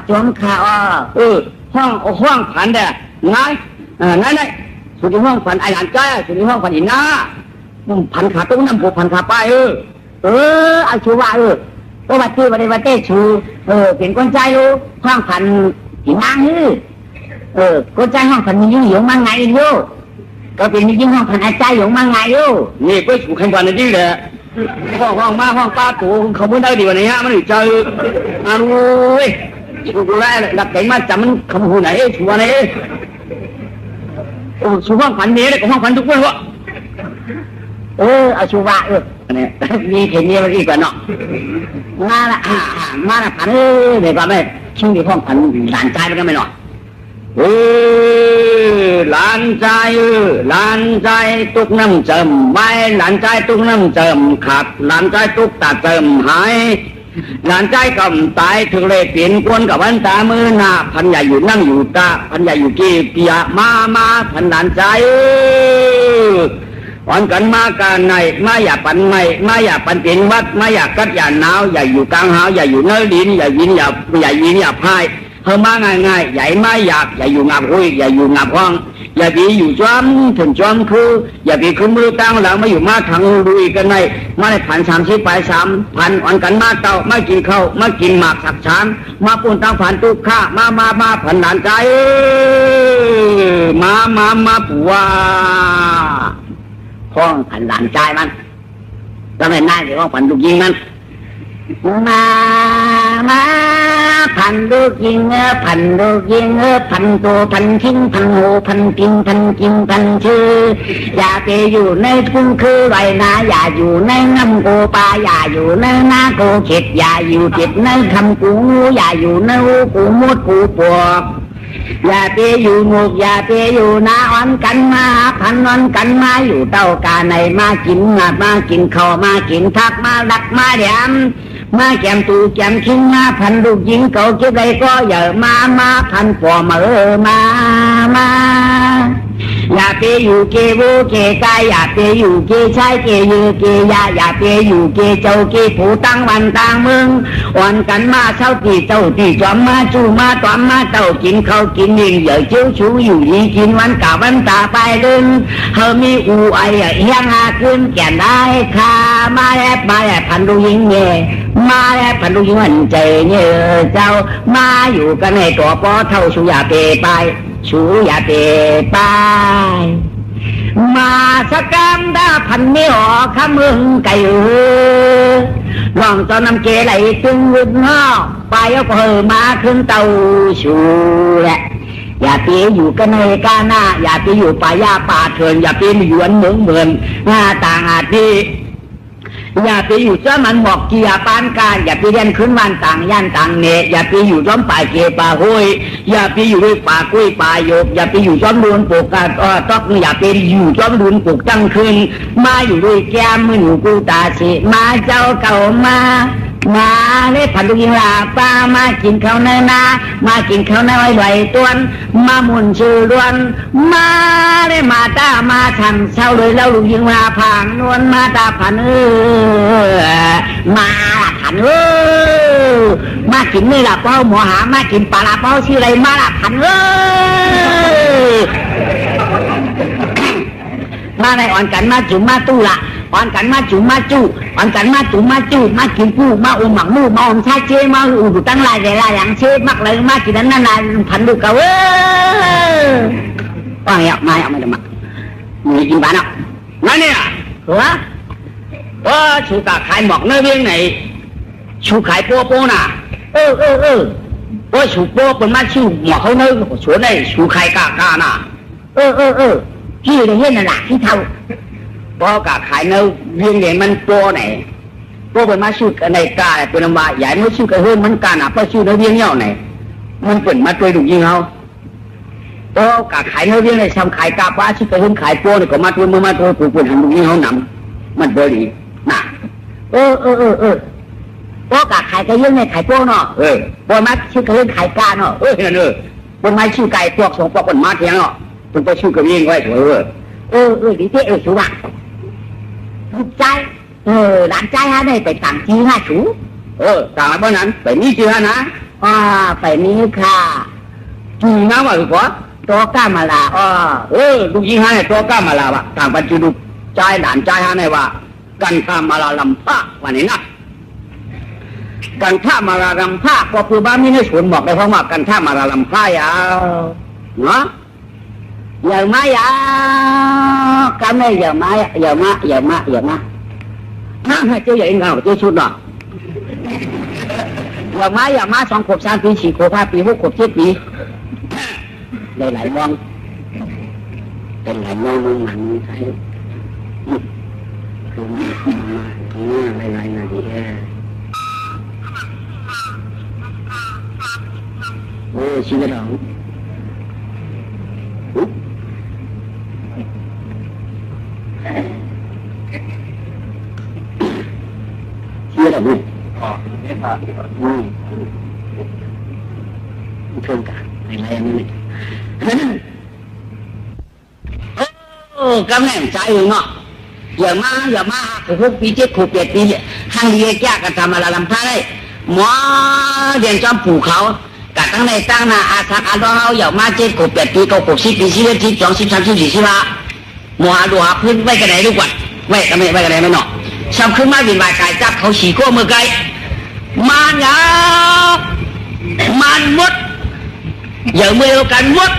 จอมข่าวห้องผันเด้ง่ายนั่นสุดที่ห้องผันไอ้หลานใจสุดที่ห้องผันอินนาผันขาตุ้งน้ำผูผันขาป้ายเอาชูว่าก็มาชื่อมาเต้ชูเป็นคนใจห้องผันอินนาคนใจห้องผันมียิ่งหยงมังไงอยู่ก็เป็นยิ่งห้องผันไอ้ใจหยงมังไงอยู่นี่ก็ถูกขันวันนี้แหละห้องมาห้องป้าตู่เขาไม่ได้ดีกว่านี้ฮะมันอยู่เจอรู้ชูแรกหลักใจมาจำมันคำพูดไหนชูอะไรชูห้องผันนี้เลยกับห้องผันทุกคนวะเอาชูว่าเนี่ยมีเทนเนียมันอีกกว่าเนาะมาละผันเดี๋ยวก่อนไม่ชื่อในห้องผันหลานใจมันก็ไม่หน่อยหลานใจตุกน้ำเจิมไม่หลานใจตุกน้ำเจิมขาดหลานใจตุกตาเจิมหายหลานใจกำตายถึงเลยเปลี่ยนกวนกับวันตามือหน้าพันใหญ่อยู่นั่งอยู่ตาพันใหญ่อยู่กี่เปียมาพันหลานใจวันกันมาการไหนมาอย่าปันไม่มาอย่าปันเปลี่ยนวัดมาอย่ากัดอย่าหนาวอย่าอยู่กลางหาวอย่าอยู่เนื้อดินอย่ายินอย่าพายเฮามาง่ายใหญ่มาอย่าอยู่งับหุยอย่าอยู่งับห้องอย่าไปอยู่จอมถึงจอมคืออย่าไปขึ้นมือตั้งหลังมาอยู่มาทางลุยกันในมาในผ่าน30 ไป 3,000วันกันมาเต่ามากินข้าวมากินหมากสักชานมาปุ่นตั้งผ่านตุกข้ามาผ่านหลานใจมาผัวห้องผ่านหลานใจมันก็ไม่น่าจะห้องผ่านลูกยิงมันมาผ่ พันลูกยิงพันลูกยิงพันตัวพันทิ้งพันหูพันกินพันกินพันชื่ออย่าไปอยู่ในทุ่งคือไรนะอย่าอยู่ในน้ำโกปลาอย่าอยู่ในนาโกเข็ดอย่าอยู่เจ็บในคำกูงูอย่าอยู่ในหูกูมดกูปวกอย่าไปอยู่หมกอย่าไปอยู่นาอ่อนกันมาพันอ่อนกันมาอยู่เต้ากาในมากินข้าวมากินผักมาดักมาแดมมาแกมตูแกมคิงมาพันลูกยิงเก่าเก็บไรก็อย่ามาพันปอมามาอย่าไปอยู่เกวูเกกายอย่าไปอยู่เกชายเกยือเกยาอย่าไปอยู่เกเจ้าเกผู้ตั้งวันตั้งเมืองอ่อนกันมาเช้าตีเจ้าตีจอมมาจูมาตอมมาเต้ากินข้าวกินยิงเหยื่อเชี่ยวชูอยู่ยิงกินวันกะวันตาไปเดินเฮามีอูไอเฮียงหาขึ้นแก่นได้คามาแอบพันลูกยิงเง่มาแล้วพันลูกยิงมันใจเนี่ยเจ้ามาอยู่กันในตัวปอเท่าชูอย่าเปไปชูอย่าเปไปมาสักกำดาพันไม่ออกข้ามึงไก่ลองตอนน้ำเกไหลตึงวุ่นห่อไปเอาเผอมาขึ้นเตาชูแหละอย่าไปอยู่กันในกาหน้าอย่าไปอยู่ป่ายาป่าเถินอย่าไปอยู่อันเหมือนหน้าต่างอาทิอย่าไปอยู่จ้ามันหมอกเกียปานการอย่าไปเรียนขึ้นวันต่างย่านต่างเนอย่าไปอยู่จ้อมป่าเกป่าห้วยอย่าไปอยู่ด้วยป่ากล้วยป่าโยกอย่าไปอยู่จ้อมรุนปลูกกาต๊อกอย่าไปอยู่จ้อมรุนปลูกตั้งคืนมาอยู่ด้วยแก้มมือหนูกูตาสิมาเจ้าเก่ามาเลยพันลูกยิงลาป้ามากินข้าวเนื้อนามากินข้าวเนื้อไหวต้วนมาหมุนชื่อล้วนมาเลยมาตามาทำเช้าเลยแล้วลูกยิงลาผางนวลมาตาพันมาพันมากินนี่ละเป้าหมอหามากินปลาละเป้าชื่ออะไรมาละพันมาในอ่อนกันมาจุ่มมาตู้ละอ่อนกันมาจุ่มมาจู้อ่อนกันมาจุ่มมาจู้มากินปูมาอมหมักมูมาอมชาเชมาอูดูตั้งลายเลยลายอย่างเชมักเลยมากินนั้นนานพันดูเก่าว่าไงมาไม่ได้มามีกินบ้านอ่ะนั่นเนี่ยเหรอชูกะขายหมอกเนื้อเบี้ยงไหนชูขายโป๊น่ะว่าชูโป๊เป็นมาชูหมอกเขาเนื้อสวนไหนชูขายกาน่ะพี่ได้เห็นน่ะที่เท่าพอกะขายเนื้อเบี้ยงเนี่ยมันโป๊ไหนโป๊เป็นมาชูในกาเป็นลำบากใหญ่ไม่ชูกระเฮือนมันกาน่ะเพราะชูเนื้อเบี้ยงเน่าไหนมันเป็นมาตัวดุยิงเขาโป๊กะขายเนื้อเบี้ยงในทำขายกาป้าชูกระเฮือนขายโป๊เนี่ยก็มาตัวผูกเป็นหันดุยิงเขาหนำมันบริน่ะโป๊กะขายกระเฮือนในขายโป๊เนาะโป๊มาชูกระเฮือนขายกาเนาะนั่นบนไม้ชูไก่พวกสองพวกคนมาเทียงเนาะเป็นไปชูกระเบี้ยงไว้เถอะดีเจ้สูงอ่ะถูกใจหลานใจฮะได้ไปต่างจีน่าสูต่างอะไรนั้นไปนี่จีฮะนะไปนี้ค่ะจีน่าว่าหรือเปล่าตัวก้ามาลาลูกจีฮะเนี่ยตัวก้ามาลาวะต่างปัจจุบันใจหลานใจฮะเนี่ยว่ากันข้ามาลาลำผ้าวันนี้นะกันข้ามาลาลำผ้าก็คือบ้านนี้ในสวนบอกได้เพราะว่ากันข้ามาลาลำผ้ายาวเนาะอย่ามากันเลยอย่ามาน่าให้เจ้าใหญ่เงาเจ้าชุดหรออย่ามา2 ขวบ 3 ปี 4 ขวบ 5 ปี 6 ขวบ 7 ปีได้หลายมองเป็นหลายมองมึงหนังใช่คือมาหลายนาทีชีวิตเราเชื่อหรือไม่ไม่ผ่านเพิ่มกันอะไรนี่กำแหน่งใจเนาะอย่ามา6 ปี 7 ขวบ 7 ปีห้างเรียกแก้กันทำอะไรลำพ้าได้หมอเรียนจอมปู่เขากัดตั้งในตั้งนาอาสักอาดเอาอย่ามา7 ขวบ 8 ปี 9 ขวบ 10 ปี 11 12 13 14 15หมอดูหาพื้นไว้กันไหนดูก่อนไว้กันไหนไม่เนาะซ้ำขึ้นมาบินบายกายจับเขาฉีกขั้วมือไกลมันยาวมันมดอย่าเมื่อกันมด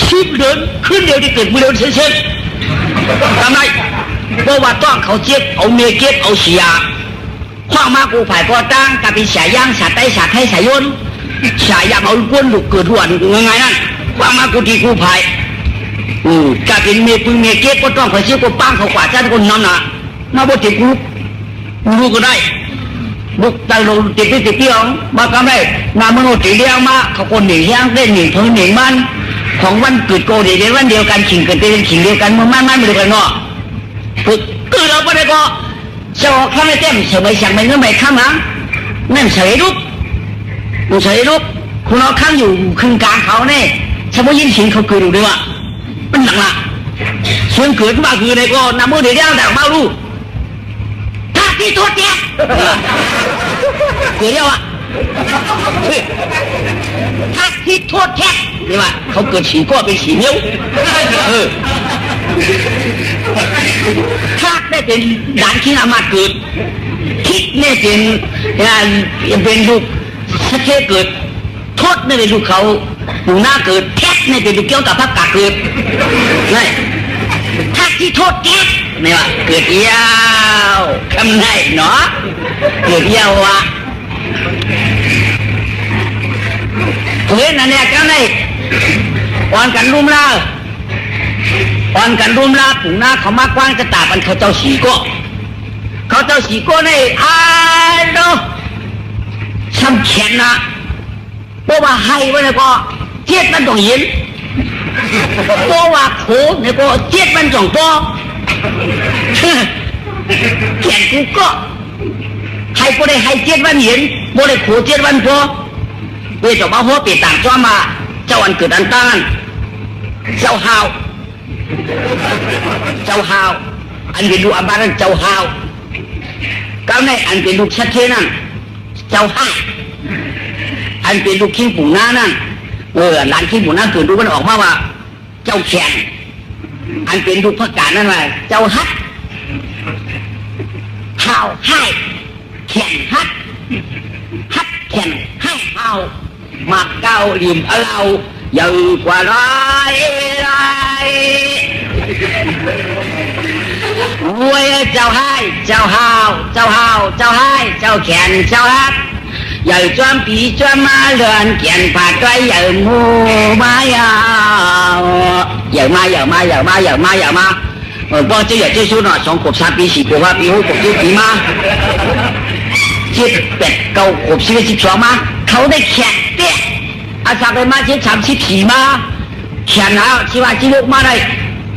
ชิบเดินขึ้นเดียวที่เกิดมือเดินเช่นทำไมเพราะว่าต้องเขาเจ็บเอาเมียเก็บเอาเสียข้างมากูฝ่ายก่อตั้งกับปีเสียย่างสาไตสาไทยสายยน ฉายาเอาล้วนลูกเกิดหวนยังไงนั่นว่ามากูที่กูภายกาเป็นเมย์ปึงเมย์เก็บก็ต้องไปซื้อกูปั้งเขากว่าจ้าคนนั้นน่ะมาบ่ติดกูรู้ก็ได้บุกใจเราติดไปติดเที่ยวมากำไรงานมึงเอาตีเลี้ยงมาเขาคนหนีเลี้ยงได้หนีเพิ่งหนีมันของวันเกิดโกเดียววันเดียวกันขิงเกิดเป็นขิงเดียวกันมึงมันไม่ได้กันเนาะคือเราไม่ได้ก็จะออกข้างในเต็มเฉยๆไม่เงื่อนไม่ข้างหลังนั่นเฉยลุกมึงเฉยลุกคุณเอาข้างอยู่ครึ่งกลางเขาเนี่ยฉันว่ายินเสียงเขาเกิดดูด้วยว่ามันหนักละเสียงเกิดมาคือในก็นำมือเดียวแต่มาลูท่าที่ตัวเจ๊เกิดเดียวอ่ะท่าที่โทษแท้นี่ว่าเขาเกิดฉีก็เป็นฉีนิ้วถ้าได้เป็นด่านที่นามาเกิดคิดเนี่ยเป็นลูกสะเทเกิดโทษเนี่ยเป็นลูกเขาปู่หน้าเกิดแท็กเนี่ยเป็นลูกเกี้ยวกับพักกาเกิดนี่ถ้าที่โทษแท็กนี่ว่าเกิดยาวคำไหนเนาะเกิดยาวอ่ะเฮ้ยนั่นเนี่ยคำไหนอ่อนกันรุ่มล่าอ่อนกันรุ่มล่าปู่หน้าเขามากว้างจะตาบันเขาเจ้าสีก็เขาเจ้าสีก็ในโนช้ำแขนนะเพราะว่าให้ไว้แล้วก็เจ็ดมันต้องยินเพราะว่าโขเนี่ยก็เจ็ดมันต้องตัวแขนกูก็ให้ก็ได้ให้เจ็ดวันยินบ่ได้โขเจ็ดวันพอเวทจะมาหัวปีต่างจ้ามาเจ้าอันเกิดอันต้านเจ้าฮาวอันเป็นลูกอันบ้านเจ้าฮาวก้าวในอันเป็นลูกชัดเจนนั่นเจ้าห้าอันเป็นลูกขี้ปู่น้านั่นหลานขี้ปู่น้าเกิดดูมันออกมาว่าเจ้าแขนอันเป็นลูกพระกาศนั่นว่าเจ้าฮัดฮาวให้แขนฮัดแขนให้ฮาวมาเก้าริมเราใหญ่กว่าไรรวยเจ้าให้เจ้าฮาวเจ้าให้เจ้าแขนเจ้าฮัดใหญ่จอมปีจอมมาเรือนเกียนผาดไว้ใหญ่หมูมายาวใหญ่มาพอจะอยากจะสู้หน่อย2 ขวบ 3 ปี 4 ขวบ 5 ปี 6 ขวบ 7 ปีมา7 8 9 ขวบ 11 12มาเขาได้แขนเตี้ยอาศัยไปมา7 3 14มาแขนแล้วชีวาชีลูกมาได้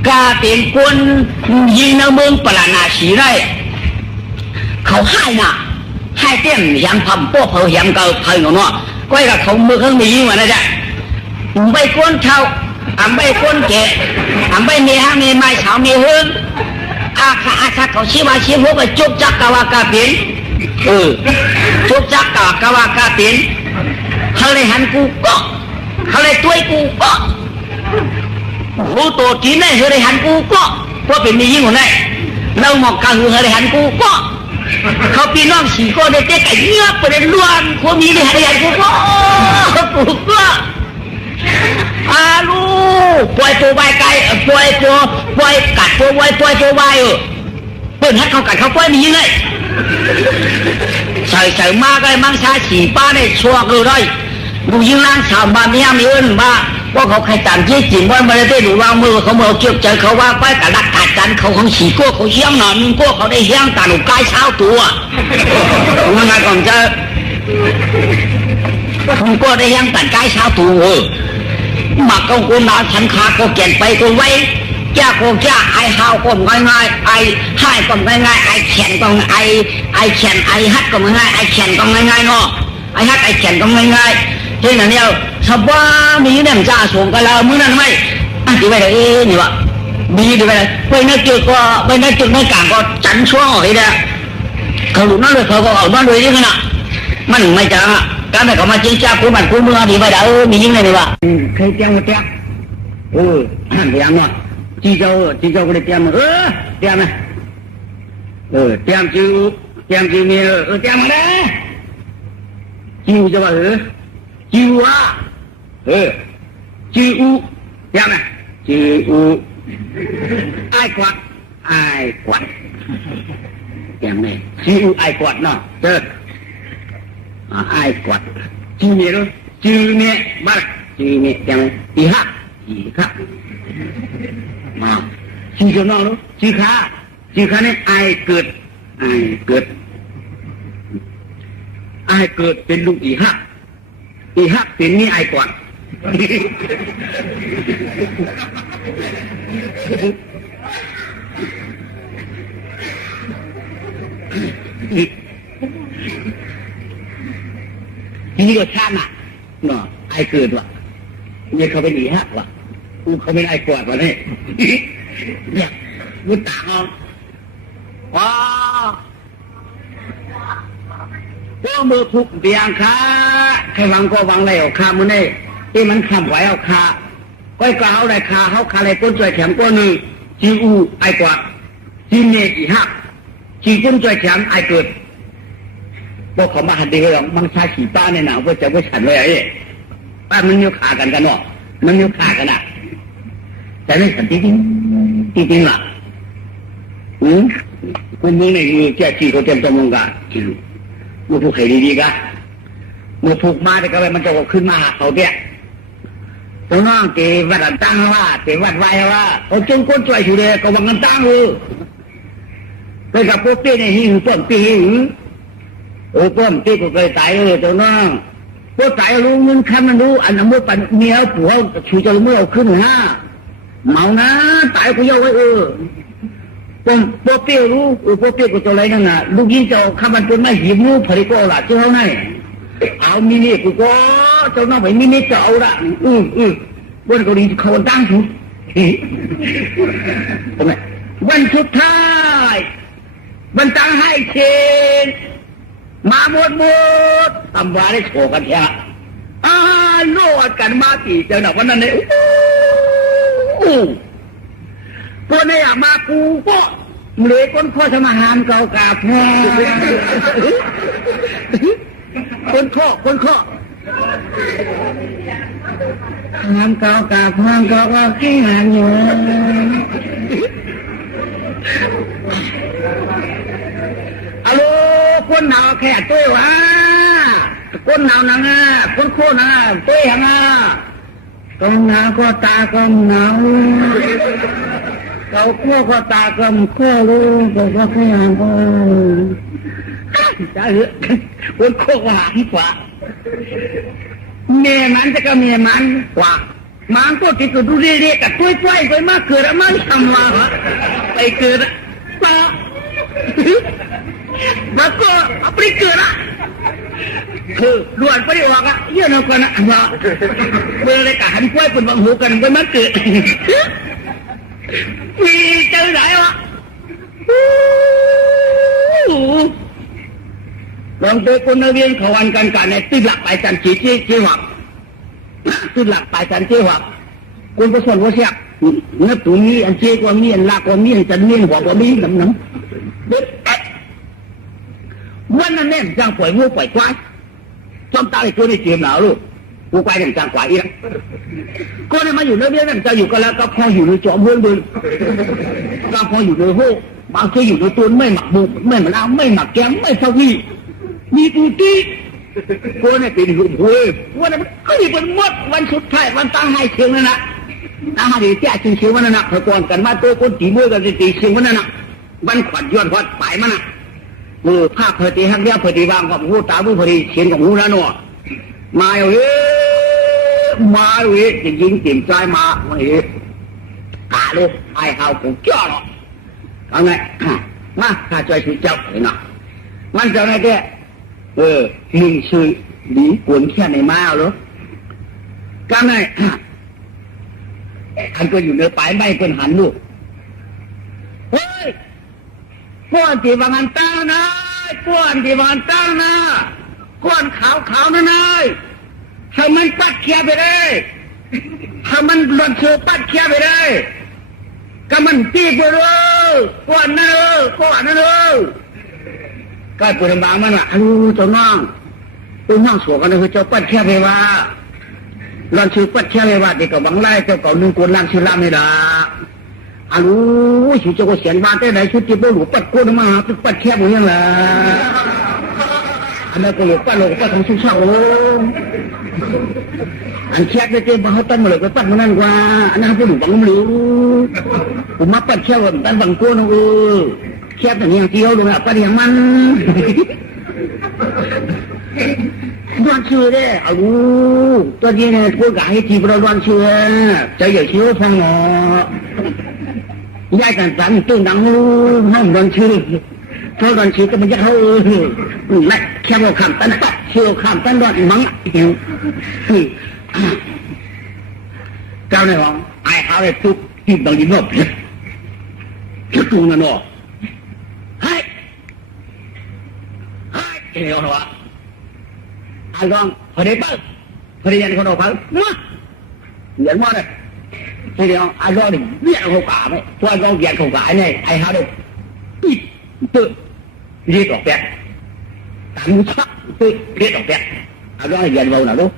กาเต็มกวนยิงในเมืองปราณาสีได้เขาให้น่ะให้เต็มยำพัมป้อเผาเเกาเผาเนาะก้อยกับเขามือเขามีมานะจ๊ะใบก้นเขาใบก้นแก่ใบเมียเมียไม้เฉาเมียเฮือนอาคาเขาชี้มาชี้หัวไปจุกจักกาวากาเป็นจุกจักกาวากาเป็นเขาเลยหันกูก็เขาเลยตัวกูก็หูโตจีนได้เขาเลยหันกูก็เพราะเป็นมียิ่งกว่านั้นเราหมอกกาหูเขาเลยหันกูก็เขาพี่น้องสี่ก็ได้เจ๊ไก่เนื้อประเด็นล้วนคนมีเลยหันกูก็ลูปล่อยตัวใบไก่ปล่อยกัดตัวไว้ปล่อยตัวใบเปิดให้เขากัดเขาปล่อยมียังไงใส่มากเลยมังชาสีป้าได้ชัวร์เลยดูยิ่งร่างสาวมาไม่ยามเอิญมาว่าเขาใครตามที่จริงว่าไม่ได้ดูวางมือเขาเมื่อเกี่ยวใจเขาว่าไปกับรักกัดกันเขาของสีก้เขาเฮี้ยงหน่อยมึงก้เขาได้เฮี้ยงตาหนุกายเช้าตัวมันไงก่อนจะผมก็ได้เฮี้ยงตัดกายเช้าตัวมาก็กูนอนฉันขาก็เก่งไปกูไว้แก่กูแก่ไอหาวก็ง่ายไอให้ก็ง่ายไอแขนก็ไอแขนไอฮัดก็ง่ายไอแขนก็ง่ายเนาะไอฮัดไอแขนก็ง่ายที่นั่นเนี่ยชาวบ้านมีเนี่ยจ่าส่งกันแล้วมื้อนั้นไม่ดีไปเลยนี่วะดีไปเลยไปนั่งจุดก็ไปนั่งจุดนั่งกลางก็จันช่วงอะไรเนี่ยเขาหลุดนั่นเลยเขาก็เอานั่นเลยนี่ขนาดมันไม่จ้าการแต่เขามาจิ้งจ้าคู่บ้านคู่เมืองดีไปแล้วมียิ่งเลยนี่วะเคยเตรียมเตรียมเตรียมเนาะจีเจ้าก็ได้เตรียมเตรียมนะเตรียมจิ้วมีเตรียมมาได้จิ้วจะว่าจิ้วอ่ะจิ้วเตรียมนะจิ้วไอ้กวาดเตรียมไหมจิ้วไอ้กวาดเนาะไอ้กวาดจิ้วมีหรือ จือเนี่ยบ้านจือเนี่ยยังอีฮักมาชื่อเจ้าน้องรู้ชื่อข้าเนี่ยไอเกิดเป็นลูกอีฮักเป็นนี่ไอก่อนนี่ก็ชาติน่ะเนาะไอเกิดว่ะเนี่ยเขาเป็นอีฮักว่ะเขาเป็นไอกอดว่ะเนี่ยเนี่ยมุดตาเอาว้าก็มือพุกเบียงค้าใครวังก็วังไรเอาคามันเนี่ยที่มันคำไหวเอาคาก้อยกล่าวได้คาเขาคาอะไรก้นจ่อยแข็งก้นหนึ่งจีอูไอกอดจีเนกอีฮักจีก้นจ่อยแข็งไอเกิดบอกเขามาหัดดีหรอกมังชาขี่ป้าเนี่ยนะว่าจะว่าฉันเลยไอ้ป้ามันมีขากันเนาะมันมีขากันอ่ะแต่ไม่สันติจริงล่ะคุณมึงในมือแก่จีเขาเต็มจมูกกันมือผูกไข่ดีๆกันมือผูกมาแต่ก็ไปมันจะขึ้นมาเขาเบี้ยตัวน้องเกวัดตั้งว่าเกวัดไว้ว่าเขาจงก้นจ่อยอยู่เลยก็วังกันตั้งเลยไปกับพวกเปี้ยในหิ้งต้นปีหิ้งต้นปีก็เคยตายเลยตัวน้องพวกตายรู้เงินคำมันรู้อันนั้นเมื่อปันเมียผัวชูจะเมื่อเอาขึ้นห้าเมานะตายกูเยาไว้ผมพวกเปี้ยรู้พวกเปี้ยก็ตัวอะไรนั่นน่ะลูกยิ่งเจ้าคำมันจนไม่หิวมือผลิตก็ละเจ้าไหนเอามินิกูก็เจ้าน้องไปมินิเจ้าละวันก็ดีเขาตั้งถูกทำไมวันสุดท้ายมันตั้งให้เชนมาหมดตำวาได้โฉกันแค่โลดกันมาตีเจ้าหน้าวันนั้นเนี่ยตัวนี้อยากมากูก็เลยคนข้อสมหารเก่ากาพอคนข้อหามเก่ากาพอเก่าก็แค่หางอยู่ฮัลโหลคนหนาวแค่ตัววะคนหนาวนังคนโคนะตัวยังก็หนาวก็ตาก็หนาวเขาโคก็ตาก็โครู้ก็แค่หางก็จะเหลือคนโคก็หางกว่าเมียมันจะก็เมียมันกว่ามันก็ติดตัวดูเรียกกับตัวช่วยไปมาเกิดมันทำมาไปเกิดป้ามันก็เอาไปเกิดคือด่วนไปออกเยอะหน่อยกันนะว่าเมื่อไรกับหันกล้วยเป็นบางหูกันไปมาเกิดมีเจอไหนวะลองเจอคนนักเรียนเขาวันกันในติดหลักไปจันจีจีหวักติดหลักไปจันจีหวักคนประสบว่าเสียเนื้อตัวนี้อันเจี๊ยกว่ามีอันลากว่ามีอันจันมีหัวว่ามีน้ำเด็ดวันนั้นเนี่ยจังปล่อยงูปล่อยควายจอมตาไอ้ตัวนี้เจียมหนาวลูกกูไปถึงจังกว่าอีกก็เนี่ยมาอยู่เรื่องนี้นั่นจะอยู่กันแล้วก็พออยู่ในจอมเพื่อนเลยก็พออยู่ในห้องบางทีอยู่ในตัวไม่หมักบุกไม่หมักน้ำไม่หมักแกงไม่สวีมีตูตี้กูเนี่ยเป็นหุ่นเว้ยวันนั้นก็มีเป็นมดวันสุดท้ายวันตั้งให้เชียงนั่นนะตั้งให้แจ้เชียงวันนั้นนะเผยก่อนกันมาตัวคนตีมือกันตีเชียงวันนั้นนะวันขวัญย้อนขวัญไปมันนะภาพเพอดีฮักเดียวเพอดีบางกับหูตาหูเพอดีเชียงกับหูแล้วเนาะมาเฮ้มาเฮ้จริงๆติ่มใจมาเฮ้กาเลยไอ้เฮากูเจ้าเนาะเอาไงมาข้าช่วยช่วยเจ้าเห็นเนาะมันเจ้าไงเด้มึงชื่อดีกวนแค่ในมาเหรอกันไงอันก็อยู่ในปลายไม่เป็นหันลูกเฮ้ยก้อนที่วางอันตั้งนะก้อนที่วางอันตั้งนะก้อนขาวๆนั่นเลยถ้ามันปัดเคียไปเลยถ้ามันหล่นเชือปัดเคียไปเลยก็มันตีไปเลยก้อนนั่นเลยก้อนนั่นเลยก็ปวดบางมันอ่ะเจ้าน้องตัวน้องสวกันเลยเจ้าปัดเคียไปว่าหล่นเชือปัดเคียไปว่าเด็กกับบังไล่เจ้าเก่าหนึ่งคนล่างชื่อล่างไม่ได้ชุดเจ้าก็เสียนบ้านได้ไหนชุดที่โบหลูปัดโคตรมาปัดแคบเหมือนกันล่ะ อันนั้นก็หลบป้าหลบป้าทำซุ่มซ่ามโอ้อันแคบได้เต็มบ้าเขาตั้งมาเลยไปปั้นมันนั่นกว่าอันนั้นก็ดูบังหลิวผมมาปั้นแค่ว่าตั้งบังโก้นะแคบแต่ยังเที่ยวลงอ่ะปั้นอย่างมันดวนเชื่อได้เอาตัวนี้เนี่ยพูดกับให้ทีเราดวนเชื่อจะอย่าเชื่อฟังหนอย้ายกันสันตื่นดังห้องดวนเชื่อเพราะดวนเชื่อก็มันจะเขาแม่แค่ว่าคำตันปัดเชื่อคำตันดวนมั้งเห็นเจ้าในห้องไอ้เขาเลยตุ๊กที่บางทีบอกจะตูนั่นหรอเฮ้ยเฮ้ยเดี๋ยวหรอไอ้กองพอดีปั๊บพอดียันคนออกปั๊บมาเหยียดมาเลยทีเดียวไอ้กองนี่เบี้ยเขาป่าไหมพวกไอ้กองเหยียดเขาป่าเนี่ยไอ้เขาเลยปิดตื่นรีบออกแปะตามมือชักตื่นรีบออกแปะไอ้กองเหยียดเราหน่อยลูก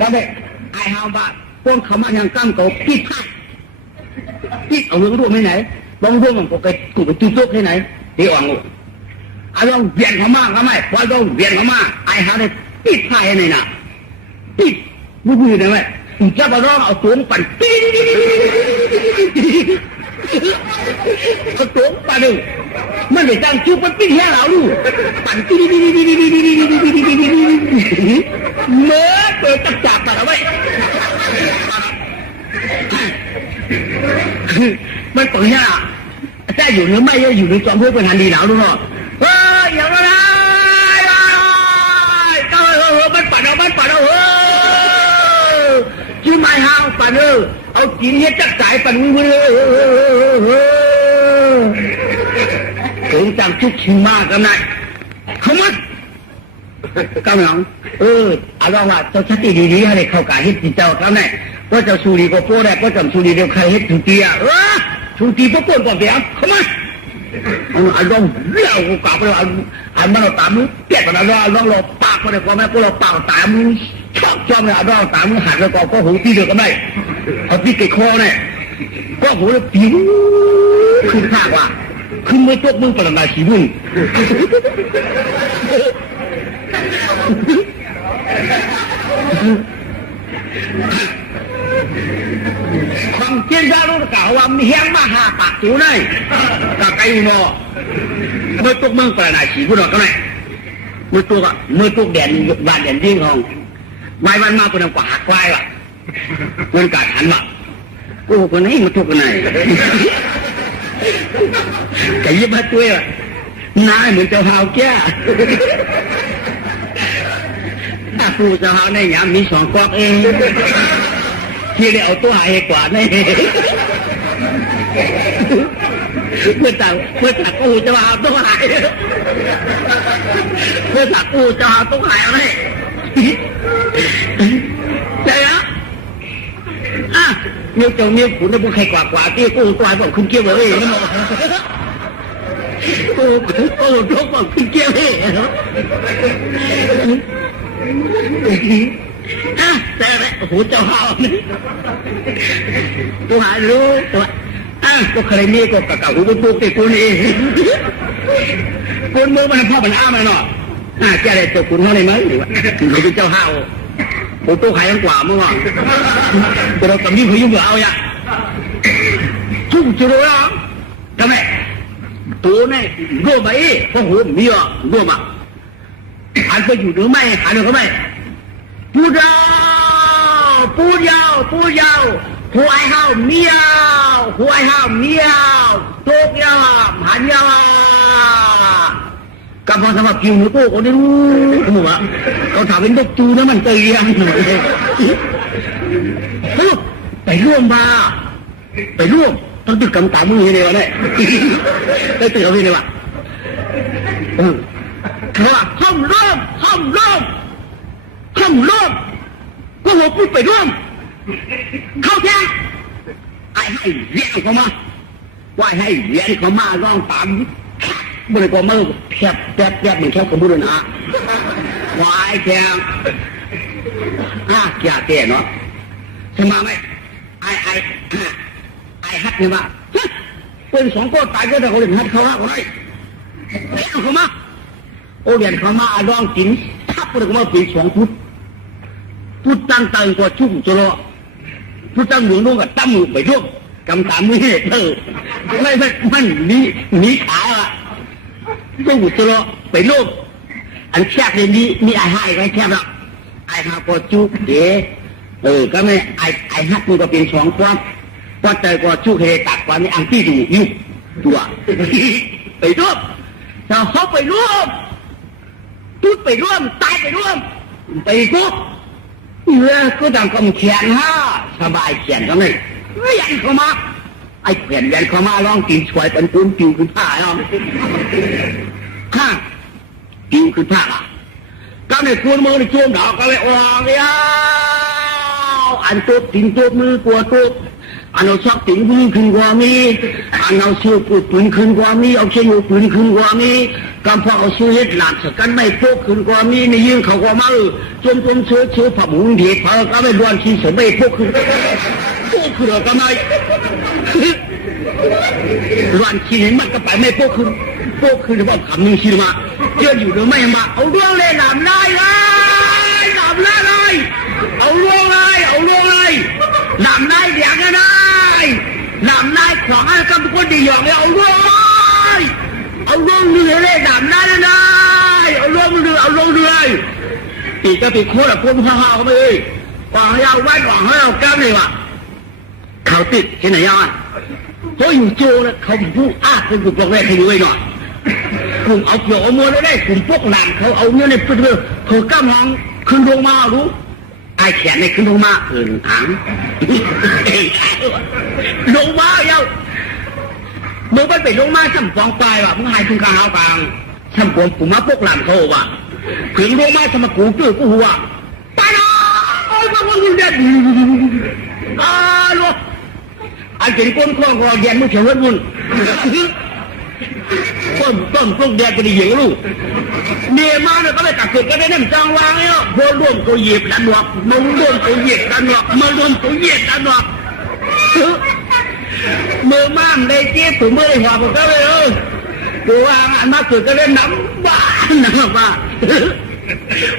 ตอนนี้ไอ้เขาบ้าพวกเขามาอย่างกั้งโตปิดท่าปิดเอาเรื่องรู้ไม่ไหนลองเรื่องของกูไปจุดโต๊ะที่ไหนที่อ่างกูไอ้ลองเวียนเขามากทำไมพอลองเวียนเขามากไอ้หาได้ปิดไฟไหนน่ะปิดมือได้ไหมจะมาร้องเอาตัวปั่นปี๊เอาตัวปั่นดูมันไม่ตั้งจุดมันปิดแค่เราดูปั่นปี๊เมื่อเปิดจับปั่นเอาไว้มันเปิดเนี่ยแต่อยู่หรือไม่อยู่ในจอมพวกเป็นทันดีหนาวดูเนาะอย่างไรมันปั่นเอาชื่อไม้ฮาวปั่นเอากินเฮ็ดจักสายปั่นมือถึงจังชุกชิงมากกันนะเขามัดกำลังเอาลองว่าเจ้าชัดดีๆให้เข้ากายเฮ็ดจิตเจ้าเขาเนี่ยก็เจ้าสูรีก็โป้ได้ก็จำสูรีเดียวใครเฮ็ดถึงตีอ่ะสูรีก็โป้ก่อนเดียวเขามัดอันลองเลี้ยวกูกลับไปอันมันเราตามมือเปียกมันเราลองเราปากมันเลยพอแม่พวกเราปากตามมือชอบจอมเลยอันลองตามมือหักแล้วก็หูตีเดียวกันได้เอาตีเกยคอเนี่ยก็หูเลยปิ้วขึ้นข้างว่าขึ้นไม่ตกมือปนมาสีบุญความเชี่ยนชาลูกเก่าว่ามีแห้งมาหาปากจูได้กับไก่หม้อเมื่อตุกเมืองปราณาสีผู้ดอกก็ไหนเมื่อตุกแดนบ้านแดนดิ้งของวายวันมาเป็นกว่าหักควายว่ะมันกัดหันว่ะโอ้คนไหนมาตุกกันไหนไก่ยิบมาตัวอ่ะน้าเหมือนเจ้าหาวแก่ถ้าผู้เจ้าหาวในยามมี2 กอกเองที่ได้เอาตัวหายกว่านี่เมื่อตักกูจะมาเอาตัวหายเมื่อตักกูจะเอาตัวหายอะไรใช่ไหมนิ้วเจ้านิ้วขุนได้บุญใครกว่าที่กูตัวหายบอกคุณเกี่ยวเลยนี่มั้งกูทุกบอกคุณเกี่ยวเลยแต่โอ้โหเจ้าหาวนี่ตัวหายรู้ตัวก็ใครมีก็กะกะหูปุ๊บติกูนี่กูมือมันพ่อมันอ้ามันเนาะแกได้ตัวคุณเขาเลยมั้ยหรือว่าคือเป็นเจ้าหาวโอ้ตัวหายยังกว่ามั้งแต่เรากำยิ่งเขายุ่งเหลือเอาอย่างทุกจุดเลยทำไมตัวนี่ร่วมไปเพราะหูมีอ่ะร่วมอ่ะหันไปอยู่หรือไม่หันไปเขาไม่พูดยาวผู้ไอ้ห้าวเมียวผู้ไอ้ห้าวเมียวโตกยาวหันยาวกับพอสมัครคิวหนูโตคนนี้รู้ว่าเขาถามเป็นดกจูนะมันเตยยังไปร่วมมาไปร่วมต้องติดกำตามือเลยวะเนี่ยได้ติดเอาไว้เลยวะเพราะห้องร่วมก็หัวพูดไปร่วมเข้าแท้ไอ้ให้เรียกเขามาว่าให้เรียกเขามาร้องตามบริกรมือแคบเหมือนแคบกับบุรุษนะว่าไอ้แข็งเกี่ยเตะเนาะใช่ไหมไอ้ฮัดเนี่ยว่าเป็น2 คนตายก็ได้เขาเลยฮัดเขาฮักอะไรเรียกเขามา โอเรียนเขามาลองกินทับเลยก็มาปี2 ฟุตพุทตั้งตังกว่าชุ่มจะรอพุทตั้งหลวงลงกับตั้มไปร่วมกำตามมือไม่มันหนีขาอ่ะชุ่มจะรอไปร่วมอันแคบเลยนี่ไอ้ให้ไว้แคบแล้วไอ้หาพอจุกก็ไม่ไอ้ฮักมันก็เป็น2 ความว่าใจก็จุกให้ตักความนี้อันที่ดูอยู่ตัวไปร่วมถ้าเขาไปร่วมพูดไปร่วมตายไปร่วมไปกุ๊บก็ต้องกำเขียนฮะสบายเขียนก็ไม่ยันเข้ามาไอ้เขียนยันเข้ามาลองกินช่วยเป็นปูนปิวขึ้นผ้าเนาะข้าปิวขึ้นผ้าอ่ะก็ในคูนมือในช่วงดอกก็เลยออกเลยอันตัวติ่งตัวมือกลัวตัวอันเอาชักติ่งมือขึ้นกว่ามีอันเอาเชือกปูปืนขึ้นกว่ามีเอาเชือกปืนขึ้นกว่ามีกำพอเอาเชือกหลักสกันไม่โป๊กขึ้นกว่ามีในยื่นเขากว่ามาจนเชื้อผับหุงเด็กพอก็ไม่ดวนชีสมไม่โป๊กขึ้นโป๊กขึ้นก็ไม่ดวนชีเห็นมันก็ไปไม่โป๊กขึ้นโป๊กขึ้นว่าคำนึงชีมาเชื่ออยู่หรือไม่มาเอาเรื่องเลยหนำได้เลยหนำได้เลยเอาเรื่องเลยเอาเรื่องเลยหนำได้เดี๋ยวก็ได้หนำได้ของอะไรก็เป็นคนดีอย่างนี้เอาเรื่องเลยเอาเรื่องเรือเลยหนำได้เลยเอาเรื่องเรือเอาเรื่องเรือปีกก็ปีโคตรพวกห่าเขาไปเลยหวังยาวไว้หวังให้เราแก้มเลยวะเขาติดที่ไหนยังเพราะอยู่โจแล้วเขาผู้เป็นกลุ่มพวกแรกให้ดูไว้หน่อยกลุ่มเอาเกี่ยวเอามวยได้กลุ่มพวกหลานเขาเอาเนี่ยในเพื่อเธอกล้ามองขึ้นลงมารู้ไอ้แขนในขึ้นลงมาถังลงมาเย้ามึงไปลงมาช่ำฟองปลายว่ะมึงหายทุนกลางเอากลางช่ำปวมปุ่มมาพวกหลานเขาว่ะขึงลงมาช่ำมากูตื้อกูหัวตายแล้วโอ้ยพวกมึงเด็ดลูกอันเป็นก้นข้อคอแยนมือเขียววุ่นต้นพวกแดงก็ได้เหยียงลูกเมียมาเนี่ยก็เลยตัดเกิดก็ได้นั่งจังวางเนี่ยพอร่วมตัวเหยียบดันหลอกมึงร่วมตัวเหยียบดันหลอกมึงร่วมตัวเหยียบดันหลอกมือมั่งได้เจี๊ยบถึงไม่ได้หัวผมก็เลยกูว่าอันมาเกิดก็เล่นน้ำบ้าน้ำบ้า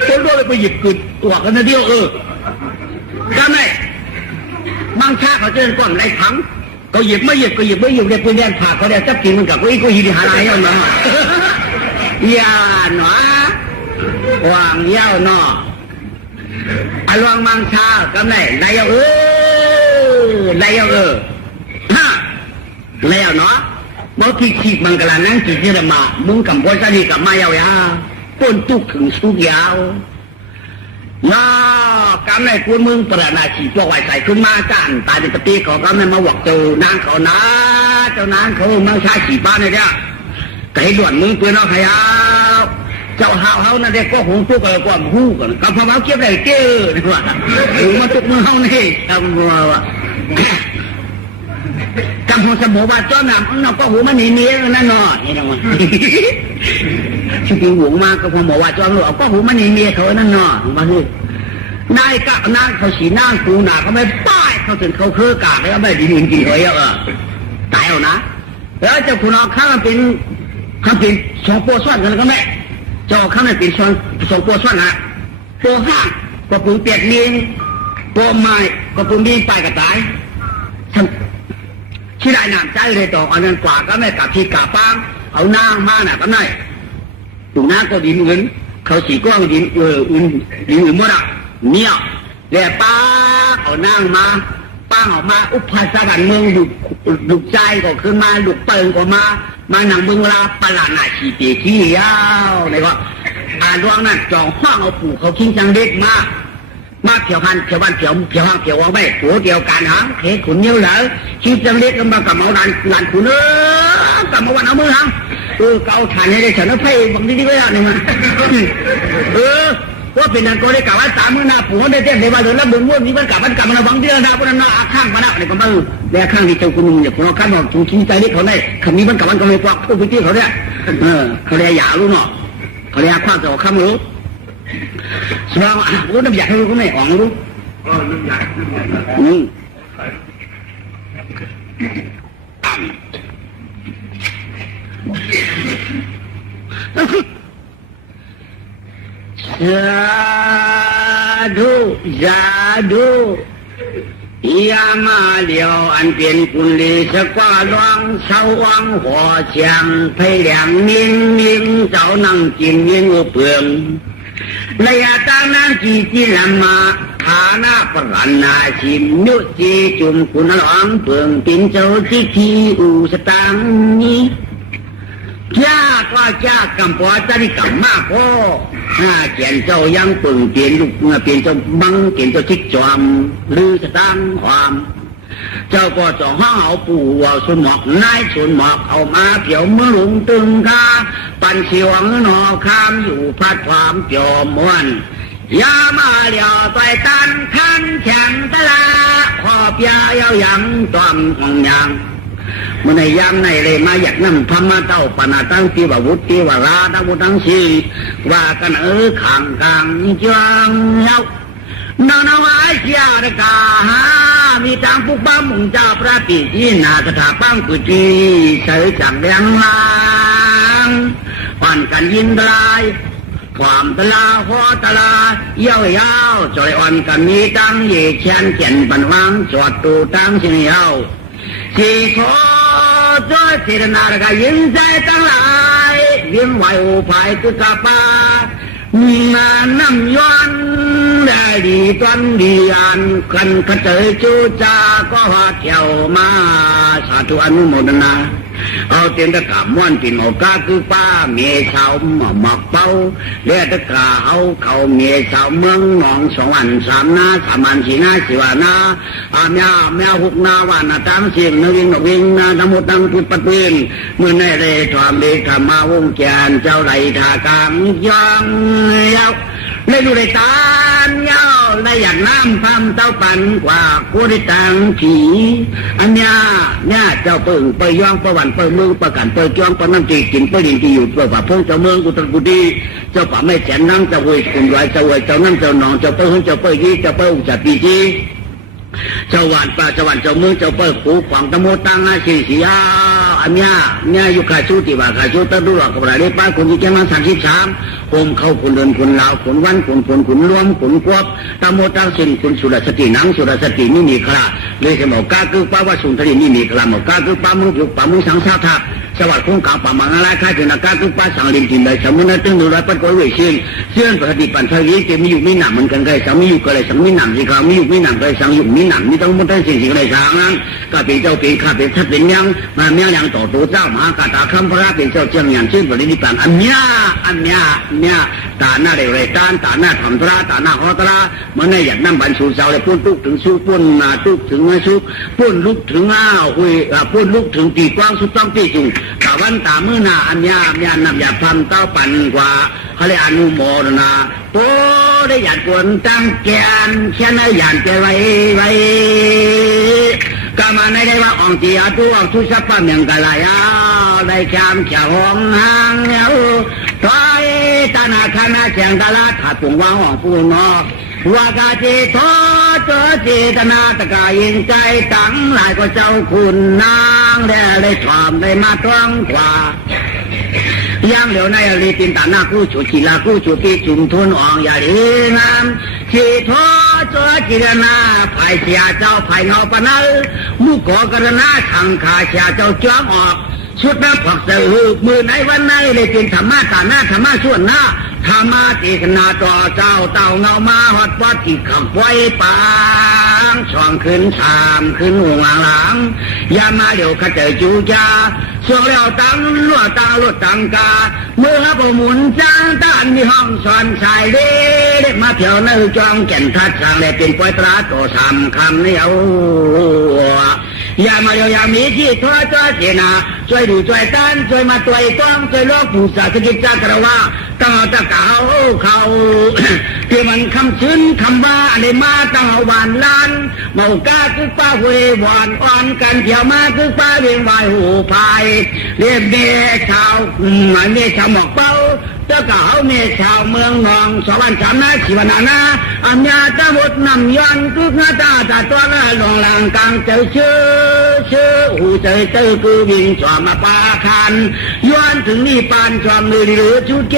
คนร่วมไปหยิบกึดตัวกันนะเดียวก็ไม่บางชาเขาเจอก่อนไรทั้งก็หยิบไม่หยิบก็หยิบไม่หยิบเด็กปืนแดงผ่าเขาเดี๋ยวจับกินมันกับกูอีกูยีดีหาอะไรเอาหน่อยาหนอวางเย้าหนออารมณ์บางชาก็ไม่ไรเอาไรเอาฮะไรเอาเนาะบางทีขีดมันกระนั้นจีจีระมามึงกับพ่อจะดีกับมาเย้ายาป้นตุกถึงสุกยาวน้ากำในคุณมึงประนาชีพวกไว้ใส่ขึ้นมาจ้านตายในปฏิเขาก็ไม่มาหวักเจ้านางเขานะเจ้านางเขามาใช้ขี่บ้านเนี่ยก็ให้ด่วนมึงเพื่อนเอาขยาวเจ้าเฮานั่นเด็กก็หงตุกอะไรก็หูกันกับพม่าเก็บได้เจ้อดีกว่ามาตุกมือเฮานี่จำวัววะจำหัวสมบัติจ้อนน้ำน้องก็หูมันหนีเนี้ยนั่นเนาะนี่นะวะชิบหวงมากก็พอบอกว่าจ้อนลูกก็หูมันหนีเนี้ยเขานั่นเนาะมาดูนายกะนางเขาสีนางกูหนาเขาไม่ป้ายเขาถึงเขาคือกากแล้วไม่ดีจริงๆเลยตายเอานะแล้วเจ้าคุณเอาข้างเป็น2 ตัวซ้อนกันก็ไม่เจ้าข้างเป็น2 ตัวซ้อนนะตัวห้างก็ปุ่นเปียกเนียนตัวไม้ก็ปุ่นดินไปกระต่ายที่ได้น้ำใจเลยต่ออันนั้นกว่าก็ไม่กับที่กาปังเอานางมาน่ะก็ไม่ตุ่มน้ำก็ดินเงินเขาสีกว้างดินดินหมดอ่ะเนี่ยแล้วป้าเอานางมาป้าออกมาอุปสรรคเมืองดุใจก็ขึ้นมาดุเปิงก็มาหนังเมืองลาปลาหน้าขี้เตะขี้ยาวเลยว่าดวงนั้นจองห้องเอาปู่เขาคิงจังเด็กมาเที่ยวพันเที่ยวบ้านเที่ยวห้างเที่ยววังไม่ผัวเดียวกันหางเขขุนเยอะเลยคิงจังเด็กกันมากับเอาหลานขุนกับมาวันเอามือหางเกาฐานให้ได้ฉันเอาไพ่บางทีก็ได้นี่มาว่าเป็นนันก็ได้กล่าวว่า3 มื้อหน้าผัวได้เต้นในบ้านแล้วบุญวุ่นมีมันกลับมันบางทีนะพวกนั้นอาข้างมาแล้วอะไรก็มาแล้วข้างที่เจ้าคุณเนี่ยคนเราข้างบอกถูกทิ้งใจเล็กเขาได้คำนี้มันกลับมันก็ไม่ปลอกพวกพี่เขาเนี่ยเขาเรียกหยารู้เนาะเขาเรียกความจะออกข้ามรู้สบายอ่ะรู้น้ำหยาให้รู้ก็ไม่ออกรู้ ธุสาธุยามาเดียวอันเป็นคุณลีสกว่าลวงเสาวังหัวเชียงไพแหลงนิ่งนิ่งเจ้านั่งกินยิ่งอุเปลืองระยะตานังจีลำมาฐานะปรันนาชิมยุจีจุมคุณหลวงเปลืองปินเจ้าที่ทีอุสตังนี้จ้าก็จ้ากำปอจะได้กำมาพ่อเขียนเจ้ายังปึงเปลี่ยนลูกเปลี่ยนเจ้าบังเปลี่ยนเจ้าชิดจอมลือสตังความเจ้าก็จ่อห้าเอาปู่เอาสุนหมอกนายสุนหมอกเอามาเกี่ยวมือหลงตึงกาปันเสียงหนอข้ามอยู่พัดความเกี่ยวม้วนยามาเดียวต่อยตันขันแข็งตะลาขอบยาเย้ายังตอมของยังมันในยามในเลยมาอยากนั่งธรรมะเต้าปนาตั้งที่ว่าวุฒิว่าราตั้งวุฒิทั้งสี่ว่ากันขังกลางจังเย้านานาวาเชียรกาหามีทางผู้บ้ามุงเจ้าพระปิจีนาสถาปังกุจีเสยจังแดงลางอ่อนกันยินดายความตลาหัวตลาเย้ายาวจอยอ่อนกันมีตั้งเย่เชียนเขียนปันวังจอดตูตั้งเชียาวสีโถจ้อยเสดนารกายินใจตั้งหลายเวียงไหวโอภายตุกาปามาน้ำย้อนได้ดีตอนดีอันกันกระเจยจูจาก็หาเที่ยวมาสาธุอนุโมทนาเอาเตียนตะกาม้วนตินเอากาคือป้าเมียชาวหมอกเป้าเรียตะกาเอาเขาเมียชาวเมืองหนองสองวันสามนาสามันสีนาสิวานาแม่หุกนาวันตามเสียงนวิ่งนาทั้งหมดทั้งพุทธปฏินเมื่อในเรทอมเดธรรมาวงแกนเจ้าไหลทากางยังยาวในดูในตานยาวในอย่างน้ำพำเต้าปันกว่ากูได้ตังผีอันเนี้ยเจ้าเปิงไปย่องประวันไปเมืองประกันไปจ้องประน้ำจีกินไปดินที่อยู่เพื่อฝ่าพงเจ้าเมืองกุตรกุดีเจ้าป่าไม่แสนนั่งเจ้าเวยคุณไรเจ้าเวยเจ้านั่งเจ้าหนองเจ้าเปิ้ลเจ้าเปิ้ลยี่เจ้าเปิ้ลอุจจาปีจีเจ้าหวานป่าเจ้าหวานเจ้าเมืองเจ้าเปิ้ลผูขวางตะโมตังอาชีสียาอันเนี้ยอยู่ขาชูติว่าขาชูตะดูหลอกกับอะไรได้ป้าคนที่แจ้งมา33ผมเข้าคนเดินคนลาวคนวันคนรวมคนควบตะโมตังสินคนสุรสตินังสุรสตินี่มีคราเลยจะบอกกาคือป้าว่าสุนทรีนี่มีคราบอกกาคือป้ามึงอยู่ป้ามึงสังสารทับสวัสดิ์คงกาป่ามังอะไรข้าถึงนักการคือป้าสังลินทินเลยสมุนตึงดูแลปัดก้อยเวชินเชื่อปฏิปันทยีจะมีอยู่มีหนักเหมือนกันเลยสังมีอยู่ก็เลยสังมีหนักสิครับมีอยู่มีหนักเลยสังอยู่มีหนักมีต้องมุ่งตั้งสิ่งเลยสังนั้นก็เป็นเจ้าเป็นข้าเป็นทัศน์ยังมาเมียยังต่อตัวเจ้ามหากาตาคำพระเป็นเจ้าเจียงอย่างชื่อปฏิปันอันเนี้ยตาหน้าเร็วเลยตาหน้าทำตราตาหน้าหอตรามันเนี่ยอยากนั่งบรรจุเจ้าเลยพุ่นลุกถึงสู้พุ่นมาลุกถึงมาสู้พุ่นลุกถึงอ้าวคุยพุ่นลุกถึงตีกว้างสุดต้องตีจุงตาวันตามือหน้าอันยานำอยากทำเต้าปันกว่าเขาเลยอนุโมทนาโตได้อยากกวนตั้งแกนแค่นั้นอยากจะไว้ก็มาในได้ว่าอ่องเจียตัวทุสัพพะเมียงกะลายได้ชามเฉาห้องหางเนาถอยตานาคณะเชียงกะลาถัดปุ่งว่าห้องปูนอว่ากาจีทอเจอจีตนาตะกายิงใจตั้งหลายก็เจ้าคุณนางได้ทอมได้มาท้องกว่ายังเหลียวในรีตินตาหน้ากู้ชูชีลากู้ชูปีจุ่มทุนอ่องอย่าดีงามชีทอเจอจีนาภายเสียเจ้าภายเงาปนัลมุกอกระนาขังขาเสียเจ้าจ้องออกชุดนับผักเสือมือในวันในเลยเป็นธรรมะตาหน้าธรรมะส่วนหน้าธรรมะตีขนาต่อเจ้าเต่าเงามาหอดวัดที่ขับไว้ปางช่องขึ้นสามขึ้นหัวหลังยามาเดี๋ยวข้าเจอจูจาส่วนแล้วตังลวดตาลวดตังกาเมื่อประมุนจ้างต้านมีห้องสอนชายเด็กมาเที่ยวในจองแก่นทัดสร้างเลยเป็นปอยตราต่อสามคำเนี่ยอย่ามาอย่ามีที่ทั่วจ้าเจนาช่วยดูช่วยต้านช่วยมาตัวต้องช่วยโลกผู้ศาสกิจจักรวาตั้งตะเก่าเขาที่มันคำชื้นคำว่าอะไรมาตั้งหวานล้านเมากาคือป้าเววานอ่อนกันเที่ยวมาคือป้าเวียงวายหูพายเรียบเดชชาวหมายเดชชาวหมอกเป้า เจ้าเก่าเมชาวเมืองนองสวรรค์สามนาชีวนานาอัญญาตมุดนำย้อนกุกนาตาตาตัวละหลงหลังกลางเจ้าชื่อหูเจอเจอคือวิ่งจอมาปาคันย้อนถึงนี่ปานจอมมือหรือชุดเก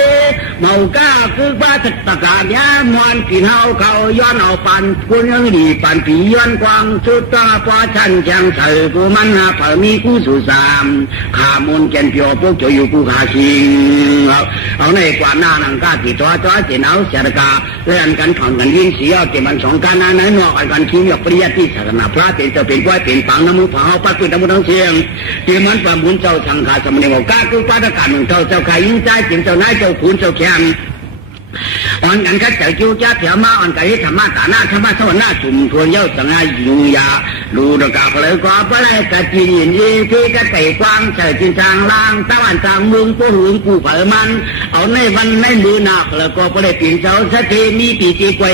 เมาก้าคือบ้าตตะการยามอนกินเฮาเขาย้อนเอาปันกุนยังดีปันผีย้อนกวางชุดตาปาชันแข่งใส่กูมันหาเผมีกูสู่สามขามุนแกนเปียวพวกจะอยู่กูขาชิงเอาในกว่าหน้านังกาติดตัวเจนเอาเสดกาเล่นกันผ่อนกันวิ่งเสียเก็บมันสองการนั้นไหนนอกกันคิ้วยกปริยัติศาสนาพระเป็นจะเป็นก้อยเป็นฝังน้ำมือผ่าปัดปืนน้ำมือทั้งเชียงที่มันประมุนเจ้าสังฆาสมณีบอกกาคือปาตการเจ้าใครยิ่งใจจิ๋มเจ้านายเจ้าขุนเจ้าแขมอ่อนกันก็เจ้าจูจ้าเถียวมาอ่อนกันที่ธรรมะตาหน้าธรรมะสวรรค์หน้าจุ่มทวนเย้าสังอายุยาลูดกาเพลยก็เพลยกะจีนยินที่กะเตะกวางเฉยจินทางล่างตะวันจางเมืองผู้หึงผู้เผยมันเอาในวันในมือหนักแล้วก็เพลยปีนเสาสะเทมีปีจีไกว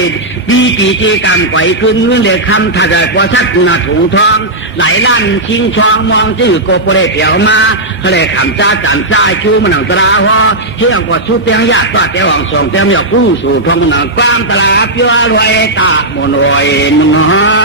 ปีจีกำไกวขึ้นเงื่อนเดือดคำถ้าได้กว่าชัดหน้าถุงทองไหลลั่นชิงช่องมองจื้อก็เพลยเถียวมาเพลยคำจ้าจันจ้าชูมันหนังตราฮอเที่ยงกว่าชุดเตียงยากก็เตียงหวังส่งเตียงอยากกู้สู่ทองหนังกว้างตลาดเพื่อรวยตาโมนวยน้อย